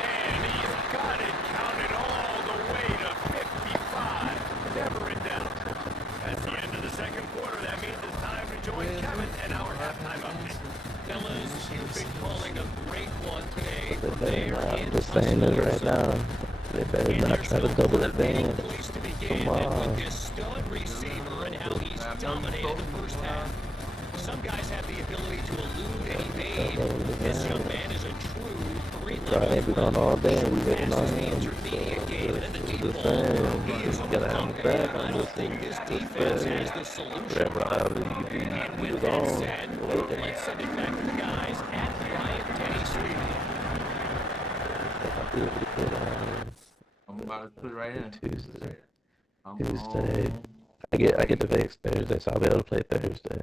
And he's got it counted all the way to 55. Never in doubt. That's the end of the second quarter. That means it's time to join Kevin and our halftime update. Fellas, you've been calling a great one today. They From better there not. in Just saying this right now. They better And not there's try to no double more it down. place to begin Come than on. with this stud receiver and how he's dominated the first half. Some guys have the ability to elude any pain. This young man is a true three-level Right, we gone all day. We waiting on masters the him. intermediate game and in the deep Just ball. saying. He is You on gotta the have him up back. and I I'm don't just think saying. this Just defense saying. has the solution. Whatever however you And be, with you that on. said, let's send it back to the guys at Bryant Denny Stadium. I'm about to put it right in. Tuesday. I'm Tuesday. on. I get the Vegas Thursday, so I'll be able to play Thursday.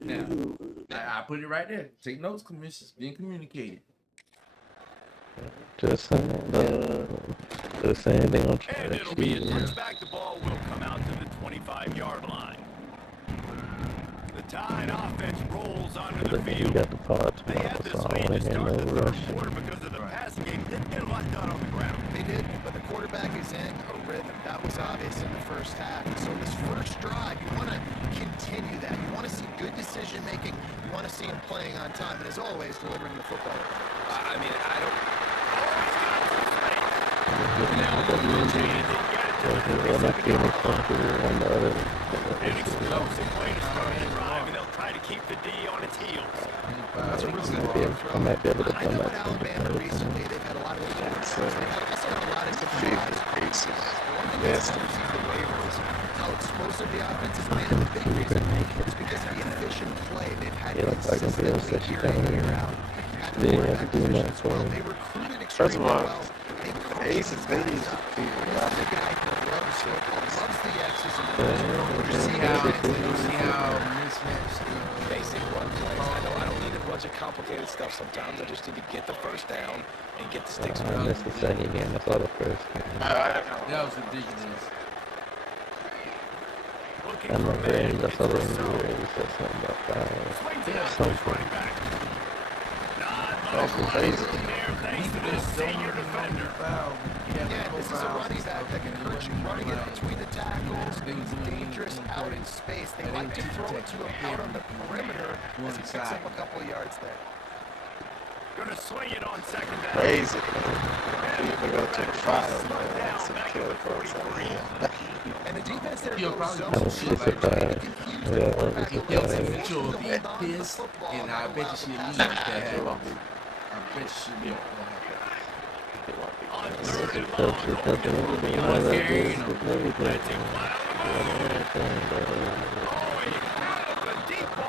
Now, I put it right there. Take notes, commissions. Being communicated. Just saying, just saying they gonna try And to it'll be cheat, a man. touchback. The ball will come out to the 25-yard line. The Tide offense rolls onto the Look, he field. got the power They tomorrow, had this so I lead want to to hear start no the third rushing. quarter because of the passing game. Didn't get a lot done on the ground. They did, but the quarterback is in a rhythm. That was obvious in the first half. So this first drive, you want to continue that. You want to see good decision making. You want to see him playing on time, and as always, delivering the football. I mean, I don't. Well, not Phoenix, on the other. An explosive way to start the drive, and they'll try to keep the D on its heels. That's a really good Yeah, I might be able to I come know back at from the Alabama recently, they've had a lot of also had a lot of different guys. One thing that's received the waivers, how explosive the offense has been, the big reason is because of the efficient play they've had Yeah, like I'm feeling consistently such a year kind in, of year out. At the they have quarterback to do position that as for well, him. they recruited First extremely of all, well. They coached Ace is these baby. guys up. And this is a guy who loves football, loves the X's and O's. You see how mismatched Basic run plays. I don't need a bunch of complicated stuff sometimes. I just need to get the first down and get the sticks. I missed the second game. I saw the first. that was ridiculous. Looking I for remember man. I saw the interview where he said something about that. Swings it out to his Something. running back. That's crazy. Thanks to this senior defender. Again, this is a running back that can hurt you running it between the tackles. It's dangerous out in space. They like to throw it to him out on the perimeter as he picks up a couple of yards there. Gonna swing it on second down. Crazy. People go to the file, man. That's a killer process. And the defense there He'll goes probably zone do shit coverage. like that. It confused the Yeah, quarterback it's a He'll little take bit. Mitchell will be Hold on to the pissed, football and I and bet you allow she'll the leave pass if that to happens. I bet she'll be On third and long. Coach is nothing to do with all that. Carrying him. Everything.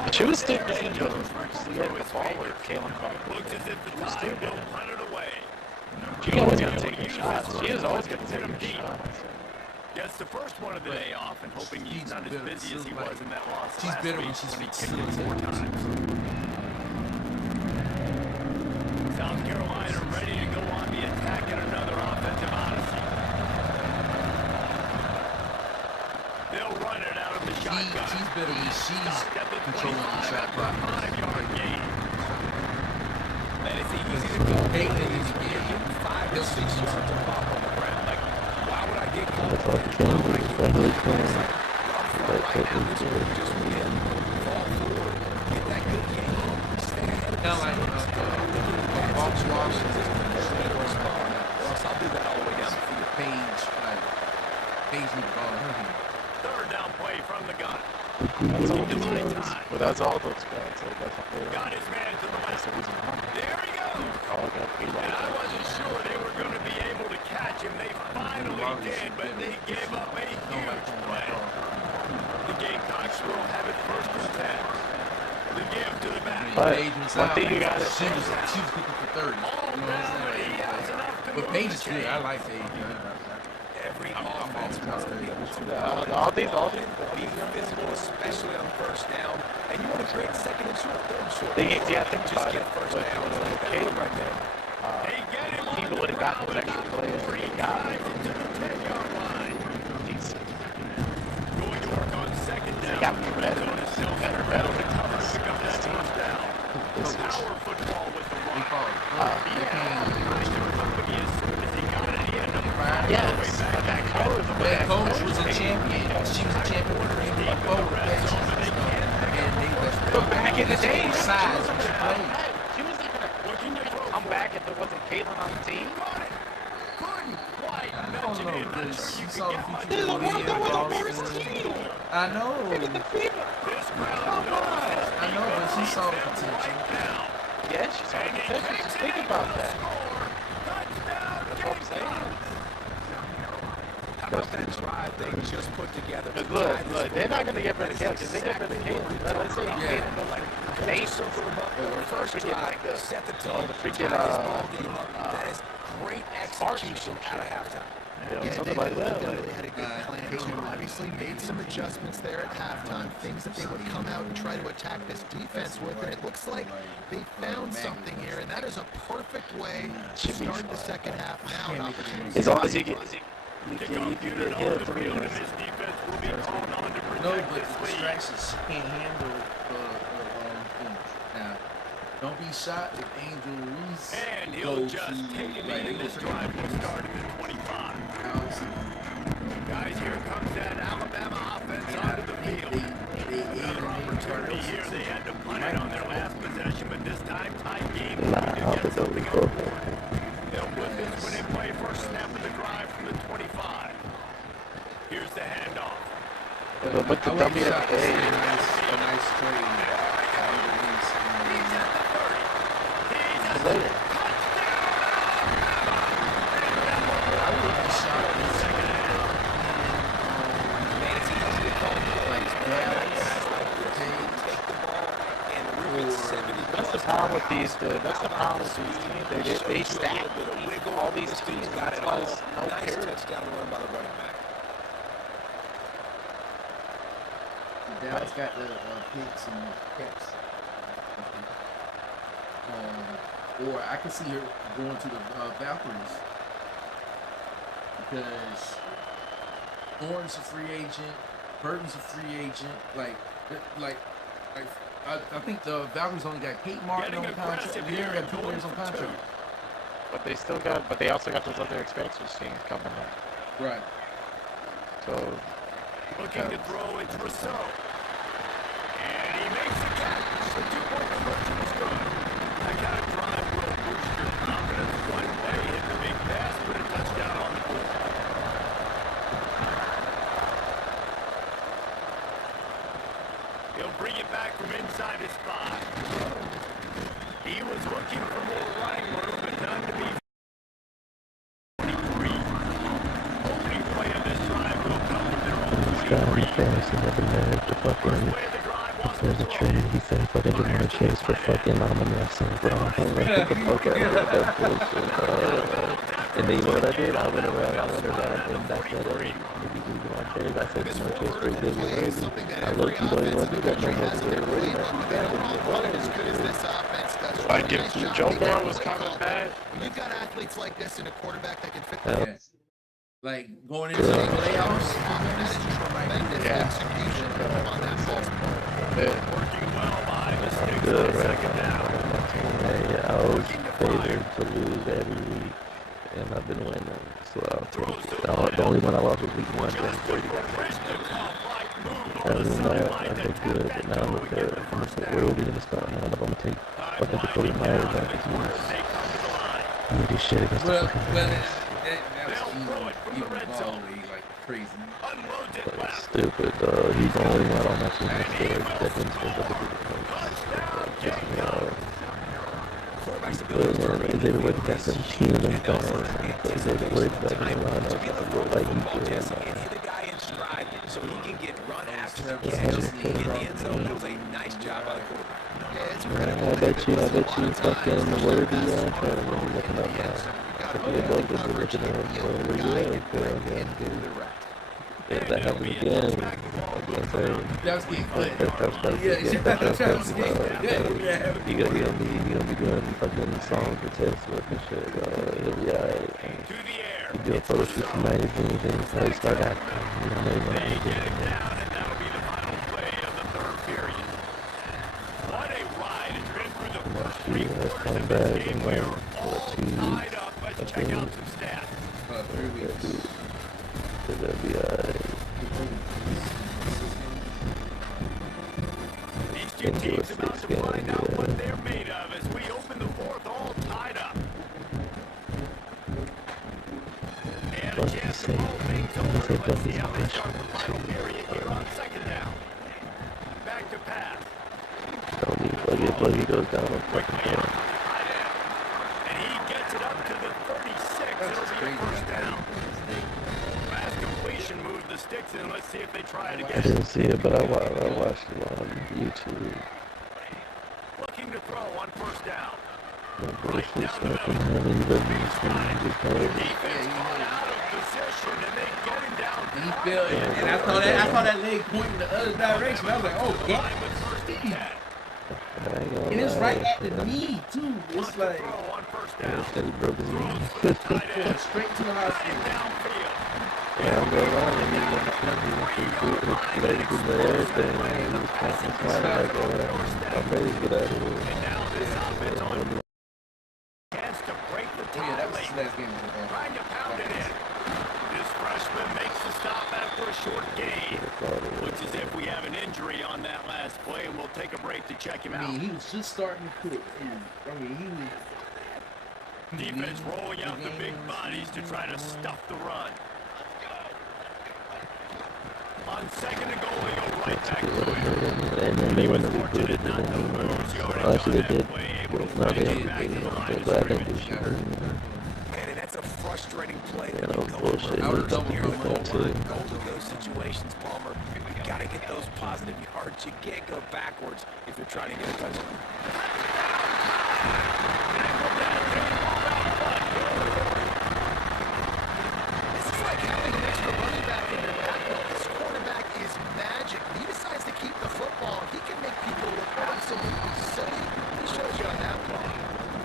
But she was still getting the ball with Kalen Carter. Looks as if the Tide will punt it away. She always got to take her shots. She is always going to take her shots. Gets the first one of the day off and hoping he's not as busy as he was in that loss She's last better week when she's when he kicked it 4 facilitating. times. South Carolina ready to go on the attack in another offensive odyssey. They'll run it out of the shotgun. She's better when she's Stopped at the controlling the 25 shot after clock. a 5-yard gain. That is easy to go. Caitlin is getting 5 or 6 yards of pop on the ground. Like, why would I get caught? That's all King is probably playing. But Right now, this one just win, fall forward, get that good game, stay ahead of Kind of like Box Washington. I'll do that all the way down the field. Paige, like, Paige need the ball in her hand. Third down play from the gun. That's all those Divine guys. time. But that's all those guys. So that's what they're Got his man to the That's left. the reason why. There he goes. All got beat And I out. wasn't sure they were going to be able to catch him. They finally did, but they gave up a huge play. The Gamecocks will have it first and 10. The give to the back. But Paige was one out. thing you gotta She was looking for 30. You know what I'm saying? But Paige is good. I like Paige. Every I'm offense always wants to be able to All these be physical, especially on first down. And you want to create second and short, third and short. thing is, yeah, think Just about get it. first With down. Caleb right there, They get him he on the would have got ground those extra plays that he got. to the 10-yard line. Decent. Going to work on second They down. got me better. Better to cover Pick up that this team. first down. This is Power football with the They run. call it. Company as soon as he got it, he ended up yes, but that cover, That coach was a champion. She was a champion with her NBA forward passes and stuff. And they But back in the day, size when she played. she was even a, I'm back at the, wasn't Caitlin on the team? couldn't quite I match don't it know, in. Not because sure she you saw the could get future much. of Lydia Boston. I know. This crowd knows I know, but she saw the potential. now. Yeah, she's on the potential. Think about that. That's what I'm saying. How about that drive they just put together? But look, they're not going to get rid of Caitlin because they get rid of Caitlin. Let's say Caitlin, but like, they first freaking like the, Set the oh, tone. the freaking, That is great execution out of halftime. know, Yeah, something they like that. definitely had a good plan too. Obviously made some adjustments there at halftime, things that they would come out and try to attack this defense with, and it looks like they found something here, and that is a perfect way to start the second half now. An opportunity. As long as you get hit, No, but the distractions can't handle now. Don't be shot if Angel Reese And he'll just take it in this drive will start at the 25. Guys, here comes that Alabama offense onto the field. Another opportunity here. They had to punt it on their last possession, but this time tight game. They'll put this one in play first snap of the drive from the 25. Here's the handoff. but the dummy a nice trade. He's at the 30. He's at the later. I would be shocked in the second half. That's the problem with these. That's the problem with these teams. They stack all these teams. That's why it's no care. Dallas got the picks and caps. Or I can see her going to the Valkyries because Thorne's a free agent, Burton's a free agent. I think the Valkyries only got Kate Martin on contract. They got 2 players on contract. But they also got those other expansion teams coming up. Right. So looking to throw it to Rousseau. And he makes the catch. The 2-point conversion is good. That kind of drive will boost your confidence. One way, hit the big pass, put a touchdown on the board. He'll bring it back from inside his 5. He was looking for more running room, but none to be 23. Opening play of this drive will come from their own 23. Fast and never married to fucking. There's a trade. He said fucking Jamar Chase for fucking Amendola, bro. I'm like, what the fuck out of that bullshit, and then you know what I did? I went around and back that up. Maybe Jamar Chase. I said Jamar Chase pretty good with Early. I look, you don't even want to do that no more. I give Joe Burrow was kind of bad. You've got athletes like this in a quarterback that can fit the Yeah. Like going into the playoffs. execution on that ball. Working well behind the sticks Good on right second down. now. I was favored to lose every week, and I've been winning, so I'll take it. The only one I lost was week 1. Then 30. Other than that, I did good, but now I'm gonna say, where are we gonna start now? I'm gonna take fucking Dakota Myers out of this. I'm gonna do shit against the fucking Bears. That's even ball league like crazy. That's stupid, he's the only one on my team that didn't score double digit points. They were with that 17 of them guys. They were worried about the lineup. Like you could. So he can get run after Yeah, I don't care about nice job by the quarterback. I bet you fucking Worthy trying to really looking up now. If you're both going to be looking at him, where you at? If that happens again, That was getting good. He gonna be doing fucking songs for test work and shit, bro. He'll be alright. He do a photo shoot for magazines and he'll probably start acting. You know, maybe Down, and that'll be the final play of the third period. What a ride. It's been through the first 3 quarters come of back this game. in We're like, all 2 weeks. tied up. Let's check out some stats. 3 weeks. That'll be alright. These two teams about to find out what they're made of as we open the fourth all tied up. And a chance to roll things over. Let's see how they start the final period here on second down. Back to pass. Don't need Buggy goes down on fucking down. And he gets it up to the 36. It'll be a first down. Fast completion moves the sticks in. Let's see if they try it I again. didn't see it, but I watched it on YouTube. Looking to throw on first down. The bullshit stuff and having the Defense caught out of position. possession, and they get him down. And he fell, and I saw that leg pointing the other direction. I was like, oh, God. And it's right at the knee, too. It's like, He broke his knee. going straight to the hospital. Yeah, I'm going on and he went to everything, man. He was passing slide like, I'm ready to get out of here. Chance to break the Yeah, that tie was late. the last game of the ball. Trying to pound it in. This freshman makes the stop after a short gain. Looks as if we have an injury on that last play, and we'll take a break to check him I out. mean, he was just starting to cook. I mean, he was... Defense rolling out the big bodies to try to stuff the run. On second and goal, they go right back to it. And then they went to reboot it, and then actually they did. No, they didn't. But I think they should. Man, and that's a frustrating play. Yeah, that was bullshit. I would've doubled You're him goal up, line, too. goal to those situations, Palmer. You gotta get those positive yards. You can't go backwards if you're trying to get a touchdown. This is like having an extra running back in your backfield. This quarterback is magic. When he decides to keep the football, he can make people look absolutely silly. He shows you on that play.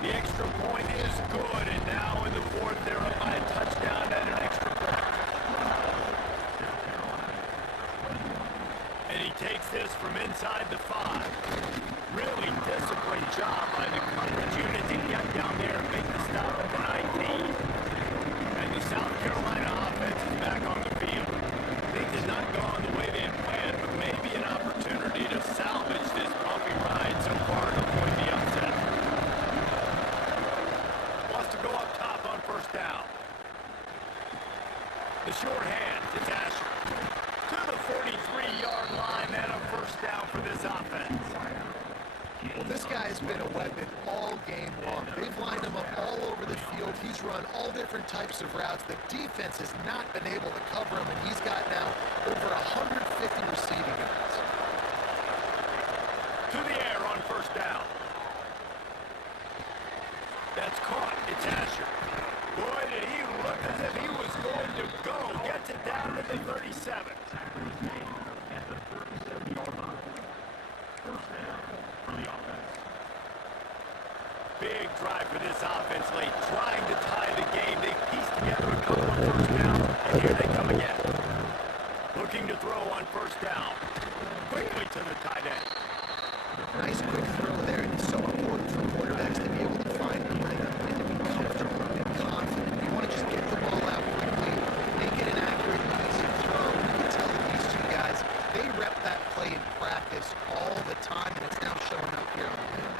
The extra point is good, and now in the fourth, they're up by a touchdown and an extra point. And he takes this from inside the 5. Really disciplined job by the coverage unit to get down there and make the stop at the 19. And the South Carolina offense is back on the field. They did not go on the way they had planned, but maybe an opportunity to salvage this bumpy ride so far and avoid the upset. Wants to go up top on first down. The short hand to Asher. To the 43-yard line and a first down for this offense. Well, this guy has been a weapon all game long. They've lined him up all over the field. He's run all different types of routes. The defense has not been able to cover him, and he's got now over 150 receiving yards. To the air on first down. That's caught. It's Asher. Boy, did he look as if he was going to go. Gets it down to the 37. Big drive for this offense late. Trying to tie the game. They pieced together a couple of first downs. And here they come again. Looking to throw on first down. Quickly to the tight end. Nice quick throw there, and it's so important for quarterbacks to be able to find the rhythm and to be comfortable and confident. You want to just get the ball out quickly, make it an accurate and easy throw. You can tell that these two guys, they rep that play in practice all the time, and it's now showing up here on the field.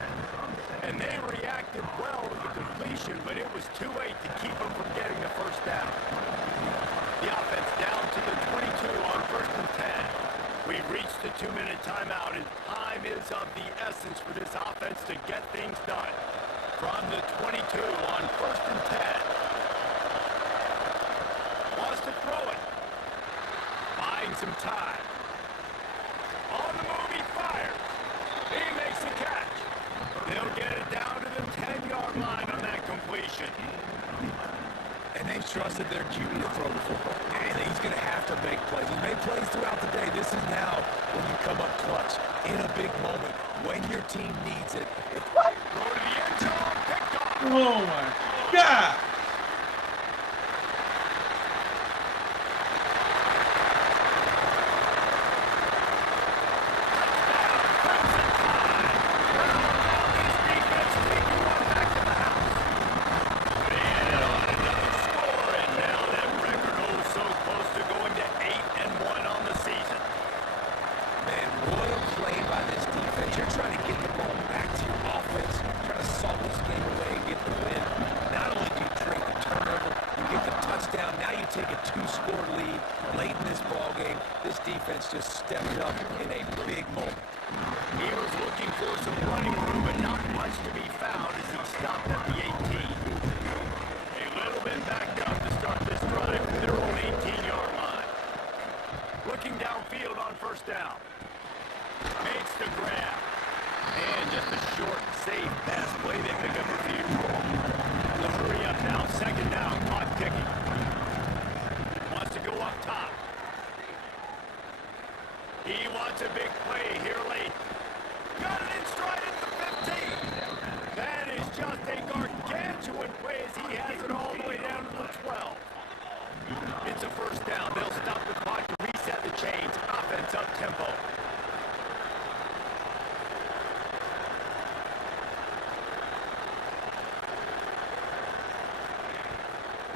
And they reacted well to the completion, but it was too late to keep them from getting the first down. The offense down to the 22 on first and 10. We've reached the 2-minute timeout, and time is of the essence for this offense to get things done. From the 22 on first and 10. Wants to throw it. Buying some time. On the move, he fires. He makes the catch. They'll get it down to the 10-yard line on that completion. And they trusted their QB to throw the football. And he's going to have to make plays. He's made plays throughout the day. This is now when you come up clutch in a big moment when your team needs it. Throw to the end zone, picked off. Oh, my God. Man, what a play by this defense. You're trying to get the ball back to your offense. Trying to solve this game away and get the win. Not only do you create the turnover, you get the touchdown. Now you take a 2-score lead late in this ball game. This defense just stepped up in a big moment. He was looking for some running room, but not much to be found as he stopped at the 18. A little bit backed up to start this drive from their own 18-yard line. Looking downfield on first down. Makes the grab. And just a short, safe pass play. They pick up a few. The hurry up now. Second down. Clock ticking. He wants a big play here late. Got it in stride at the 15. That is just a gargantuan play as he has it all the way down to the 12. It's a first down. They'll stop the clock to reset the chains. Offense up tempo.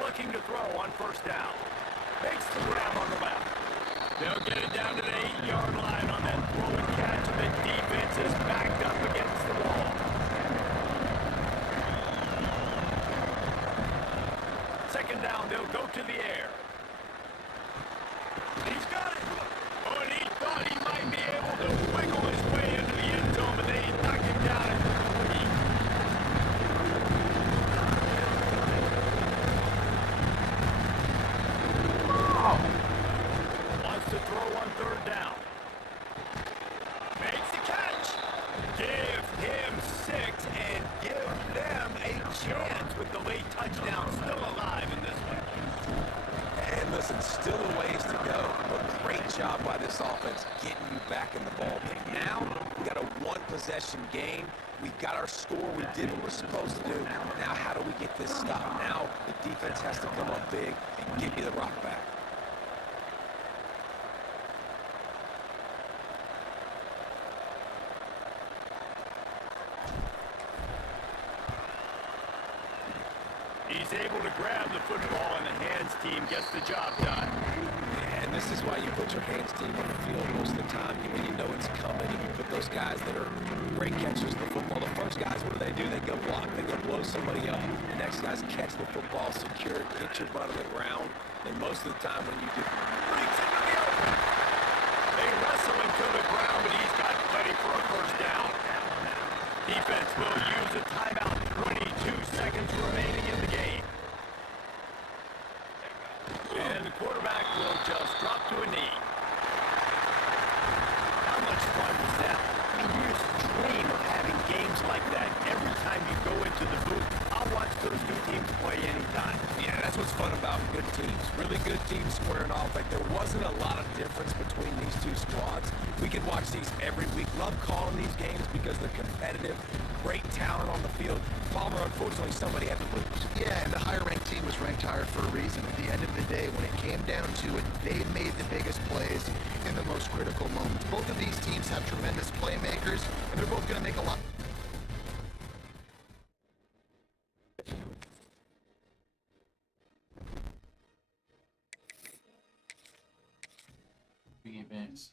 Looking to throw on first down. Makes the grab on the left. They'll get it down to the 8-yard line on that throw and catch, and the defense is backed up against the wall. Second down, they'll go to the air. He's got it. Oh, and he thought he might be able to wiggle his way into the end zone, but they knocked him down at the 3. Wants to throw on third down. Makes the catch. Give him 6 and give them a chance with the late touchdown still alive in this one. And listen, still a ways to go, but great job by this offense getting you back in the ball game. Now, we got a one-possession game. We got our score. We did what we're supposed to do. Now, how do we get this stopped? Now, the defense has to come up big and give you the rock back. He's able to grab the football, and the hands team gets the job done. And this is why you put your hands team on the field most of the time when you know it's coming. You put those guys that are great catchers of the football. The first guys, what do? They go block. They go blow somebody up. The next guys catch the football, secure it, get your butt on the ground. And most of the time when you do... Breaks into the open. They wrestle him to the ground, but he's got plenty for a first down. Defense will use a timeout. 22 seconds remaining in the game. And the quarterback will just drop to a knee. How much fun is that? I mean, you just dream of having games like that every time you go into the booth. I'll watch those two teams play anytime. Yeah, that's what's fun about good teams. Really good teams squaring off. Like, there wasn't a lot of difference between these two squads. We could watch these every week. Love calling these games because they're competitive. Great talent on the field. Palmer, unfortunately, somebody had to lose. Yeah, and the higher-ranked team was ranked higher for a reason. At the end of the day, when it came down to it, they made the biggest plays in the most critical moments. Both of these teams have tremendous playmakers, and they're both going to make a lot. Big advance.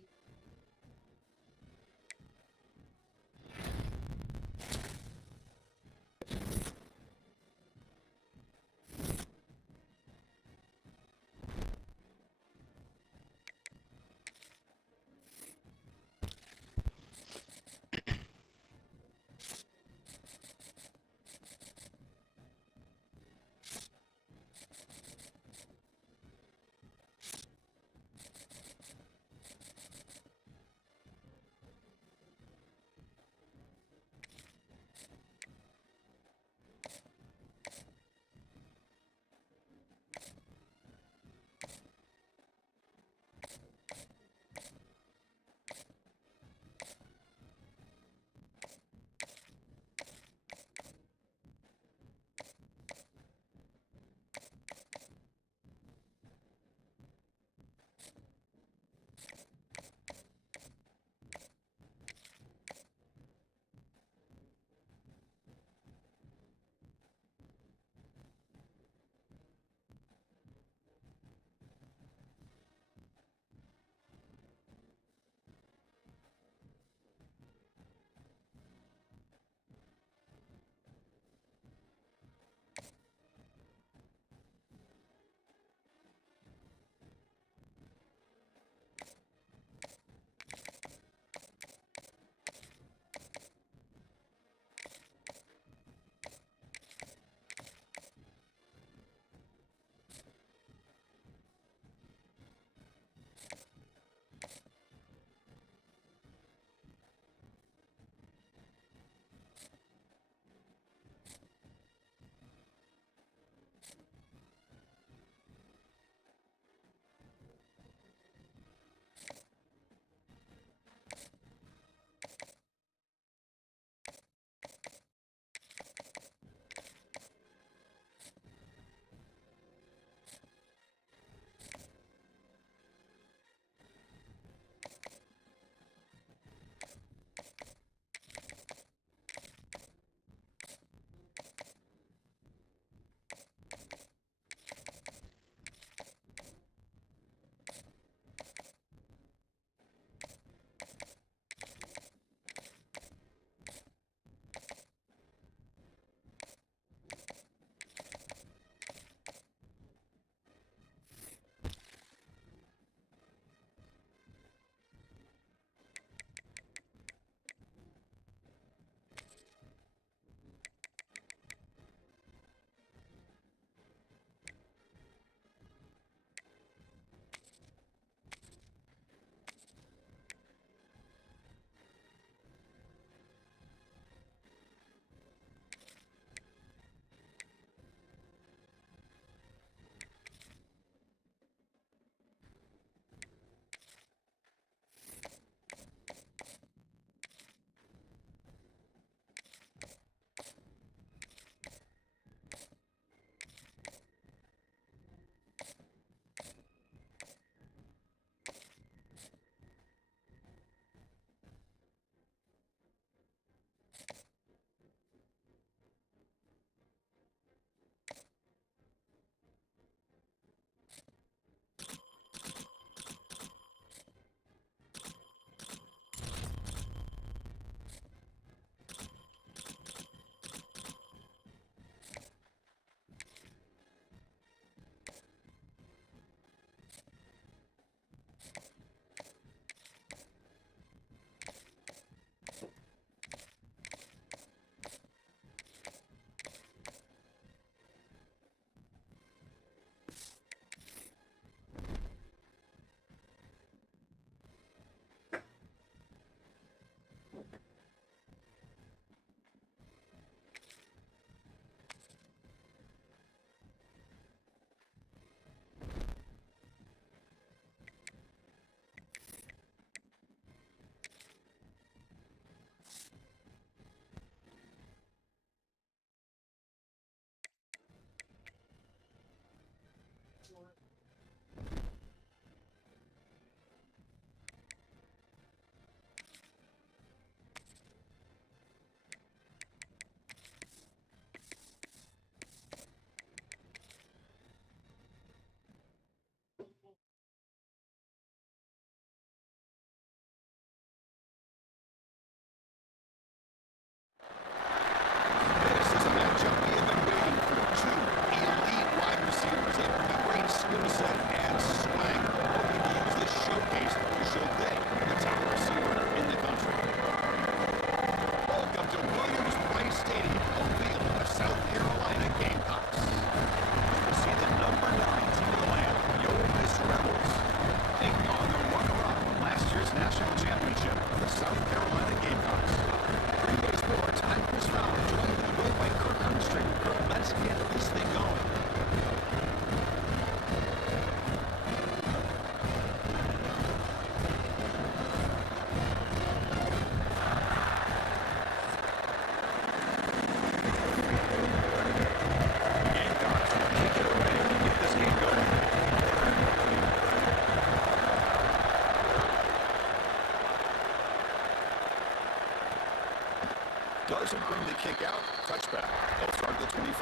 doesn't bring the kick out. Touchback. They'll start at the 25.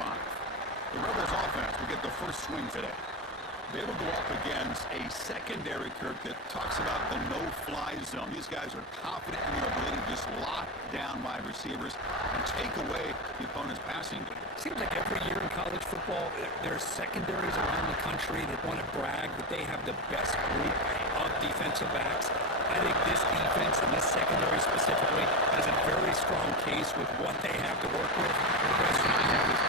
The Rebels offense will get the first swing today. They will go up against a secondary, Kirk, that talks about the no-fly zone. These guys are confident in their ability to just lock down wide receivers and take away the opponent's passing game. Seems like every year in college football, there are secondaries around the country that want to brag that they have the best group of defensive backs. I think this defense and this secondary specifically has a very strong case with what they have to work with. The question I have is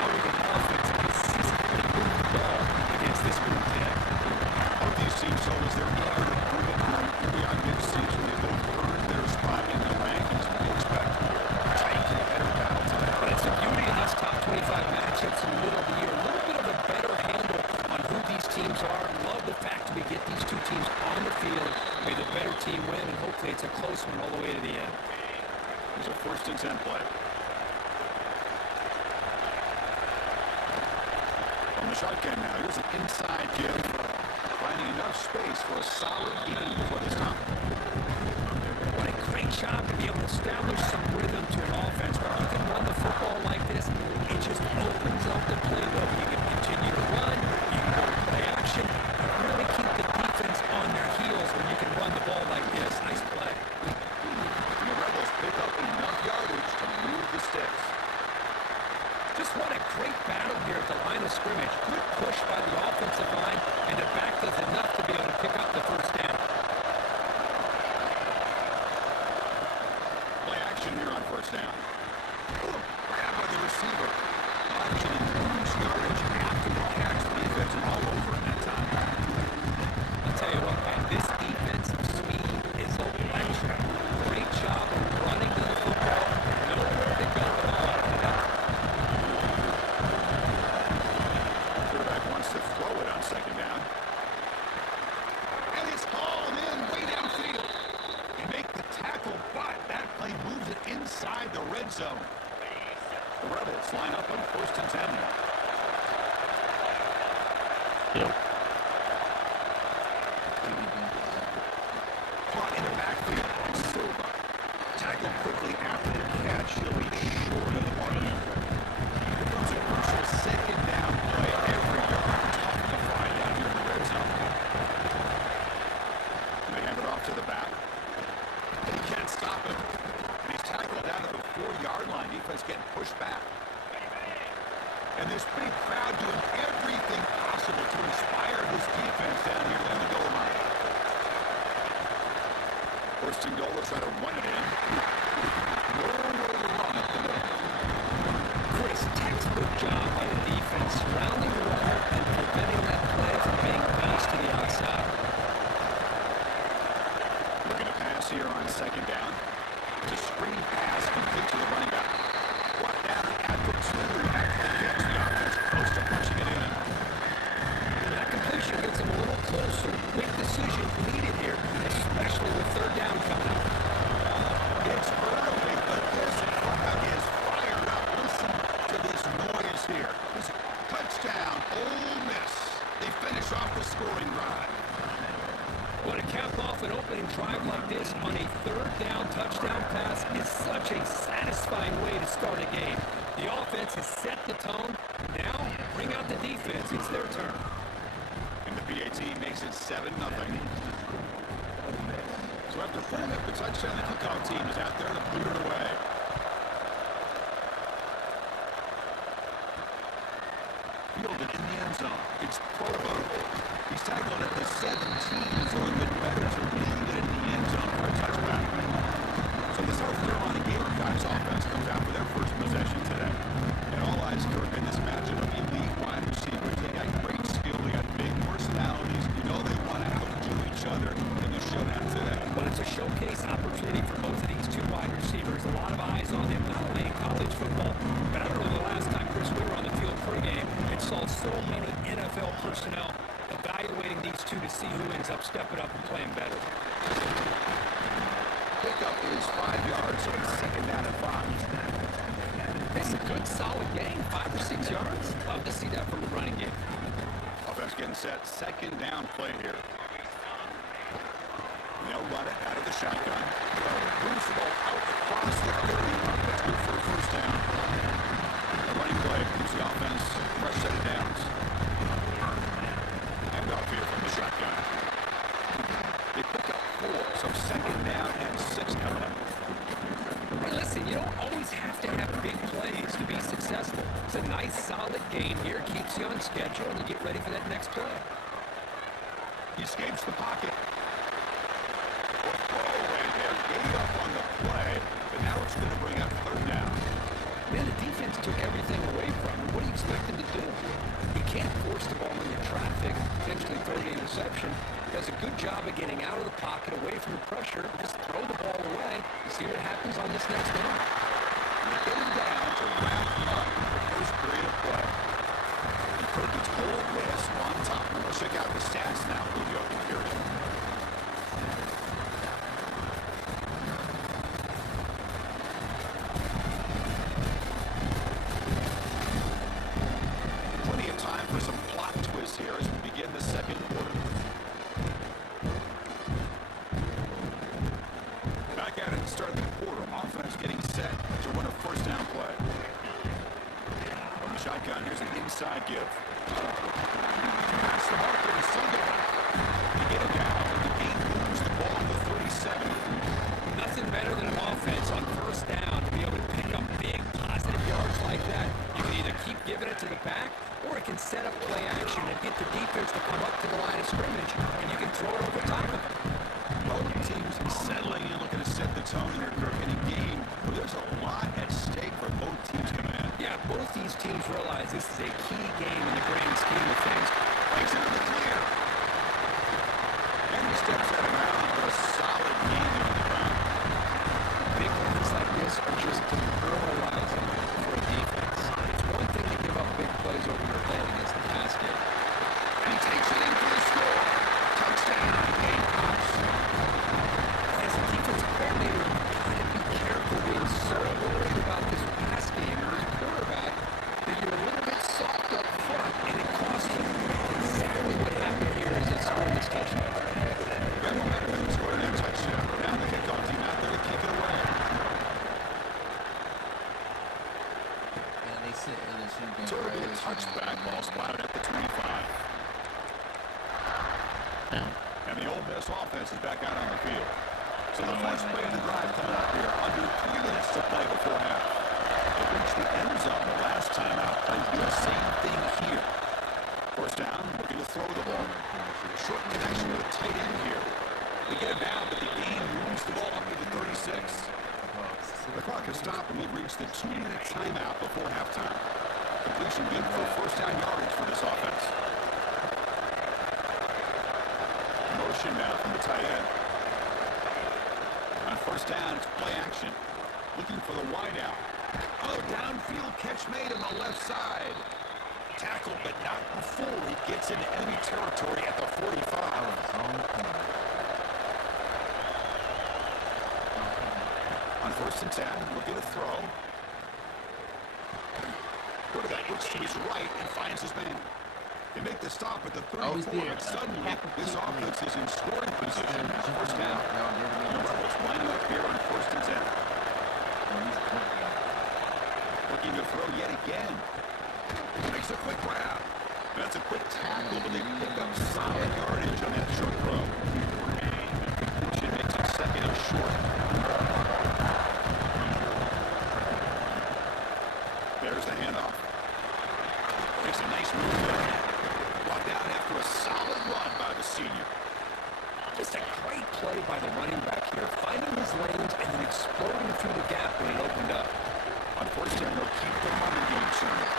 how will the offense consistently move the ball against this group today? Both these teams told us they're eager to prove it beyond mid-season. They've both earned their spot in the rankings. We expect a tight, competitive battle today. But it's the beauty of these top 25 matchups in the middle of the year. A little bit of a better handle on who these teams are. Love the fact that we get these two teams on the field. May the better team win, and hopefully it's a close one all the way to the end. There's a 1st and 10 play. On the shotgun now, here's an inside give. Finding enough space for a solid gain for this time. What a great job to be able to establish some rhythm to an offense. Where you can run the football like this, it just opens up the playbook. You can continue to run, you can go to play action, and really keep the defense on their heels when you can run the ball like this. Nice play. And the Rebels pick up enough yardage to move the sticks. Just what a great battle here at the line of scrimmage. Good push by the offensive line, and the back does enough to be able to pick up the first down. Play action here on 1st down. Grab by the receiver. Launching huge yardage after the catch. The defense all over in that time. I'll tell you what, man, this defensive speed is electric. Great job of running to the football. Nowhere to go at all. Quarterback wants to throw it on 2nd down. And it's hauled in way downfield. They make the tackle, but that play moves it inside the red zone. The Rebels line up on 1st and 10 now. Yep. Caught in the backfield by Silva. Tackled quickly after the catch. He'll be short of the mark. Here comes a crucial 2nd down play. Every yard tough to find down here in the red zone. And they hand it off to the back. They can't stop him. And he's tackled down to the 4-yard line. Defense getting pushed back. And this big crowd doing everything possible to inspire this defense down here on the goal line. 1st and goal, let's try to run it in. No way to run up the middle. Chris, textbook job by the defense, surrounding the runner and preventing that play from being bounced to the outside. Looking to pass here on 2nd down. It's a screen pass complete to the running back. Brought down at the 2 after the catch. The offense close to punching it in. That completion gets him a little closer. Quick decision needed here, especially with 3rd down coming up. It's early, but this crowd is fired up. Listen to this noise here. This touchdown, Ole Miss. They finish off the scoring drive. When to cap off an opening drive like this on a 3rd down touchdown pass is such a satisfying way to start a game. The offense has set the tone. Now, bring out the defense. It's their turn. And the PAT makes it 7-0. So after putting up the touchdown, the kickoff team is out there to boot it away. Fielded in the end zone. It's Provo. He's tackled at the 17, so a bit better to leave it in the end zone for a touchback. So the South Carolina Gamecocks offense comes out for their first possession today. And all eyes, Kirk, in this matchup of elite wide receivers. They got great skill. They got big personalities. You know they want to outdo each other in the showdown today. Well, it's a showcase opportunity for both of these two wide receivers. A lot of eyes on them, not only in college football, but I don't know the last time, Chris, we were on the field pregame and saw so many NFL personnel evaluating these two to see who ends up stepping up and playing better. Pickup is 5 yards, so it's 2nd down and 5. It's a good, solid game, 5 or 6 yards. Love to see that from the running game. Offense getting set. 2nd down play here. They'll run it out of the shotgun. Moves the ball out across the 30. That's good next coming up. Hey, listen, you don't always have to have big plays to be successful. It's a nice, solid game here. Keeps you on schedule, and you get ready for that next play. He escapes the pocket. Quick throw, and they're gave up on the play, but now it's going to bring up third down. Man, the defense took everything away from him. What do you expect him to do? He can't force the ball into traffic, potentially throw the interception. He does a good job of getting out of the pocket, away from the pressure. Just throw the ball away and see what happens on this next down. Get him down to wrap up the first period of play. The Perkins Old West on top. Let's check out the stats now for the open period. Plenty of time for some plot twists here as we begin the second quarter. Back at it to start the quarter. Offense getting set to run a first down play. From the shotgun, here's an inside give. Pass the marker to Sunday. They get it down. The game moves the ball to 37. Nothing better than an offense on first down to be able to pick up big, positive yards like that. You can either keep giving it to the back, or it can set up play action and get the defense to come up to the line of scrimmage, and you can throw it over top of them. Both teams settling in, looking to set the tone in a game where there's a lot at stake for both teams coming in. Yeah, both these teams realize this is a key game in the grand scheme of things. Breaks into the clear. And he steps out of bounds for a solid game on the ground. Big runs like this are just demoralizing for a defense. It's one thing to give up big plays over your head against the pass game. And he takes it in for the score. Touchdown, Gamecocks. As a defensive coordinator, you've got to be careful being so worried about this pass game or this quarterback that you're a little bit soft up front, and it costs you. Exactly what happened here is it scored this touchdown. Got momentum and scored that touchdown. Now the kickoff team out there to kick it away. And they said LSU got So it'll be a right. touchback ball spotted at the 25. And the Ole Miss offense is back out on the field. So the first play of the drive coming up here, under 3 minutes to play before half. They reached the end zone the last time out. They do the same thing here. First down, looking to throw the ball. Short connection with a tight end here. We get it down, but the game moves the ball up to the 36. The clock has stopped and we've reached the 2-minute timeout before halftime. Completion good for first down yardage for this offense. Motion now from the tight end. On first down, it's play action. Looking for the wideout. Oh, downfield catch made on the left side. Tackled, but not before he gets into enemy territory at the 45. On first and 10, looking to throw. Quarterback looks to his right and finds his man. They make the stop at the 34, and suddenly this offense is in scoring position at first down. Rebels lining up here on first and 10. Looking to throw yet again. Makes a quick grab. That's a quick tackle, but they pick up solid yardage on that short throw. Should make it second and short. There's the handoff. Makes a nice move there. Brought down after a solid run by the senior. Just a great play by the running back here, finding his lanes and then exploding through the gap when it opened up. On first down, they'll keep the running game turning.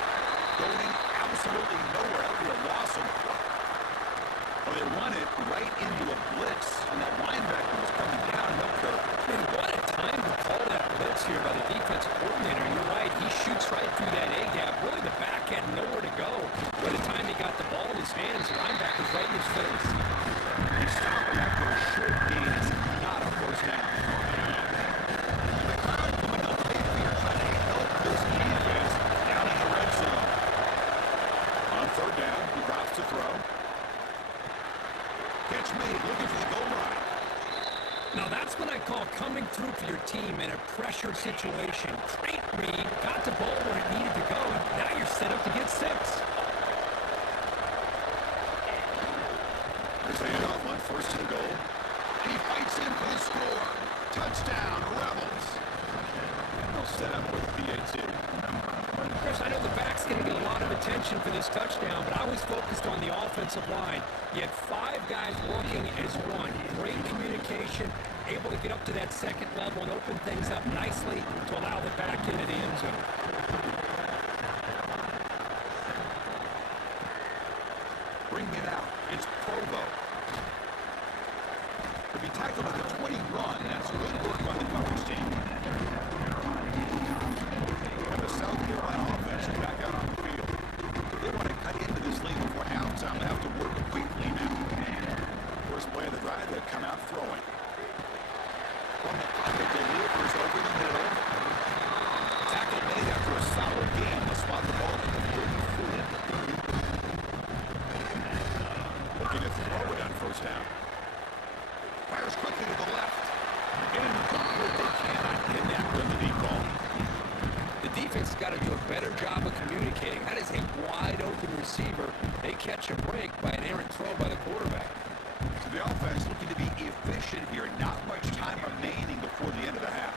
Going absolutely nowhere after a loss of play. Well, they run it right into a blitz, and that linebacker was coming down and up there. Man, what a time to call that blitz here by the defensive coordinator. You're right, he shoots right through that A-gap. Really, the back had nowhere to go. By the time he got the ball in his hands, the linebacker's right in his face. They stop him after a short gain. It's not a first down. The crowd coming up late here trying to help this defense down in the red zone. On third down, he drops to throw. Catch made, looking for the goal line. Now that's what I call coming through for your team in a pressure situation. Great read, got the ball where it needed to go, and now you're set up to get 6. There's a handoff on first and goal. He fights in for the score. Touchdown. celebration for this touchdown, but I was focused on the offensive line. You had 5 guys working as one. Great communication, able to get up to that second level and open things up nicely to allow the back into the end zone. Bringing it out, it's Provo. To be tackled at the 20 run, that's good work by the coverage team. And the South Carolina offense is back out on the field. They want to cut into this lead before halftime. They have to work quickly now. First play of the drive, they come out throwing. From the pocket, delivers over the middle. Tackle made after a solid gain to spot the ball at the 34. Looking to throw it on first down. Fires quickly to the left. Incomplete. They cannot connect with the deep ball. The defense has got to do a better job of communicating. That is a wide open receiver. They catch a break by an errant throw by the quarterback. So the offense looking to be efficient here. Not much time remaining before the end of the half.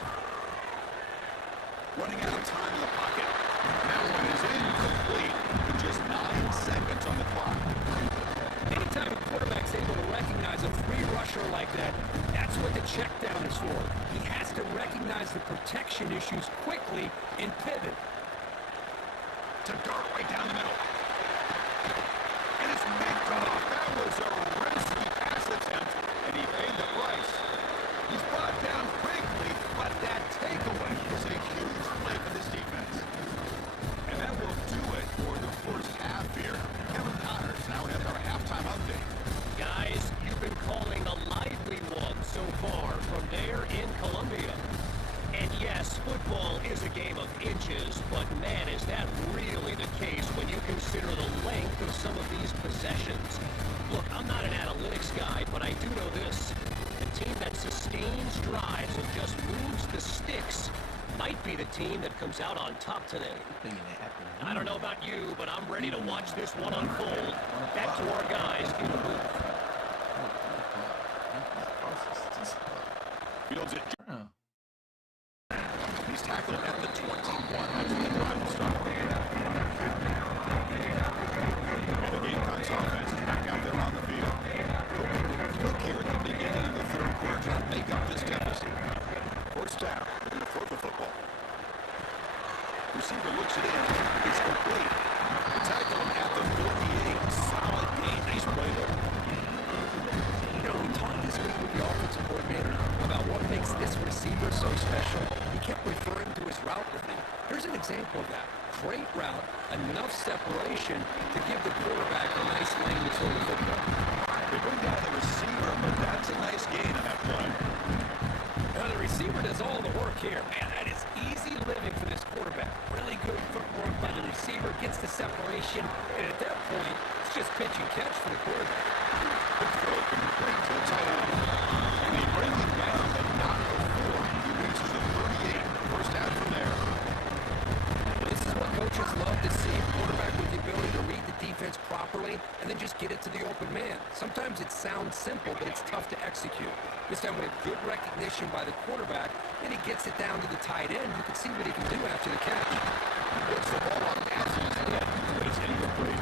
Running out of time in the pocket. That one is incomplete with just 9 seconds on the clock. Anytime a quarterback's able to recognize a free rusher like that, that's what the check down is for. He has to recognize the protection issues quickly and pivot. To dart right down the middle. And it's picked off. That was a risky pass attempt, and he paid the price. He's brought down quickly, but that takeaway was a huge play for this defense. And that will do it for the first half here. Kevin Connors now has our halftime update. Guys, you've been calling a lively one so far from there in Columbia. And yes, football is a game of inches, but man, is that really the case when you consider the length of some of these possessions. Look, I'm not an analytics guy, but I do know this. The team that sustains drives and just moves the sticks might be the team that comes out on top today. I don't know about you, but I'm ready to watch this one unfold. Back to our guys in the booth. Fields it. Oh. He's tackled at the 21. That's when the drive will start. And the Gamecocks offense is back out there on the field. Look here at the beginning of the third quarter trying to make up this deficit. First down. They're going to throw the football. Receiver looks it in. It's complete. The tackle at the 48. Solid gain. Nice play there. You know, we talked this week with the offensive coordinator about what makes this receiver so special. He kept referring to his route running. Here's an example of that. Great route, enough separation to give the quarterback a nice lane to throw the football. They bring down the receiver, but that's a nice gain on that play. Now the receiver does all the work here. Man, that is easy living for this quarterback. Really good footwork by the receiver, gets the separation, and at that point, it's just pitch and catch for the quarterback. The throw complete to the tight end. And they bring him down, but not before he reaches the 38. First down from there. This is what coaches love to see. A quarterback with the ability to read the defense properly and then just get it to the open man. Sometimes it sounds simple, but it's tough to execute. This time with good recognition by the quarterback, and he gets it down to the tight end. You can see what he can do after the catch. He puts the ball on Haskins' head, but it's incomplete.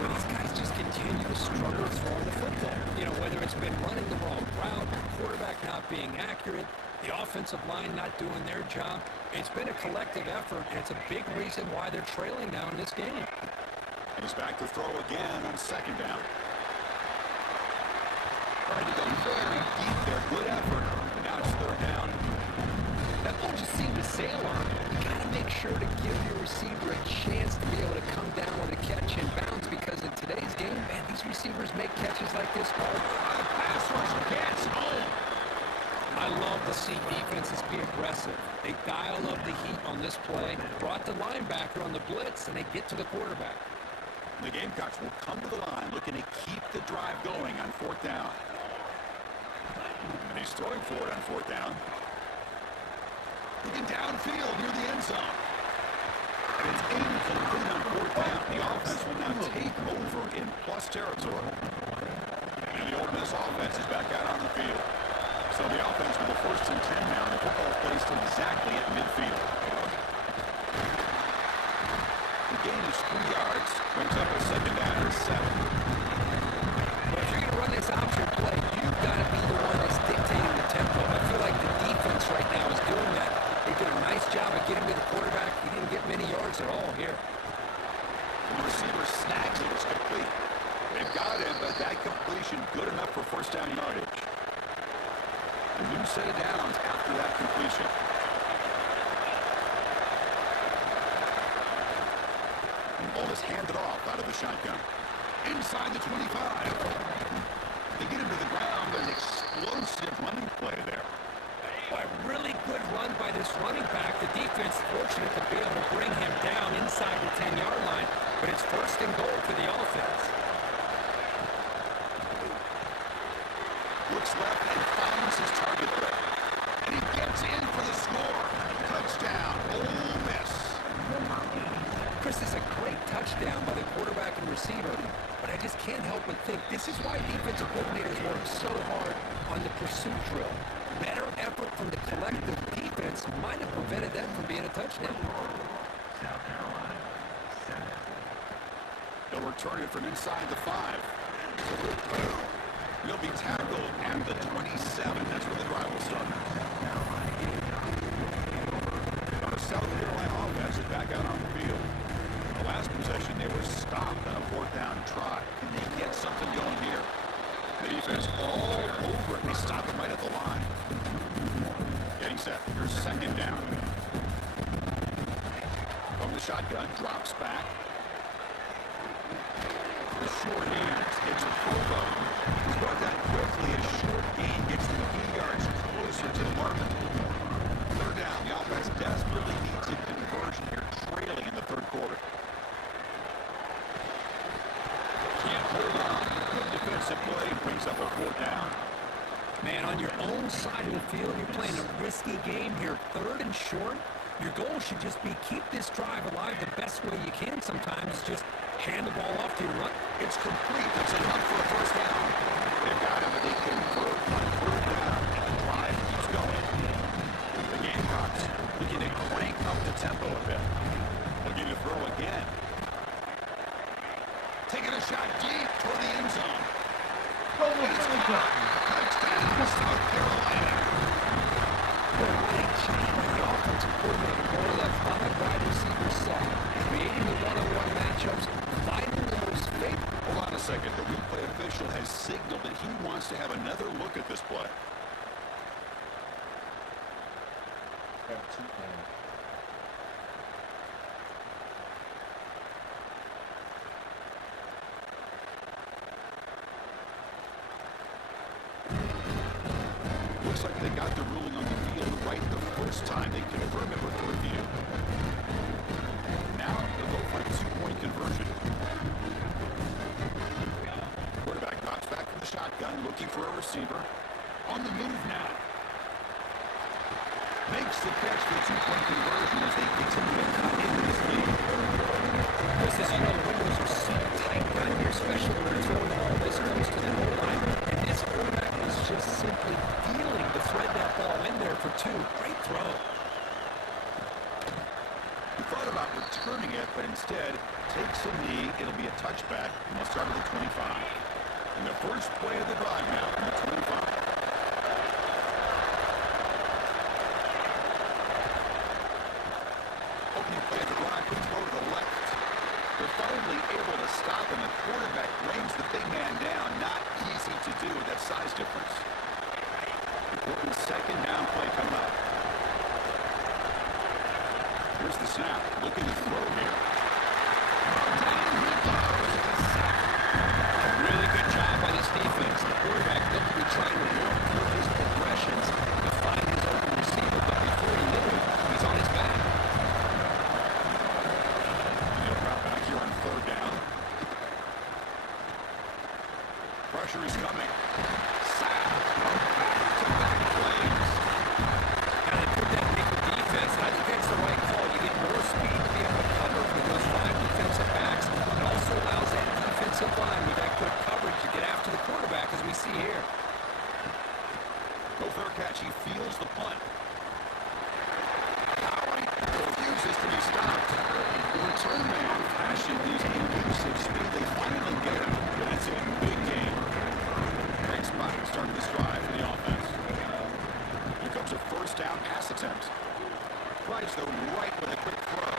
But these guys just continue to struggle throwing the football. You know, whether it's been running the wrong route, the quarterback not being accurate, the offensive line not doing their job. It's been a collective effort, and it's a big reason why they're trailing now in this game. And he's back to throw again on second down. Trying to go very deep there. Good effort. Now it's third down. That ball just seemed to sail on him. You got to make sure to give your receiver a chance to be able to come down with a catch and bounce, because in today's game, man, these receivers make catches like this all the time. Pass rush gets home. I love to see defenses be aggressive. They dial up the heat on this play, brought the linebacker on the blitz, and they get to the quarterback. The Gamecocks will come to the line looking to keep the drive going on fourth down. And he's throwing for it on fourth down. Looking downfield near the end zone. And it's incomplete on fourth down. The offense will now take over in plus territory. And the Ole Miss offense is back out on the field. So the offense with the first and 10 now. The football placed exactly at midfield. The gain is 3 yards. A new set of downs after that completion. And the ball is handed off out of the shotgun. Inside the 25. They get him to the ground. An explosive running play there. A really good run by this running back. The defense fortunate to be able to bring him down inside the 10-yard line, but it's first and goal for the offense. Looks left and finds his target there. And he gets in for the score. Touchdown, Ole Miss. Chris, this is a great touchdown by the quarterback and receiver, but I just can't help but think this is why defensive coordinators work so hard on the pursuit drill. Better effort from the collective defense might have prevented that from being a touchdown. They'll return it from inside the 5. He'll be tackled at the 27. That's where the drive will start. Now the South Carolina offense is back out on the field. The last possession, they were stopped on a 4th down try. Can they get something going here? The defense all over it. They stop him right at the line. Getting set. Here's 2nd down. From the shotgun, drops back. The short hands gets a full up. He's brought down quickly. A short gain gets them a few yards closer to the mark. 3rd down. The offense desperately needs a conversion here, trailing in the 3rd quarter. Can't hold on. Good defensive play brings up a 4th down. Man, on your own side of the field, you're playing a risky game here. 3rd and short. Your goal should just be keep this drive alive the best way you can. Sometimes just hand the ball off to your run. It's complete. That's enough for a 1st down. They've got him, but they convert on 3rd down, and the drive keeps going. The Gamecocks looking to crank up the tempo a bit. Looking to throw again. Taking a shot deep toward the end zone. Touchdown, South Carolina. Big change by the offensive coordinator. More left behind wide receiver set, creating the one-on-one matchups, finding the most favorable. Hold on a second. The replay official has signaled that he wants to have another look at this play. Looks like they got the ruling on the field right the first time they confirmed it with the review. Now they'll go for a 2-point conversion. Quarterback drops back from the shotgun, looking for a receiver. On the move now. Makes the catch for a 2-point conversion as they continue to cut into this game. This is, you know, the windows are so tight down here, especially when you're throwing the ball this close to the goal line. And this quarterback is just simply feeling to thread that ball in there for 2. Great throw. He thought about returning it, but instead takes a knee. It'll be a touchback, and they'll start at the 25. And the first play of the drive now from the 25. Opening play of the drive, quick throw to the left. They're finally able to stop him. The quarterback brings the big man down. Not easy to do with that size difference. Important 2nd down play coming up. Here's the snap. Looking to throw here. Down he goes. A really good job by this defense. The quarterback looked to be trying to work through his progressions to find his open receiver, but before he knew it, he's on his back. They'll drop back here on 3rd down. Pressure is coming. Sack. Back-to-back plays. And they put that nickel defense, and I think that's the right call. You get more speed to be able to cover for those 5 defensive backs. It also allows that defensive line with that good coverage to get after the quarterback, as we see here. Go for a catch. He feels the punt. Howard refuses to be stopped. The return man flashing these elusive speed. They finally get him, but it's a big game. Great spot to start this drive for the offense. Here comes a 1st down pass attempt. Tries the right with a quick throw.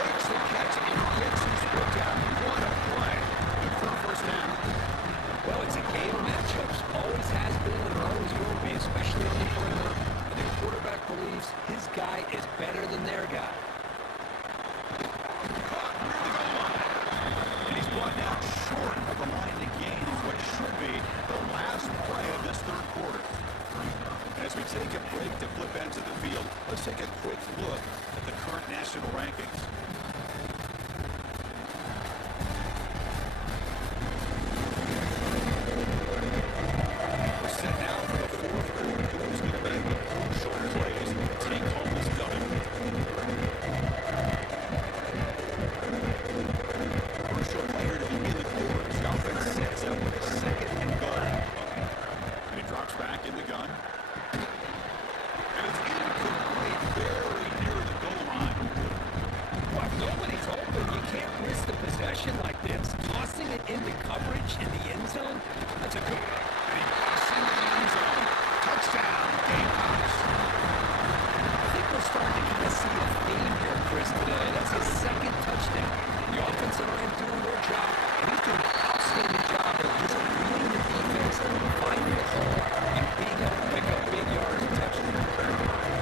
Makes the catch and gets his foot down. What a play. Good for a 1st down. Well, it's a game of matchups. Always has been and always will be, especially take a break to flip ends of the field. Let's take a quick look at the current national rankings. We're set now for the fourth quarter. Who's going to make the short plays? Take home this gunner. Crucial player to begin the quarter. The offense sets up with a second and goal. And he drops back in the gun. And it's incomplete, very near the goal line. Well, if nobody's open, you can't risk the possession like this. Tossing it into coverage in the end zone, that's a good one. And he busts into the end zone. Touchdown, Gamecocks. I think we're starting to kind of see a theme here, Chris, today. That's his second touchdown. The offensive line doing their job, and he's doing an outstanding job of just reading the defense, finding the hole, and being able to pick up big yards and touchdowns.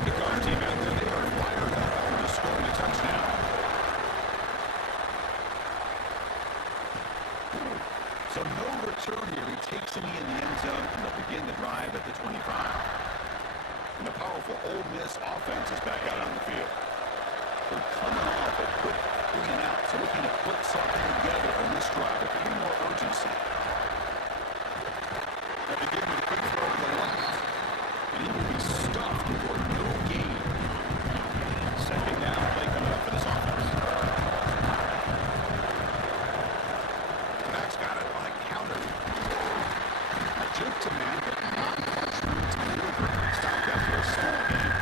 The guard team out there, they are fired up after scoring a touchdown. So no return here. He takes him in the end zone, and they'll begin the drive at the 25. And the powerful Ole Miss offense is back out on the field. They're coming off a quick 3 and out, so looking to put something together on this drive with a little more urgency. They begin with a quick throw to the left, and he will be stuffed for no gain. Second down play coming up for this offense. Max got it on a counter. A jump to man, but not much room to maneuver. Stopped after a small gain.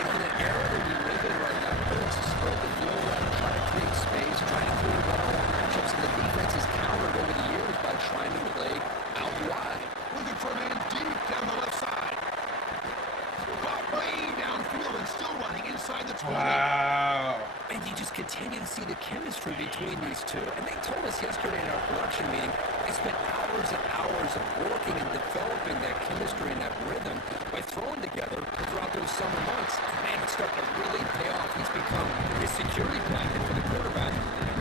In the era that we live in right now, it's a spread the field out and try to create space, trying to throw the ball on matchups, and the defense has countered over the years by trying to play out wide. Looking for a man deep down the left side. Got way downfield and still running inside the 20. Wow. And you just continue to see the chemistry between these two. And they told us yesterday in our production meeting, they spent hours and hours of working and developing that chemistry and that rhythm by throwing together throughout those summer months. Man, it's starting to really pay off. He's become a security blanket for the quarterback,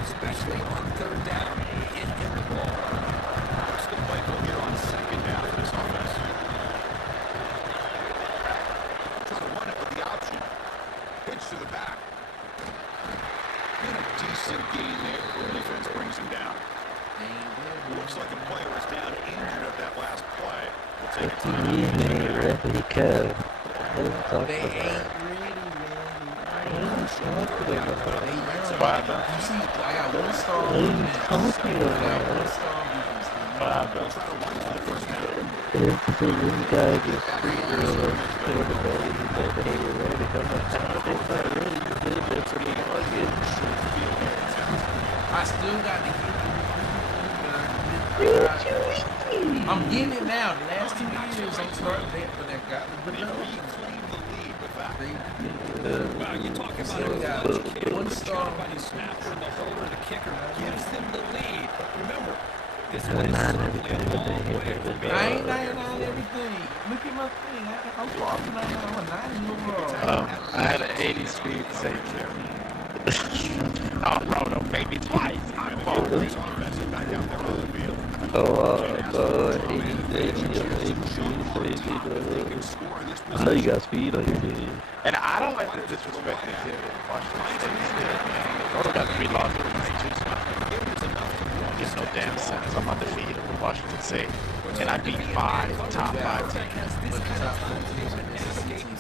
especially on third down in the ball. What's the play call here on second down for this offense? Trying to run it with the option. Pitch to the back. And a decent gain there. The defense brings him down. Looks like a player is down injured at that last play. We'll take a time. They ain't ready, Kev. They ain't ready, What happened? You see, I got 1 star. What are you defense. talking I got about? 1 star defense. What happened? This guy gets free early. They ain't ready to come up town. They're not ready to do this for the market. I still got to get What you mean? I'm getting it now. The last 2 years, I'm starting that, but I got the development. Wow, you talk about Still a got college kid 1 with a star. job by the snapper and the holder, the kicker gives them the lead. But remember, this They're is not certainly everything, a but long they way hit from it. being I ain't 99 everything. Look at my thing. I'm walking on I'm a 90 overall. I had an 80 speed save there. Oh, bro, don't make me twice. I'm falling. I know you got speed on your team. And I don't like the disrespect they did with Washington State. Bro got 3 losses in the Chiefs. Don't get no damn sense. I'm undefeated with Washington State. And I beat 5 top 5 teams.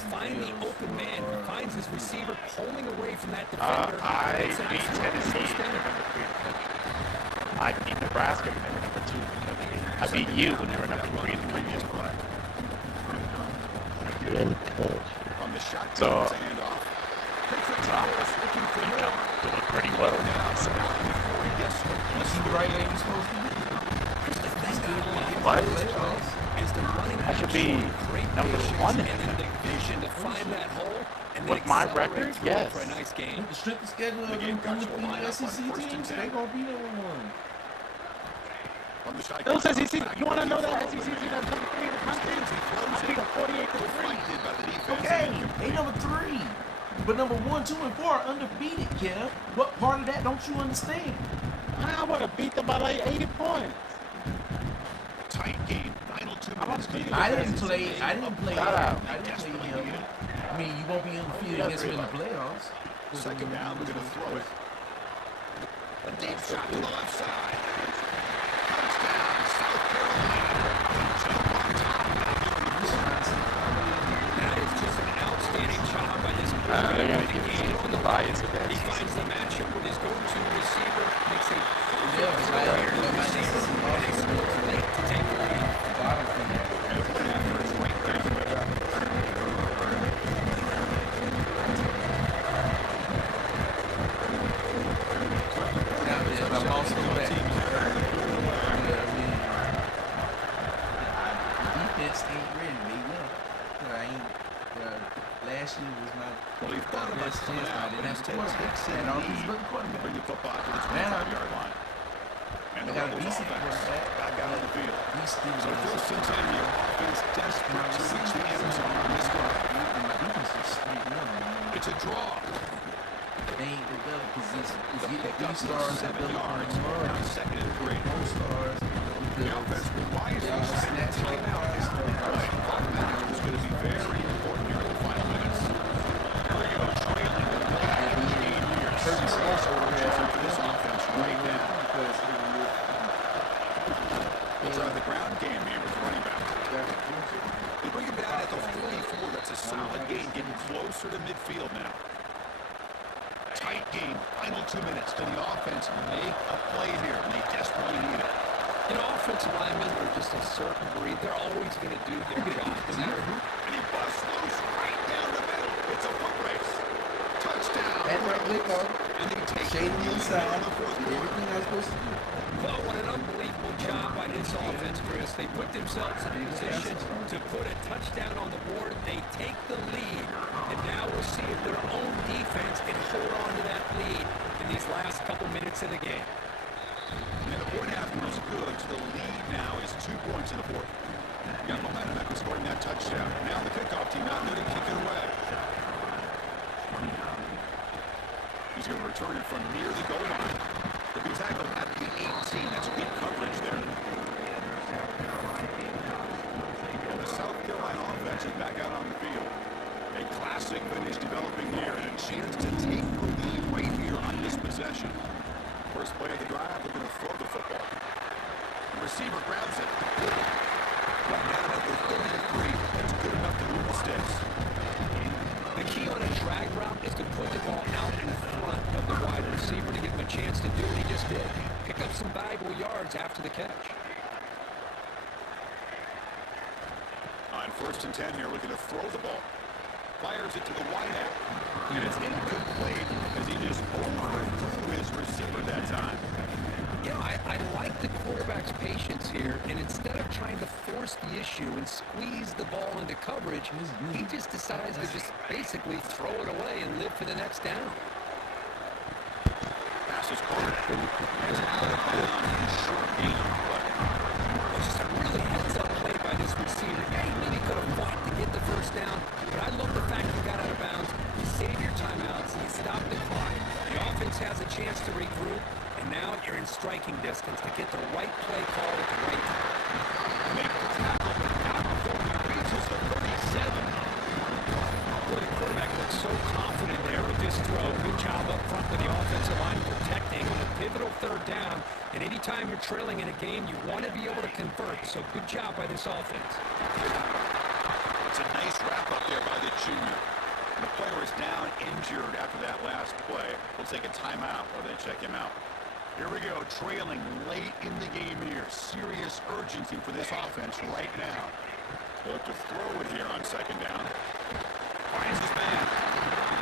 Find the open man who finds his receiver pulling away from that defender. I beat Tennessee, they're number 3 in the country. I beat Nebraska, when they were number 2 in the country. I beat you when they were number 3 in the previous play. So, doing pretty well now. So. What? I should be number 1 in the with my record, yes. The strictest schedule of undefeated SEC teams, they gonna be number 1. Those SEC, you want to know that SEC team that's number 3 in the country? I beat them 48-3. Okay, they number 3. But number 1, 2, and 4 are undefeated, Kev. What part of that don't you understand? I would have beat them by like 80 points. Tight game. Final 2 minutes. I don't I didn't play him. Shout out. I didn't play him. I mean, you won't be on the field against him in the playoffs. Second down, we're going to throw it. A deep shot to the left side. Touchdown, South Carolina. Jump on top. That is just an outstanding job by this They're going to quarterback. give you the bias He advantage. finds the matchup with his go-to receiver, makes a Yeah, but I to take the lead. I'm also back. Defense ain't ready. They will. Last year was my best chance. I didn't have to quarterback. And all these good quarterbacks. Bring the football to the Now, 25-yard line. And I the got a Rebels decent offense quarterback. back out on the field. These Steelers So are first and 10, your offense desperate to reach the end zone on this drive. my defense is straight one. It's a draw. They ain't developed because it's The getting pickup three stars is 7 developed on yards. the Now mark. second and 3. Four stars. The offense wisely Y'all set snatch a timeout like after the play. Off balance is going to be very important here in the final minutes. Here we go, trailing late in the game here. Serious urgency for this offense right now. We'll try the ground game here with running back. They bring him down at the 44. That's a solid gain, getting closer to midfield now. Tight game, final 2 minutes. Can the offense make a play here? And they desperately need it. You know, offensive linemen are just a certain breed. They're always going to do their job, no matter who. And he busts loose right down the middle. It's a foot race. Touchdown. That right click on. And they take Shady the lead inside. here in the fourth quarter. Everything I was supposed to do. Well, what an unbelievable job by this offense, Chris. They put themselves in a position to put a touchdown on the board. They take the lead, and now we'll see if their own defense can hold on to that lead in these last couple minutes of the game. And the point after is good. So the lead now is 2 points in the fourth. You got momentum after scoring that touchdown. Now the kickoff team out there to kick it away. He's going to return it from near the goal line. He'll be tackled at the 18. That's good coverage there. And the South Carolina offense is back out on the field. A classic finish developing here and a chance to take the lead right here on this possession. First play of the drive, they're going to throw the football. The receiver grabs it. Right down at the 33. That's good enough to move the sticks. The key on a drag route is to put the ball out in front of the wide receiver to give him a chance to do what he just did. Pick up some valuable yards after the catch. On first and 10 here, looking to throw the ball. Fires it to the wide out. And it's incomplete as he just overthrew his receiver that time. You know, I like the quarterback's patience here, and instead of trying to force the issue and squeeze the ball into coverage, he just decides to just basically throw it away and live for the next down. Pass is caught. It's out of bounds. Short gain on the play. It's just a really heads-up play by this receiver. Yeah, he maybe could have fought to get the first down, but I love the fact you got out of bounds. You saved your timeouts. You stopped the clock. The offense has a chance to regroup, and now you're in striking distance to get the right play call at the right time. Make the tackle, but not before he reaches the 37. Boy, the quarterback looks so confident there with this throw. Good job up front with the offensive line protecting on a pivotal third down. And anytime you're trailing in a game, you want to be able to convert. So good job by this offense. It's a nice wrap up there by the junior. The player is down injured after that last play. We'll take a timeout while they check him out. Here we go, trailing late in the game here. Serious urgency for this offense right now. Look to throw it here on second down. Finds his man.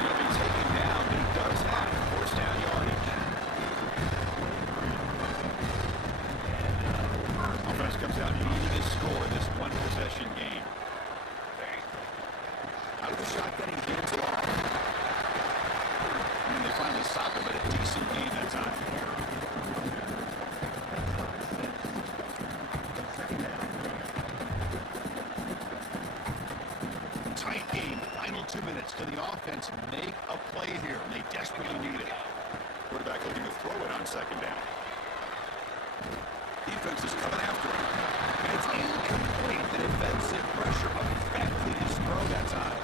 He'll be taken down, but he does have first down yardage. Offense comes out needing to score this one-possession game. Out of the shotgun, he gets it off. And they finally stop him, but a decent gain that time. Tight game, final 2 minutes. Can the offense make a play here? And they desperately need it. Quarterback looking to throw it on second down. Defense is coming after him. It's incomplete. The defensive pressure effectively his throw that time.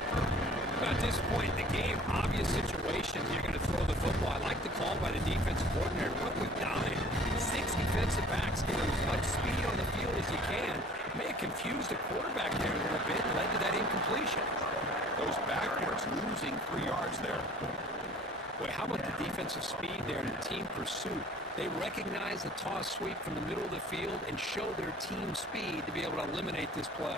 At this point in the game, obvious situation, you're going to throw the football. I like the call by the defensive coordinator. What we've done, 6 defensive backs, give them as much speed on the field as you can. May have confused the quarterback there a little bit and led to that incompletion. Goes backwards, losing 3 yards there. Boy, how about the defensive speed there in the team pursuit? They recognize the toss sweep from the middle of the field and show their team speed to be able to eliminate this play.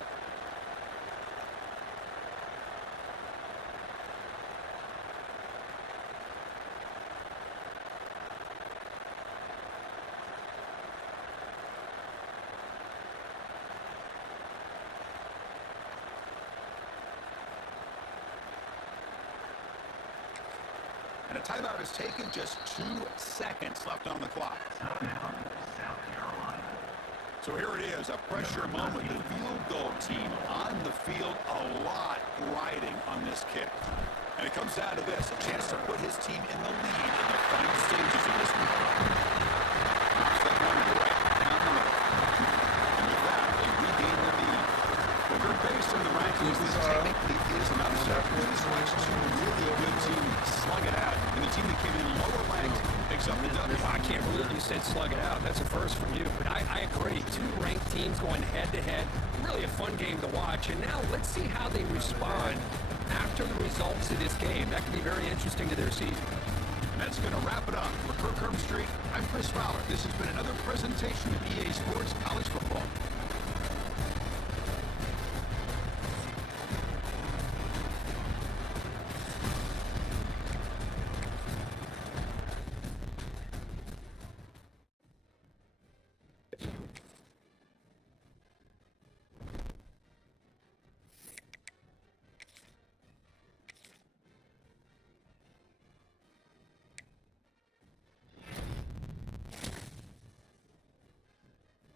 And a timeout is taken, just 2 seconds left on the clock. So here it is, a pressure moment. The field goal team on the field, a lot riding on this kick. And it comes down to this, a chance to put his team in the lead in the final stages of this one. Step one to the right, down the middle. And with that, they regain the lead. Well, they're based on the rankings. This technically is an upset. This watch 2 really good teams slug it out. And the team that came in lower ranked picks up the W. I can't believe you said slug it out. That's a first from you. But I agree. 2 ranked teams going head-to-head. Really a fun game to watch. And now let's see how they respond after the results of this game. That could be very interesting to their season. And that's going to wrap it up. For Kirk Herbstreit, I'm Chris Fowler. This has been another presentation of EA Sports College Football.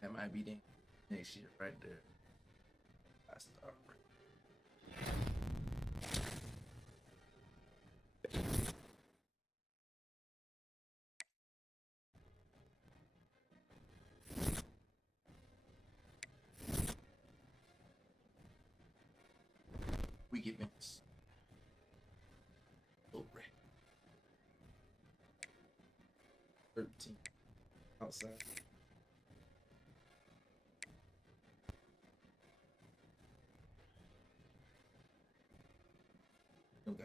That might be the next year right there. I start. We get minutes. Oh, 13 outside. Okay.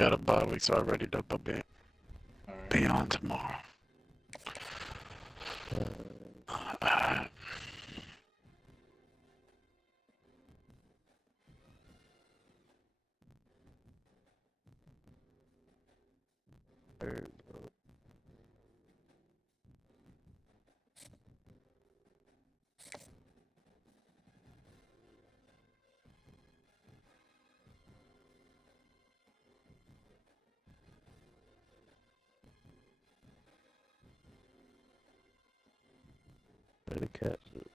got a bye week, so I already done the be on tomorrow. Ready to catch it.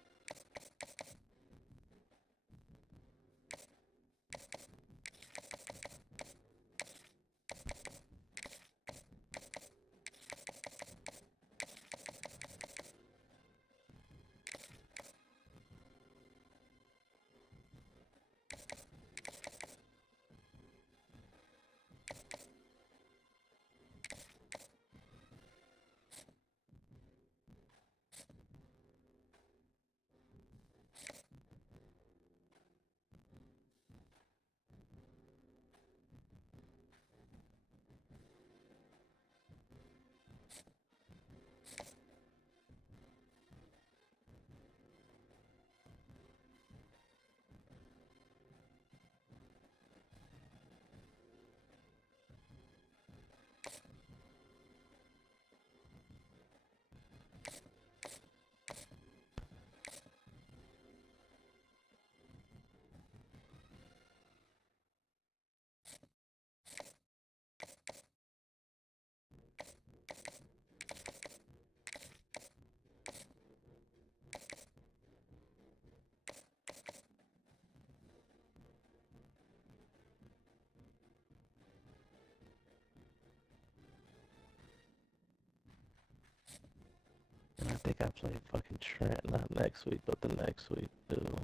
And I think I play fucking Trent, not next week, but the next week too.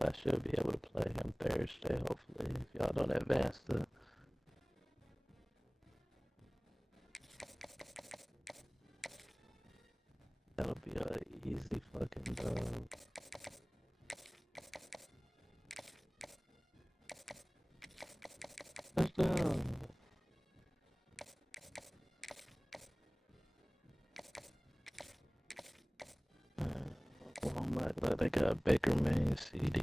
I should be able to play him Thursday, hopefully, if y'all don't advance the. That'll be a easy fucking dub. Touchdown! Like they got Baker Mayne, CD.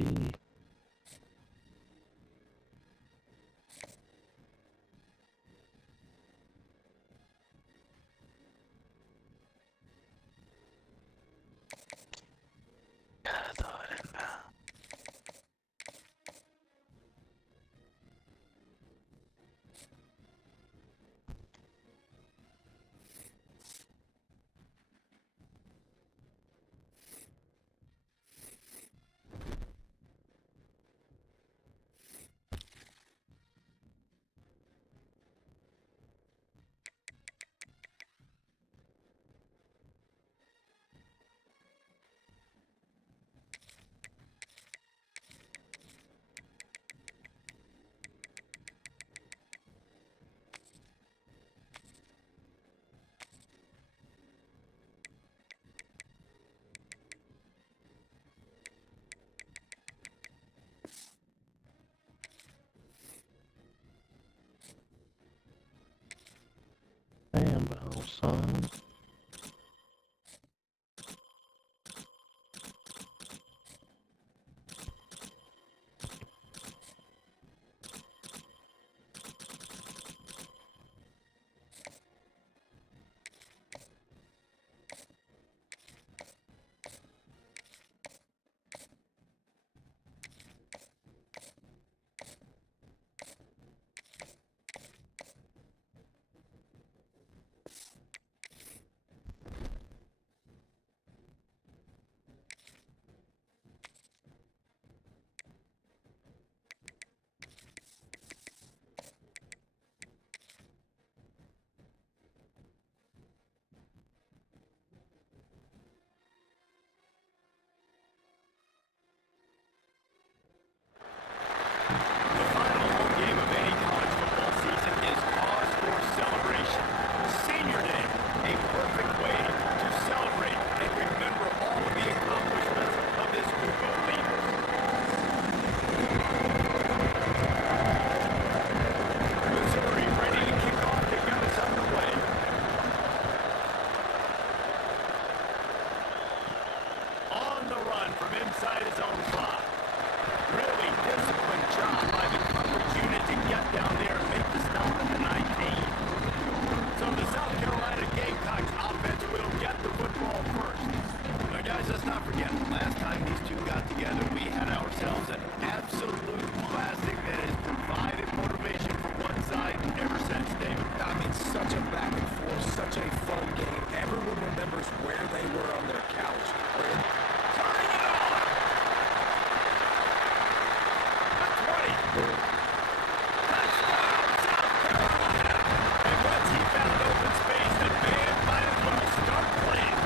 Gotta throw it in now. Damn, bro, son. on the run from inside his own 5. Really disciplined job by the coverage unit to get down there and make the stop at the 19. So the South Carolina Gamecocks offense will get the football first. Now guys, let's not forget, last time these two got together, we had ourselves an absolute classic that has provided motivation for one side ever since, David. I mean, such a back and forth, such a fun game. Everyone remembers where they were on their couch. Turning it on! The 20. Touchdown, South Carolina! And once he found open space, the band might as well start playing.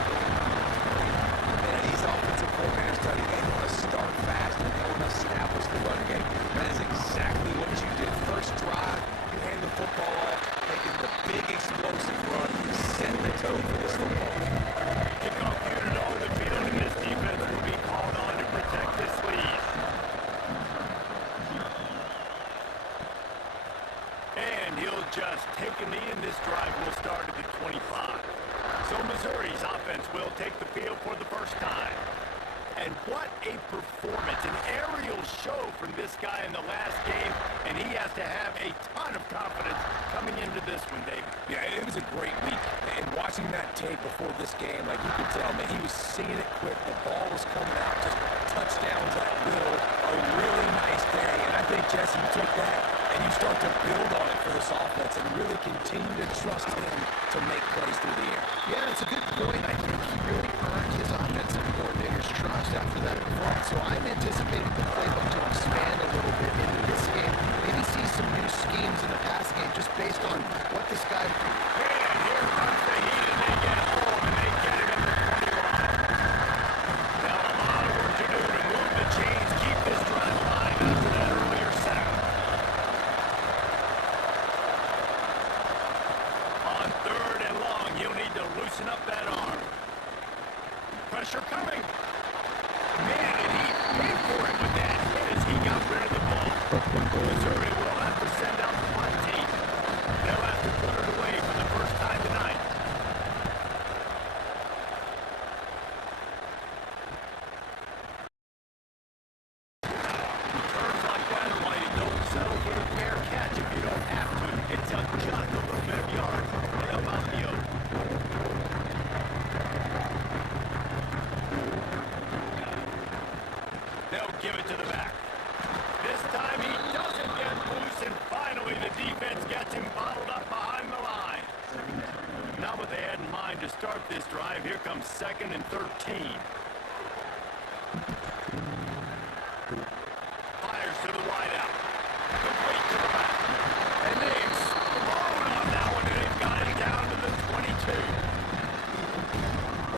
And these offensive coordinators tell you they want to start fast and they want to establish the run game. That is exactly what you did. First drive, you hand the football off, making the big explosive run, setting the tone for this football. Kickoff unit on the field, and this defense will be called on to protect this lead. And he'll just take a knee, and this drive will start at the 25. So Missouri's offense will take the field for the first time. And what a performance, an aerial show from this guy in the last game, and he has to have a ton of confidence coming into this one, David. Yeah, it was a great week. And watching that tape before this game, like you could tell, man, he was seeing it quick. The ball was coming out, just touchdowns at will. A really nice day. And I think, Jesse, you take that and you start to build on it for this offense and really continue to trust him to make plays through the air. Yeah, it's a good point. I think he really earned his offensive coordinator's trust after that performance. So I'm anticipating the playbook to expand a little bit into this game. Maybe see some new schemes in the pass game just based on what this guy... And here comes the heat, and they get home, and they get him at the 20 line. Now a lot of work to do to move the chains, keep this drive alive after that earlier sack. On 3rd and long, he'll need to loosen up that arm. Pressure coming. Man, and he paid for it with that hit as he got rid of the ball. Missouri will have to send out the punt team. They'll have to put it away for the first time tonight. Returns like that are why you don't settle for the fair catch if you don't have to. It's just a little bit of yards and up out the open. They'll give it to the back. This time he doesn't get loose, and finally the defense gets him bottled up behind the line. Not what they had in mind to start this drive. Here comes 2nd and 13. Fires to the wideout. Complete to the back. And they explode on that one, and they've got it down to the 22.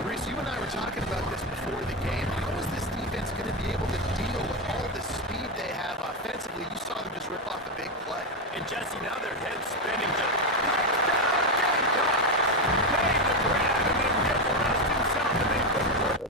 Reese, you and I were talking about this before the game. How is this defense going to be able to deal with all the speed they have offensively? You saw them just rip off a big play. And Jesse, now their head's spinning to touchdown Gamecocks! Made the grab and then get the rest himself, and they put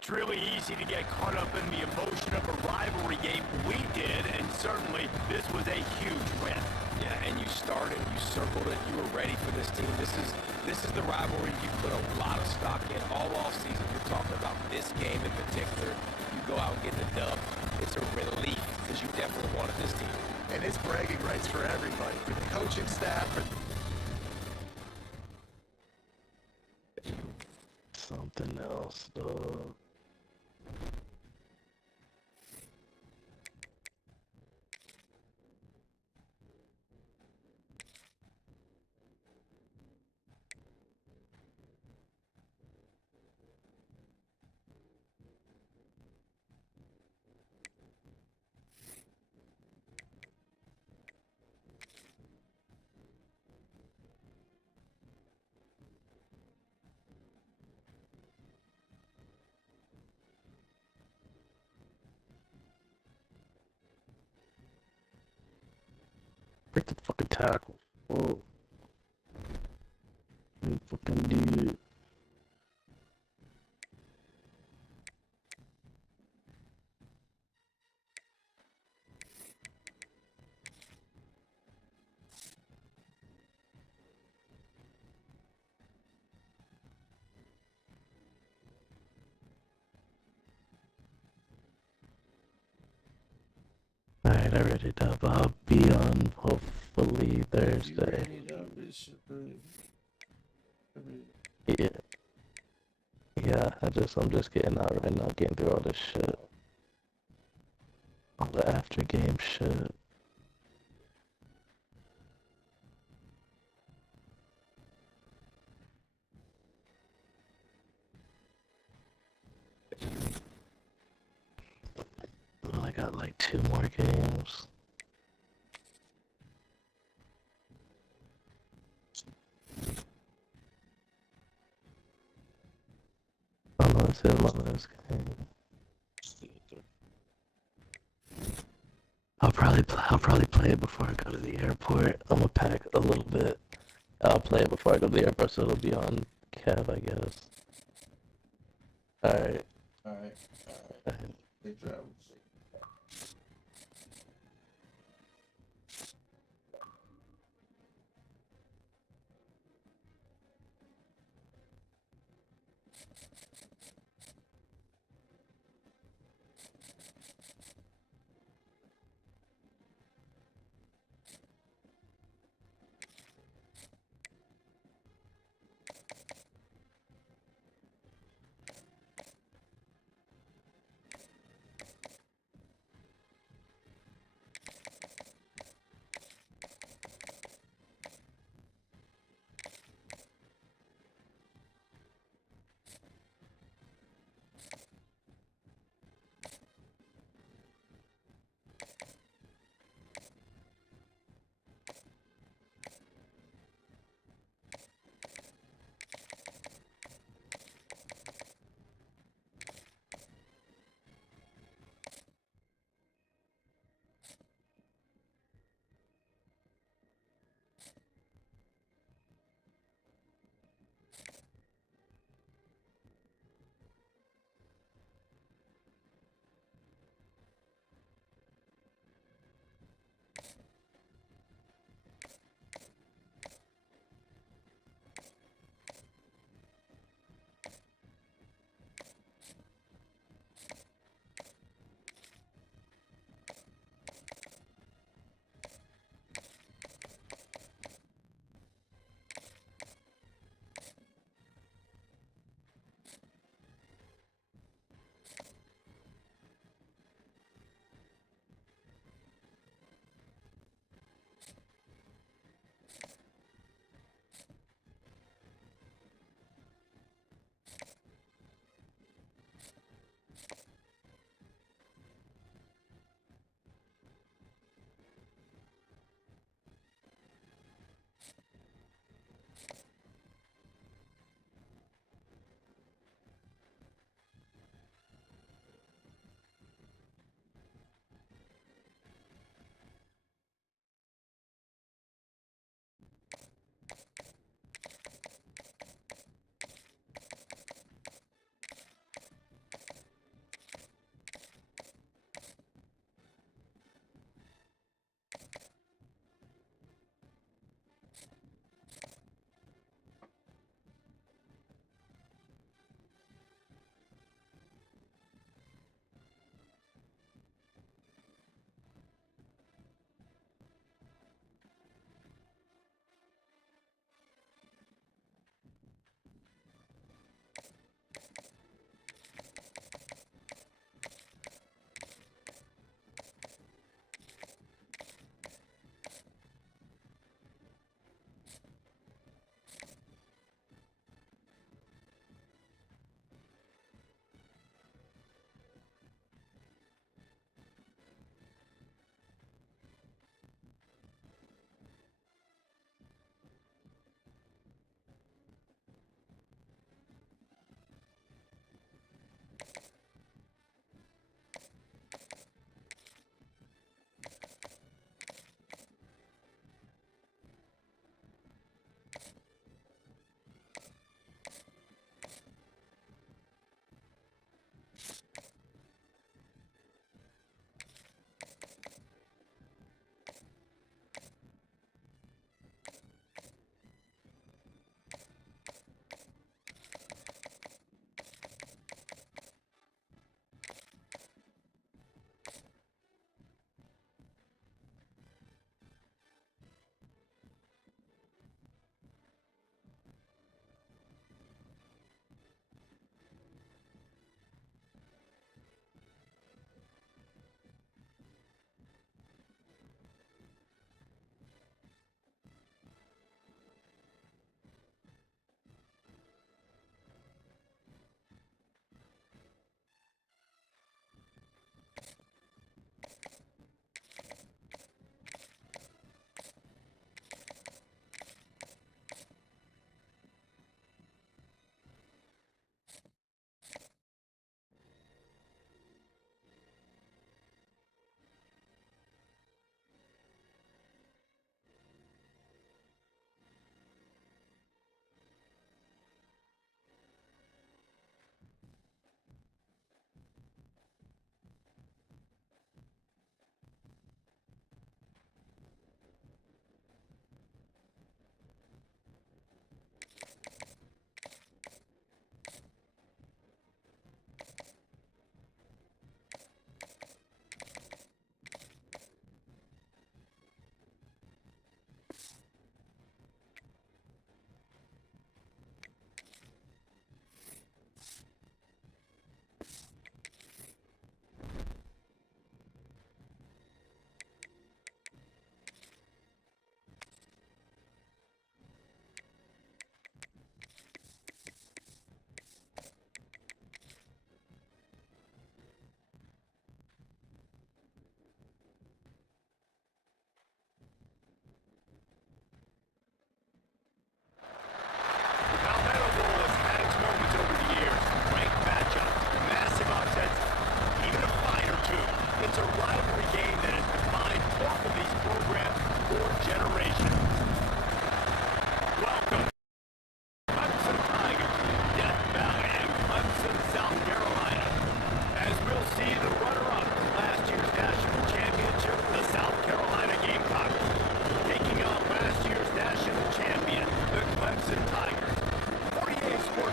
It's really easy to get caught up in the emotion of a rivalry game. We did, and certainly this was a huge win. Yeah, and you started, you circled it, you were ready for this team. This is the rivalry you put a lot of stock in all offseason. You're talking about this game in particular. You go out and get the dub. It's a relief because you definitely wanted this team. And it's bragging rights for everybody, for the coaching staff, for Something else, dog. Break the fucking tackle. Whoa. fucking dude. Alright, I read it up. I'll be on hopefully You Thursday. ready to this shit, Yeah. Yeah, I'm just getting out right now, getting through all this shit. All the after game shit. Oh, I got like 2 more games. Oh no, it's in my last game. I'll probably play it before I go to the airport. I'm gonna pack a little bit. I'll play it before I go to the airport, so it'll be on Kev, I guess. Alright. Alright. Alright. They travel.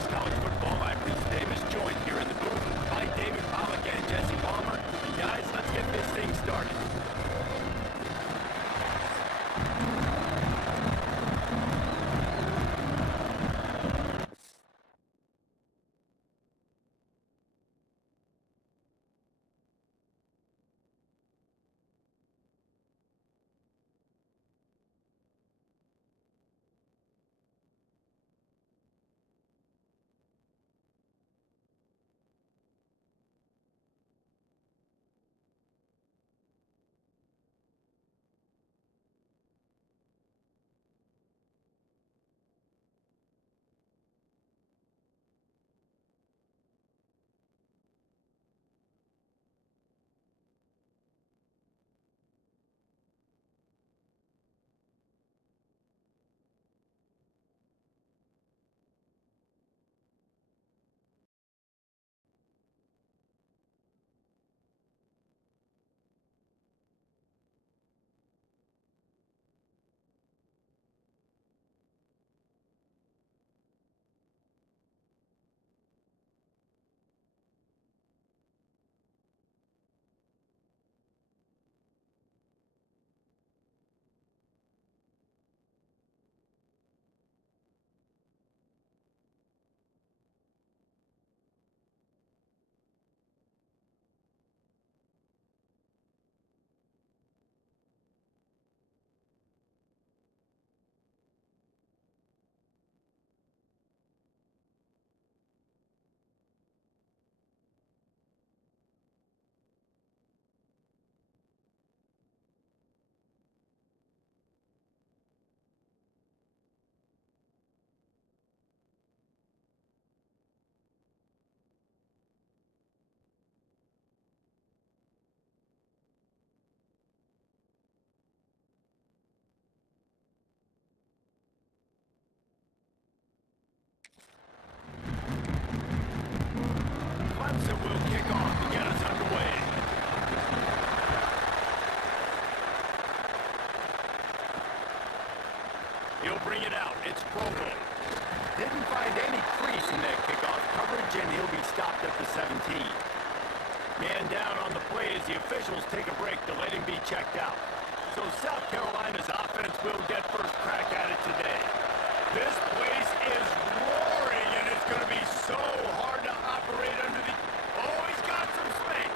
Fox College Football. I'm Reese Davis, joined here in the booth by David Pollack and Jesse Palmer. Guys, let's get this thing started. Clemson will kick off to get us underway. He'll bring it out. It's Provo. Didn't find any crease in that kickoff coverage, and he'll be stopped at the 17. Man down on the play as the officials take a break to let him be checked out. So South Carolina's offense will get first crack at it today. This place is roaring, and it's going to be so hard to operate under the... Oh, he's got some space.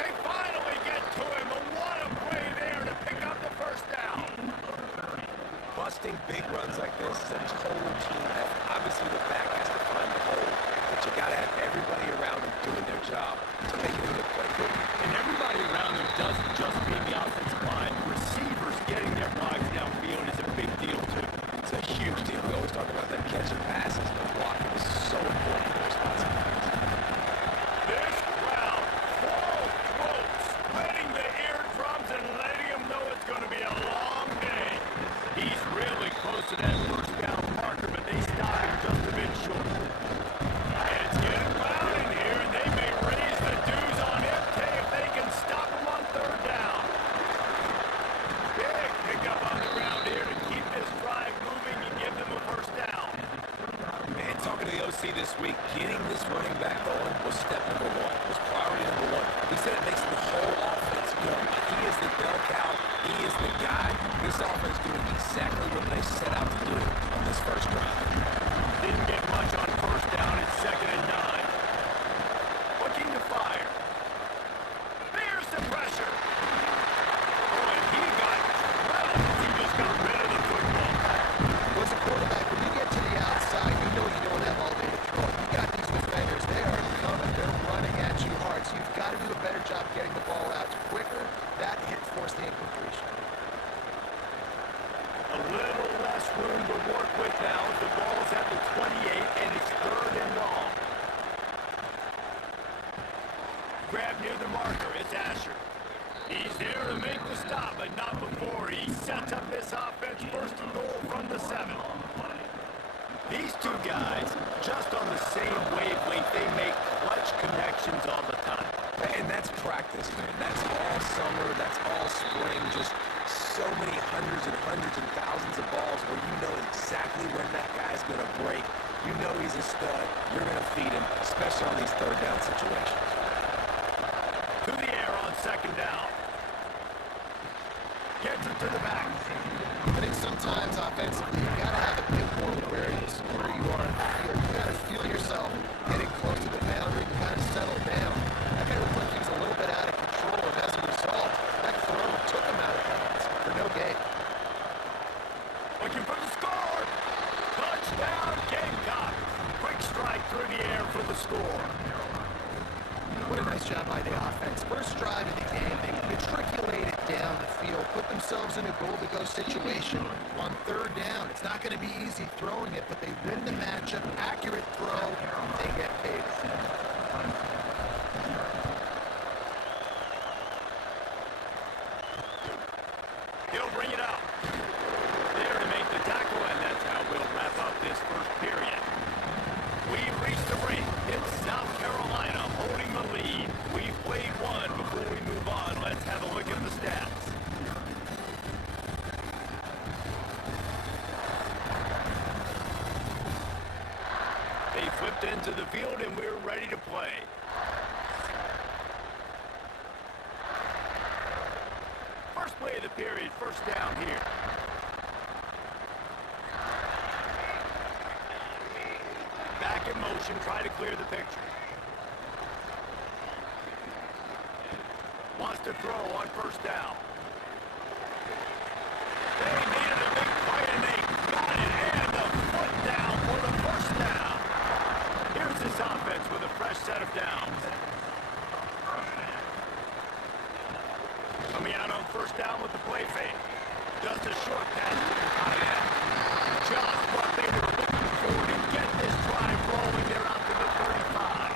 They finally get to him, but what a play there to pick up the first down. Busting big runs like this is a total team effort. Obviously, the back has to find the hole, but you got to have everybody around him doing their job to make it a good play. And everybody around him doesn't just mean the offensive line. Receivers getting their blocks downfield is a big deal, too. It's a huge deal. We always talk about that catching passes. The blocking is so important for those spots. This crowd, full throats, splitting the eardrums and letting them know it's going to be a long day. He's really close to that first down marker, but they stop him just a bit short. It's getting loud in here, and they may raise the dues on MK if they can stop him on third down. Big pickup on the ground here to keep this drive moving and give them a first down. Man, talking to the OC this week, getting this running back going was step number one, was priority number one. He said it makes the whole offense go. He is the bell cow. He is the guy. This offense doing exactly what they set out to do on this first drive. Didn't get much on first down. It's 2nd and 9. Looking to fire. There's the pressure. Oh, and he got rattled as he just got rid of the football. As a quarterback, when you get to the outside, you know you don't have all day to throw. You got these defenders. They are coming. They're running at you hard. So you've got to do a better job getting the ball out quicker. That hit forced the incompletion. A little less room to work with now as the ball's at the 28 and it's 3rd and long. Grab near the marker. It's Asher. He's there to make the stop, but not before he sets up this offense. First and goal from the 7. These two guys, just on the same wavelength, they make clutch connections all the time. And that's practice, man. That's all summer. That's all spring. Just so many hundreds and thousands of balls where you know exactly when that guy's going to break. You know he's a stud. You're going to feed him, especially on these third down situations. To the air on second down. Gets it to the back. I think sometimes offensively, you gotta have a bit more awareness of where you are in the field. You gotta feel yourself getting close to the boundary. You gotta settle down. That guy looked like he was a little bit out of control, and as a result, that throw took him out of bounds for no gain. Looking for the score. Touchdown, Gamecocks. Quick strike through the air for the score. What a nice job by the offense. First drive of the game, they matriculated down the field, put themselves in a goal-to-go situation on third down. It's not going to be easy throwing it, but they win the matchup. Accurate throw, they get paid. He'll bring it out. There to make the tackle, and that's how we'll wrap up this first period. We've reached the break. It's South Carolina holding the lead. We've played one. Before we move on, let's have a look at the stats. They flipped into the field, and we're ready to play. First play of the period, first down here. Back in motion, try to clear the picture. Wants to throw on first down. They needed a big play and they got it, and the foot down for the first down. Here's this offense with a fresh set of downs. Coming out on first down with the play fake. Just a short pass to the tight end. Just what they were looking for to get this drive rolling. They're out to the 35.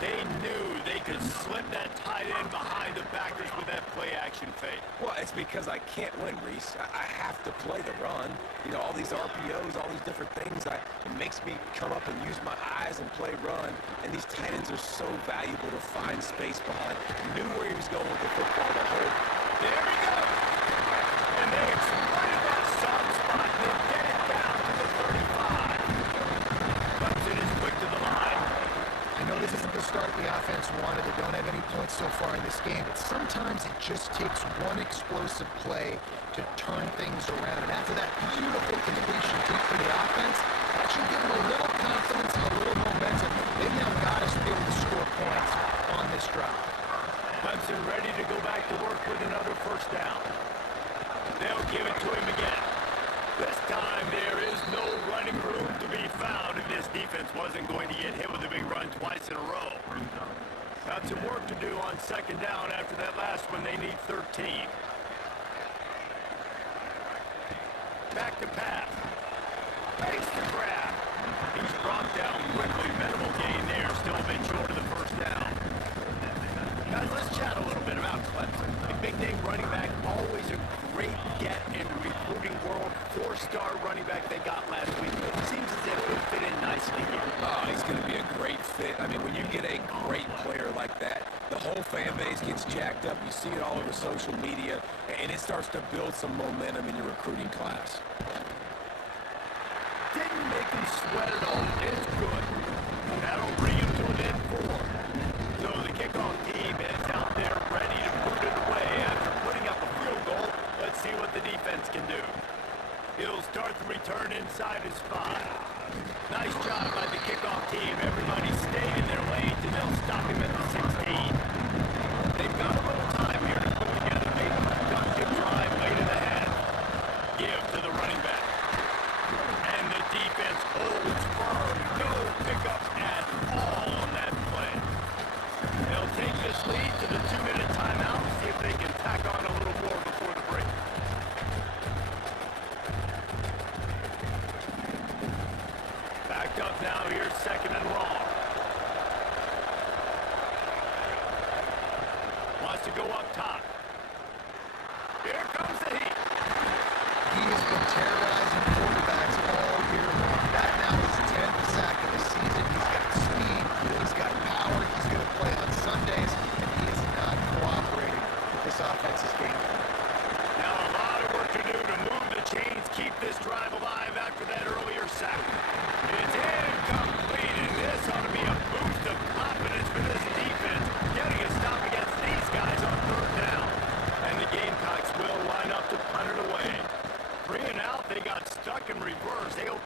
They knew they could slip that tight end behind the backers with that play-action fake. Well, it's because I can't win, Reese. I have to play the run. You know, all these RPOs, all these different things, it makes me come up and use my eyes and play run. And these tight ends are so valuable to find space behind. Knew where he was going with the football the whole. There he goes. And they exploited that soft spot. They get it down to the 35. Clemson is quick to the line. I know this isn't the start the offense wanted. They don't have any points so far in this game, but sometimes it just takes one explosive play to turn things around. And after that beautiful completion deep for the offense, that should give them a little confidence and a little momentum. They've now got us to be able to score points on this drive. Clemson ready to go back to work with another first down. They'll give it to him again. This time there is no running room to be found if this defense wasn't going to get hit with a big run twice in a row. Got some work to do on second down after that last one. They need 13. Back to pass. Makes the grab. He's brought down quickly. Minimal gain there. Still a bit short of the first down. Guys, let's chat a little bit about Clemson. A big-name running back, always a great get in the recruiting world. Four-star running back they got last week. Seems as if he'll fit in nicely here. Oh, he's going to be a great fit. I mean, when you get a great player like that, the whole fan base gets jacked up. You see it all over social media, and it starts to build some momentum in your recruiting class. Didn't make him sweat at all. It's good. That'll bring him to an end four. So the kickoff team is out there ready to put it away after putting up a field goal. Let's see what the defense can do. He'll start the return inside his 5. Nice job by the kickoff team. Everybody stayed in their lanes, and they'll stop him at the 16. They've got a little time here to put together a productive drive late in the half. Give to the running back. And the defense holds firm. No pickup at all on that play. They'll take this lead to the 2-minute timeout and see if they can tack on a little more before the break. Backed up now, here's second and long. Wants to go up top. Here comes the heat. He has been terrorizing quarterbacks all year long. That now is his 10th sack of the season. He's got speed, he's got power, he's going to play on Sundays, and he is not cooperating with this offense's game.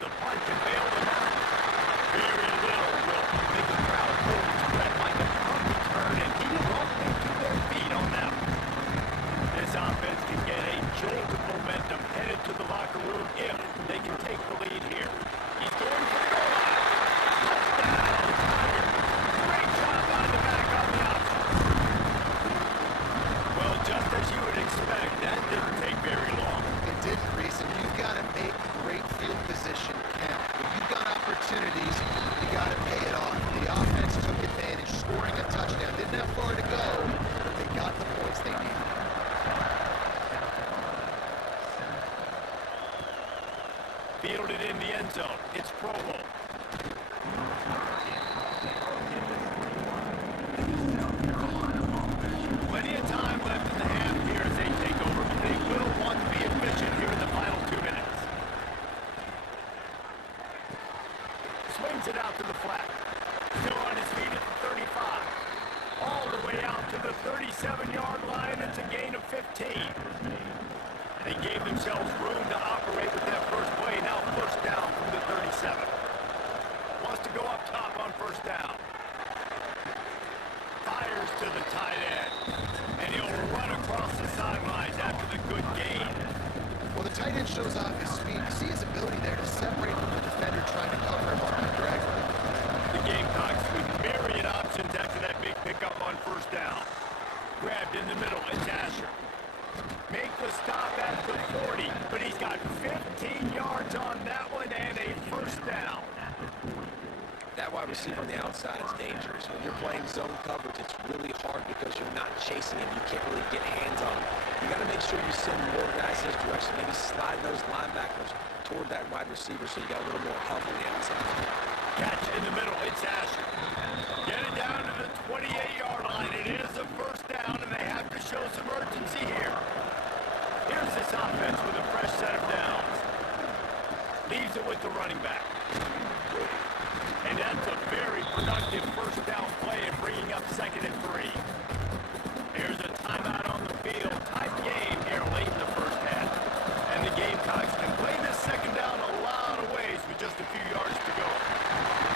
the punt and bail them out. Very little will make the crowd hold its breath like a punt return, and he won't think to their feet on that one. This offense can get a jolt of momentum headed to the locker room if they can take the lead here. He's going for the goal line. Touchdown, Tigers. Great job out of the back on the option. Well, just as you would expect, that didn't take very long. It didn't, Reese, and you've got to make great field position count. When you've got opportunities, you got to pay it off. The offense took advantage, scoring a touchdown. Didn't have far to go, but they got the points they needed. Fielded in the end zone. It's Provo. Plenty of time left in the half here as they take over, but they will want to be efficient here in the final 2 minutes. Swings it out to the flat. Still on his feet at the 35. All the way out to the 37-yard line. It's a gain of 15. They gave themselves room to operate with that first play. Now first down from the 37. Wants to go up top on first down. Fires to the tight end. And he'll run across the sidelines after the good gain. Well, the tight end shows off his speed. You see his ability there to separate from the defender trying to cover him on that drag. The Gamecocks with myriad options after that big pickup on first down. Grabbed in the middle. It's Asher. Make the stop at the 40, but he's got 15 yards on that one and a first down. That wide receiver on the outside is dangerous. When you're playing zone coverage, it's really hard because you're not chasing him. You can't really get hands on him. You got to make sure you send more guys his direction. Maybe slide those linebackers toward that wide receiver so you got a little more help on the outside. Catch in the middle. It's Asher. Get it down to the 28-yard line. It is a first down, and they have to show some urgency here. Here's this offense with a fresh set of downs. Leaves it with the running back. And that's a very productive first down play and bringing up 2nd and 3. Here's a timeout on the field. Tight game here late in the first half. And the Gamecocks can play this second down a lot of ways with just a few yards to go.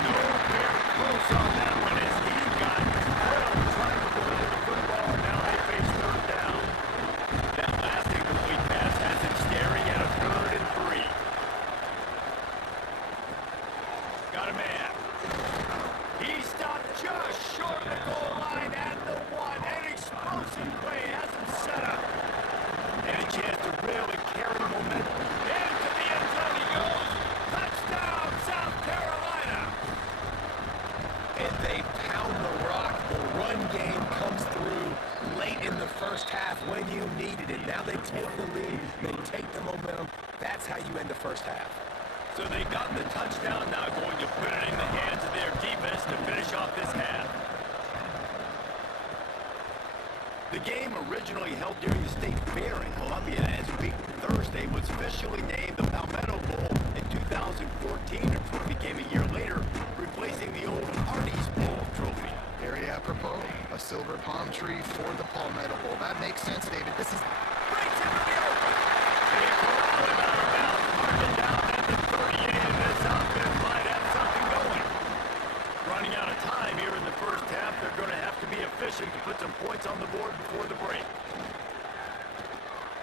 No very close on that one as he got well trying to deliver the football. Now they face third down. That last incomplete pass has him staring at a 3rd and 3. Got a man. He stopped just short of the goal line at the 1. An explosive play has him set up. And a chance to really carry momentum. Into the end zone he goes. Touchdown, South Carolina. And they pound the rock. The run game comes through late in the first half when you needed it. Now they take the lead. They take the momentum. That's how you end the first half. So they got the touchdown, now going to put it in the hands of their defense to finish off this half. The game originally held during the State Fair in Columbia as Week Thursday was officially named the Palmetto Bowl in 2014. A trophy came a year later, replacing the old Hardee's Bowl trophy. Very apropos, a silver palm tree for the Palmetto Bowl. That makes sense, David. This is Breaks into the open. They corral him out of bounds, marching down at the 38, and this offense might have something going. Running out of time here in the first half, they're going to have to be efficient to put some points on the board before the break.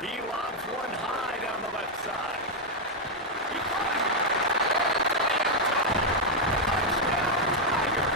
He lobs one high down the left side. He climbs it. Touchdown, Tiger.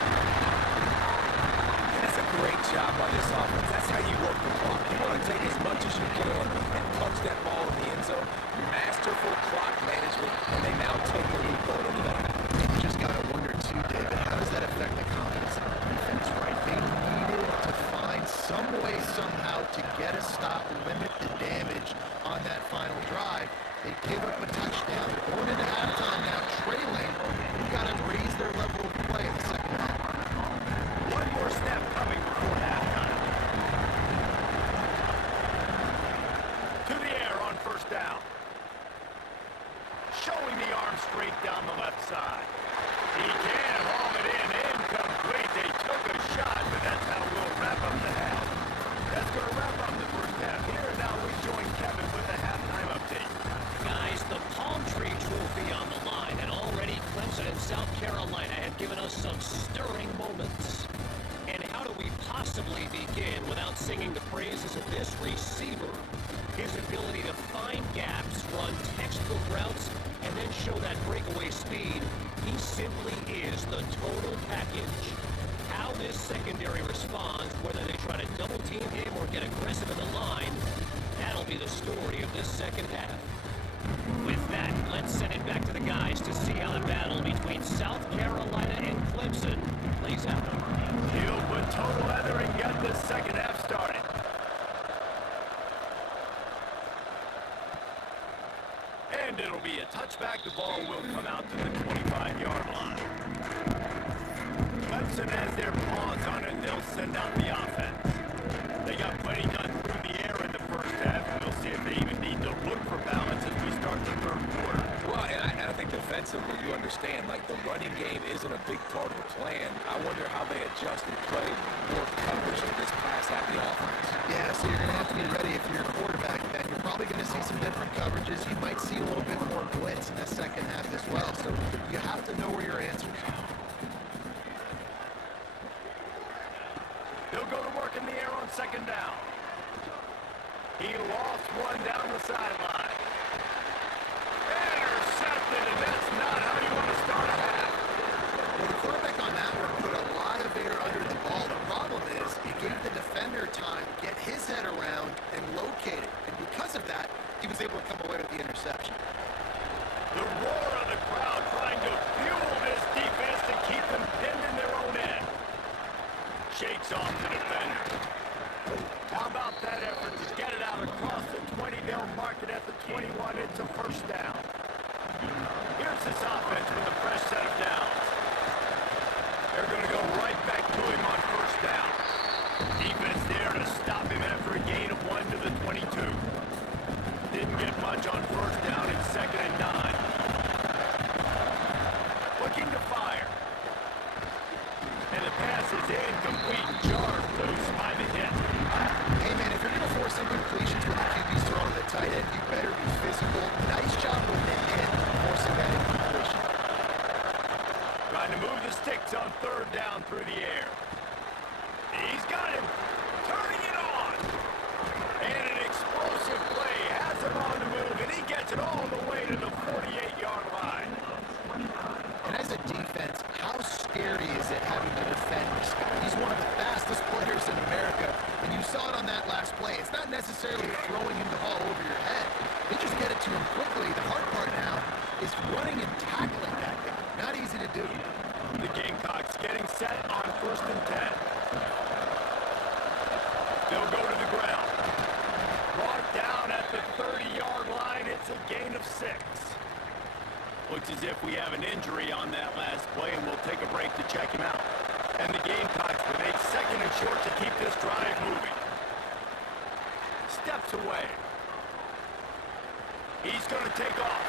That's a great job by this offense. That's how you work the clock. You want to take as much as you can and punch that ball in the end zone. Masterful clock management, and they now take the lead going into that. You just got to wonder, too, David, how does that affect the confidence of the defense, right? They needed to find some way, somehow, to get a stop, limit the damage on that final drive. They give up a touchdown. Going into halftime now, trailing. You've got to raise their level of play in the second half. One more snap coming before halftime. To the air on first down. Showing the arm straight down the left side. He can haul it in. Incomplete. They took a shot, but that's how we'll wrap up the half. That's going to wrap up the first half. Here now we join Kevin with the halftime update. Guys, the Palm Tree Trophy on the line, and all Carolina had given us some stirring moments. And how do we possibly begin without singing the praises of this receiver? His ability to find gaps, run textbook routes, and then show that breakaway speed. He simply is the total package. How this secondary responds, whether they try to double team him or get aggressive in the line, that'll be the story of this second half. With that, let's send it back to the guys to see how the battle between South Carolina and Clemson plays out. He'll put total leather and get the second half started. And it'll be a touchback. The ball will come out to the 25-yard line. Clemson has their paws on it. They'll send out the offense. They got plenty done through the air in the first half, and we'll see if they even need to look for balance as we start the third quarter. Well, and I think defensively, you understand, like, the running game isn't a big part of the plan. I wonder how they adjust and play more coverage to this pass happy offense. Yeah, so you're going to have to be ready if you're a quarterback, then. You're probably going to see some different coverages. You might see a little bit more blitz in the second half as well. So you have to know where your answers are. They'll go to work in the air on second down. He lost one down the sideline. Intercepted, and that's not how you want to start a half. Well, the quarterback on that one put a lot of air under the ball. The problem is it gave the defender time to get his head around and locate it. And because of that, he was able to come away with the interception. The roar of the crowd trying to fuel this defense to keep them pinned in their own end. Shakes off the defender. How about that effort to get it out across the 20? They'll mark it at the 21. It's a first down. Here's this offense with a fresh set of downs. They're going to go right back to him on first down. Defense there to stop him after a gain of 1 to the 22. Didn't get much on first down. It's 2nd and 9. Looking to fire. And the pass is incomplete. Jarred loose by the hit. Hey, man, if you're going to force incompletions with the QB's throwing the tight end, you better be physical. Nice job with the hit, forcing that incompletion. Trying to move the sticks on third down through the air. He's got him. Turning it on. And an explosive play has him on the move, and he gets it all the way to the 48-yard line. And as a defense, how scary is it having to defend this guy? He's one of the fastest players in America, and you saw it on that last play. It's not necessarily throwing him the ball over your head. They just get it to him quickly. The hard part now is running and tackling that guy. Not easy to do. The Gamecocks getting set on 1st and 10. They'll go to the ground. Brought down at the 30-yard line. It's a gain of 6. Looks as if we have an injury on that last play, and we'll take a break to check him out. And the Gamecocks with a 2nd and short to keep this drive moving. Steps away. He's going to take off.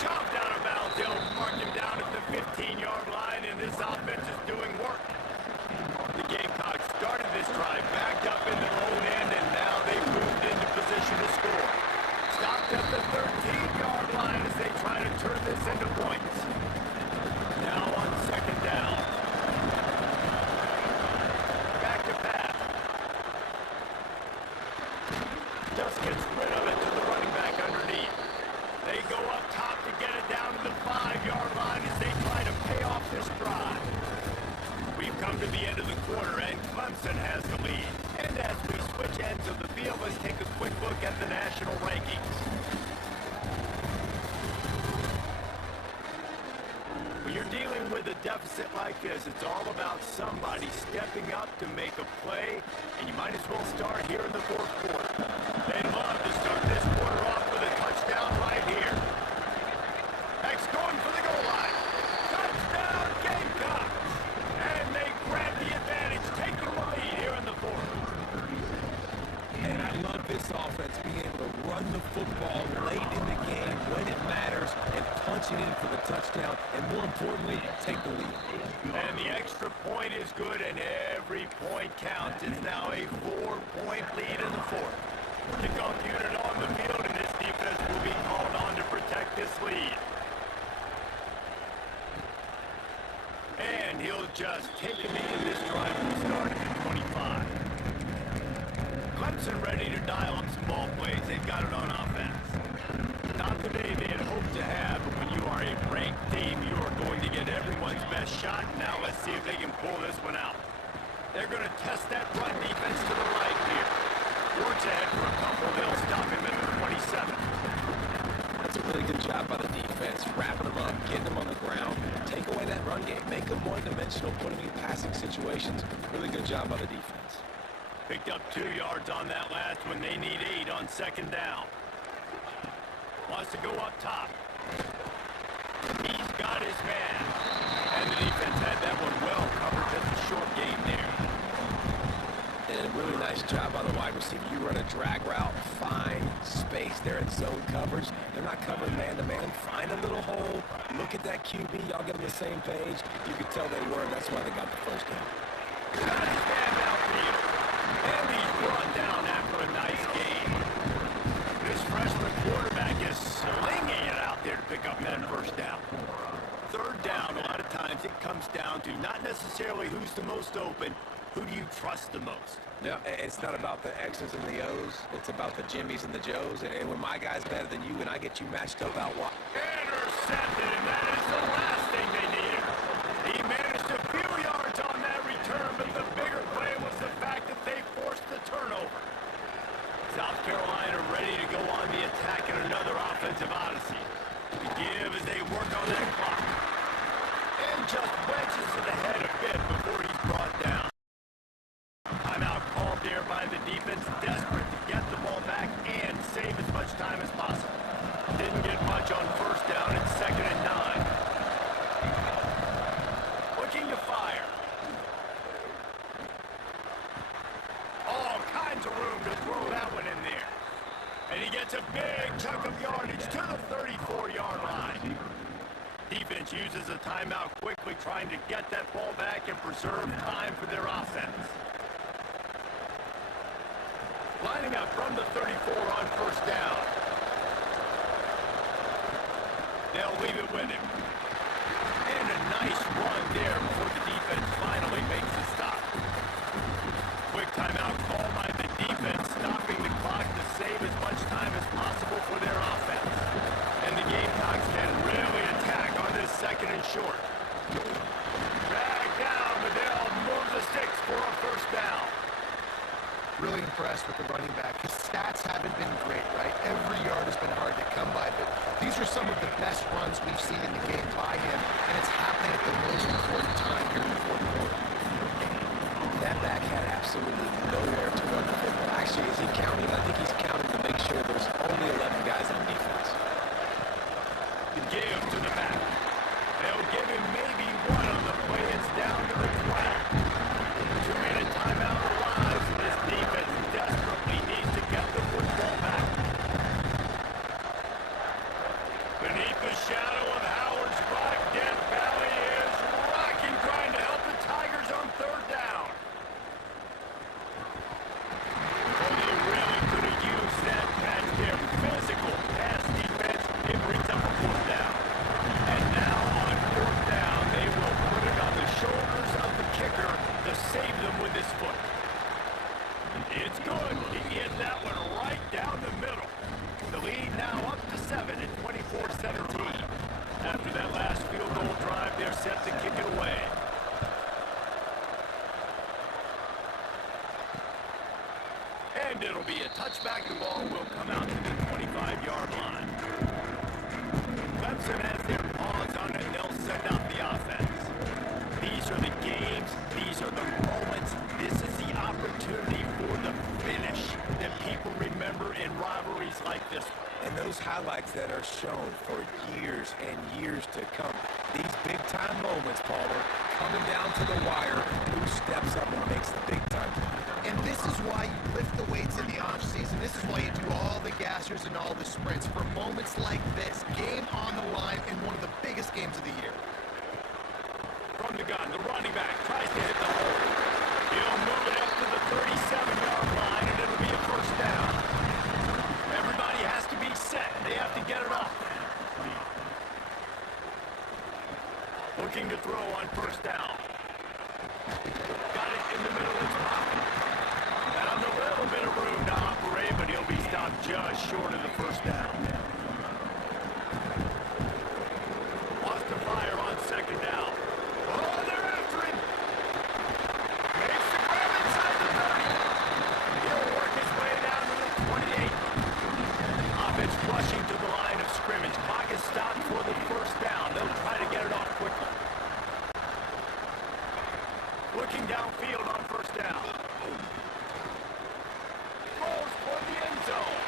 Shoved out of bounds. They'll mark him down at the 15-yard line, and this offense is doing work. The Gamecocks started this drive backed up in their own end, and now they've moved into position to score. Stopped at the 13-yard line as they try to turn this into points. Now on 2nd down. Back to pass. Just gets rid of it to the running back underneath. They go up top to get it down to the 5-yard line as they try to pay off this drive. We've come to the end of the quarter, and Clemson has the lead. And as we switch ends of the field, let's take a quick look at the national rankings. When you're dealing with a deficit like this, it's all about somebody stepping up to make a play, and you might as well start here in the 4th quarter. They'd love to start this quarter off with a touchdown right here. X going for the goal line. Touchdown, Gamecocks! And they grab the advantage, taking the lead here in the 4th. And I love this offense being able to run the football late in the game when it matters and punch it in for the touchdown, and more importantly, take the lead. And the extra point is good, and every point counts. It's now a 4-point lead in the 4th. Kickoff unit on the field, and this defense will be called on to protect this lead. And he'll just take a knee in this drive and start at the 25. Clemson ready to dial up some ball plays. They've got it on offense. Not the day they had hoped to have, but when you are a ranked team, you are going to get everyone's best shot. Now let's see if they can pull this one out. They're going to test that run defense to the right here. Ward's ahead for a couple. They'll stop him at the 27. That's a really good job by the defense, wrapping them up, getting them on the ground, take away that run game, make them one-dimensional, put them in passing situations. Really good job by the defense. Picked up 2 yards on that last one. They need 8 on second down. Wants to go up top. He's got his man. And the defense had that one well covered. Just a short game there. And a really nice job by the wide receiver. You run a drag route, find space there in zone coverage. They're not covering man-to-man. Find a little hole. Look at that QB. Y'all get on the same page. You can tell they were. That's why they got the first down. Nice stand downfield. And he's run down after a nice game. This freshman quarterback is slinging it out there to pick up that first down. Third down, a lot of times it comes down to not necessarily who's the most open, who do you trust the most? No, it's not about the X's and the O's. It's about the Jimmys and the Joes. And when my guy's better than you and I get you matched up out wide. Intercepted, and that is the last thing they needed. He managed a few yards on that return, but the bigger play was the fact that they forced the turnover. South Carolina ready to go on the attack in another offensive odyssey. To give as they work on that clock. And just wedges to the head a bit before he's brought down. Timeout called there by the defense, desperate to get the ball back and save as much time as possible. Didn't get much on first down and second and 9. Looking to fire. All kinds of room to throw that one in there. And he gets a big chunk of yardage to the 34-yard line. Defense uses a timeout quickly, trying to get that ball back and preserve time for their offense. Lining up from the 34 on first down. They'll leave it with him. And a nice run there before the defense finally makes a stop. Quick timeout call by the defense, stopping the clock to save as much time as possible for their offense. And the Gamecocks can really attack on this second and short. Drag down, but they'll move the sticks for a first down. Really impressed with the running back. His stats haven't been great, right? Every yard has been hard to come by, but these are some of the best runs we've seen in the game by him, and it's happening at the most important time here in the fourth quarter. That back had absolutely nowhere to run the football. Actually, is he counting? I think he's counting to make sure there's only 11 guys on defense. The give to the back. They'll give him maybe one on the play. It's down to the 20. 2-minute timeout arrives, and this defense desperately needs to get the football back. Beneath the shadow of Howard's rock, Death Valley is rocking, trying to help the Tigers on third down. Oh, they really could have used that match there. Physical pass defense. It brings up a fourth down. And now on fourth down, they will put it on the shoulders of the kicker to save them with his foot. It's good. He hit that one right down the middle. The lead now up to 7 at 24-17. After that last field goal drive, they're set to kick it away. And it'll be a touchback. The ball will come out to the 25-yard line. Clemson has their paws on it, and they'll send out the offense. These are the games. These are the moments. This is the opportunity for the finish that people remember in rivalries like this one. And those highlights that are shown for years and years to come. These big-time moments, Palmer, coming down to the wire, who steps up and makes the big-time play. And this is why you lift the weights in the offseason. This is why you do all the gassers and all the sprints for moments like this. Game on the line in one of the biggest games of the year. From the gun, the running back tries to hit the hole. He'll move it up to the 37-yard line, and it'll be a first down. Everybody has to be set. They have to get it off. Looking to throw on first down. Got it in the middle of his pocket. Found a little bit of room to operate, but he'll be stopped just short of the first down. Wants to fire on second down. Oh, they're after him. Makes the grab inside the 30. He'll work his way down to the 28. Offense rushing to the line of scrimmage. Clock is stopped for the first down. They'll try to get it off quickly. Looking downfield on first down. Throws for the end zone.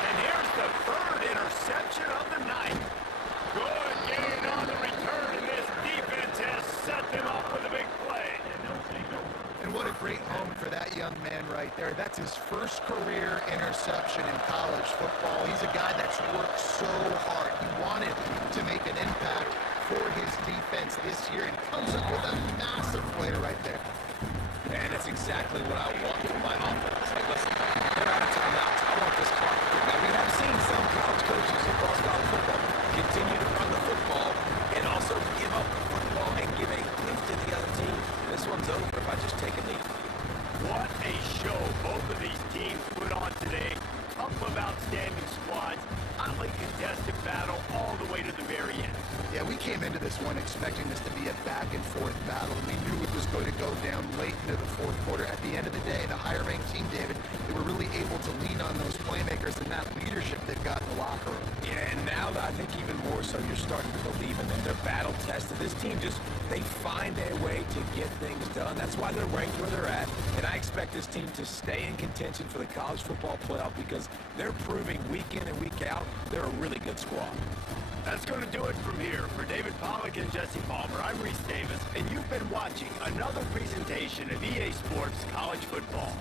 And here's the third interception of the night. Good gain on the return, and this defense has set them up with a big play. And what a great moment for that young man right there. That's his first career interception in college football. He's a guy that's worked so hard. He wanted to make an impact for his defense this year and comes up with a massive play right there. And it's exactly what I want from my offense. Hey, listen, they're out of timeouts. I want this clock. Now, we have seen some college coaches across college football continue to run the football and also give up the football and give a gift to the other team. This one's over if I just take a knee. What a show both of these teams put on today. Couple of outstanding squads. Hotly contested battle all the way to the very end. Yeah, we came into this one expecting this to be a back-and-forth battle. We knew it was going to go down late into the fourth quarter. At the end of the day, the higher-ranked team, David, they were really able to lean on those playmakers and that leadership they've got in the locker room. Yeah, and now I think even more so, you're starting to believe in them. They're battle-tested. This team they find a way to get things done. That's why they're ranked where they're at. And I expect this team to stay in contention for the college football playoff because they're proving week in and week out they're a really good squad. That's going to do it from here. For David Pollack and Jesse Palmer, I'm Reese Davis, and you've been watching another presentation of EA Sports College Football.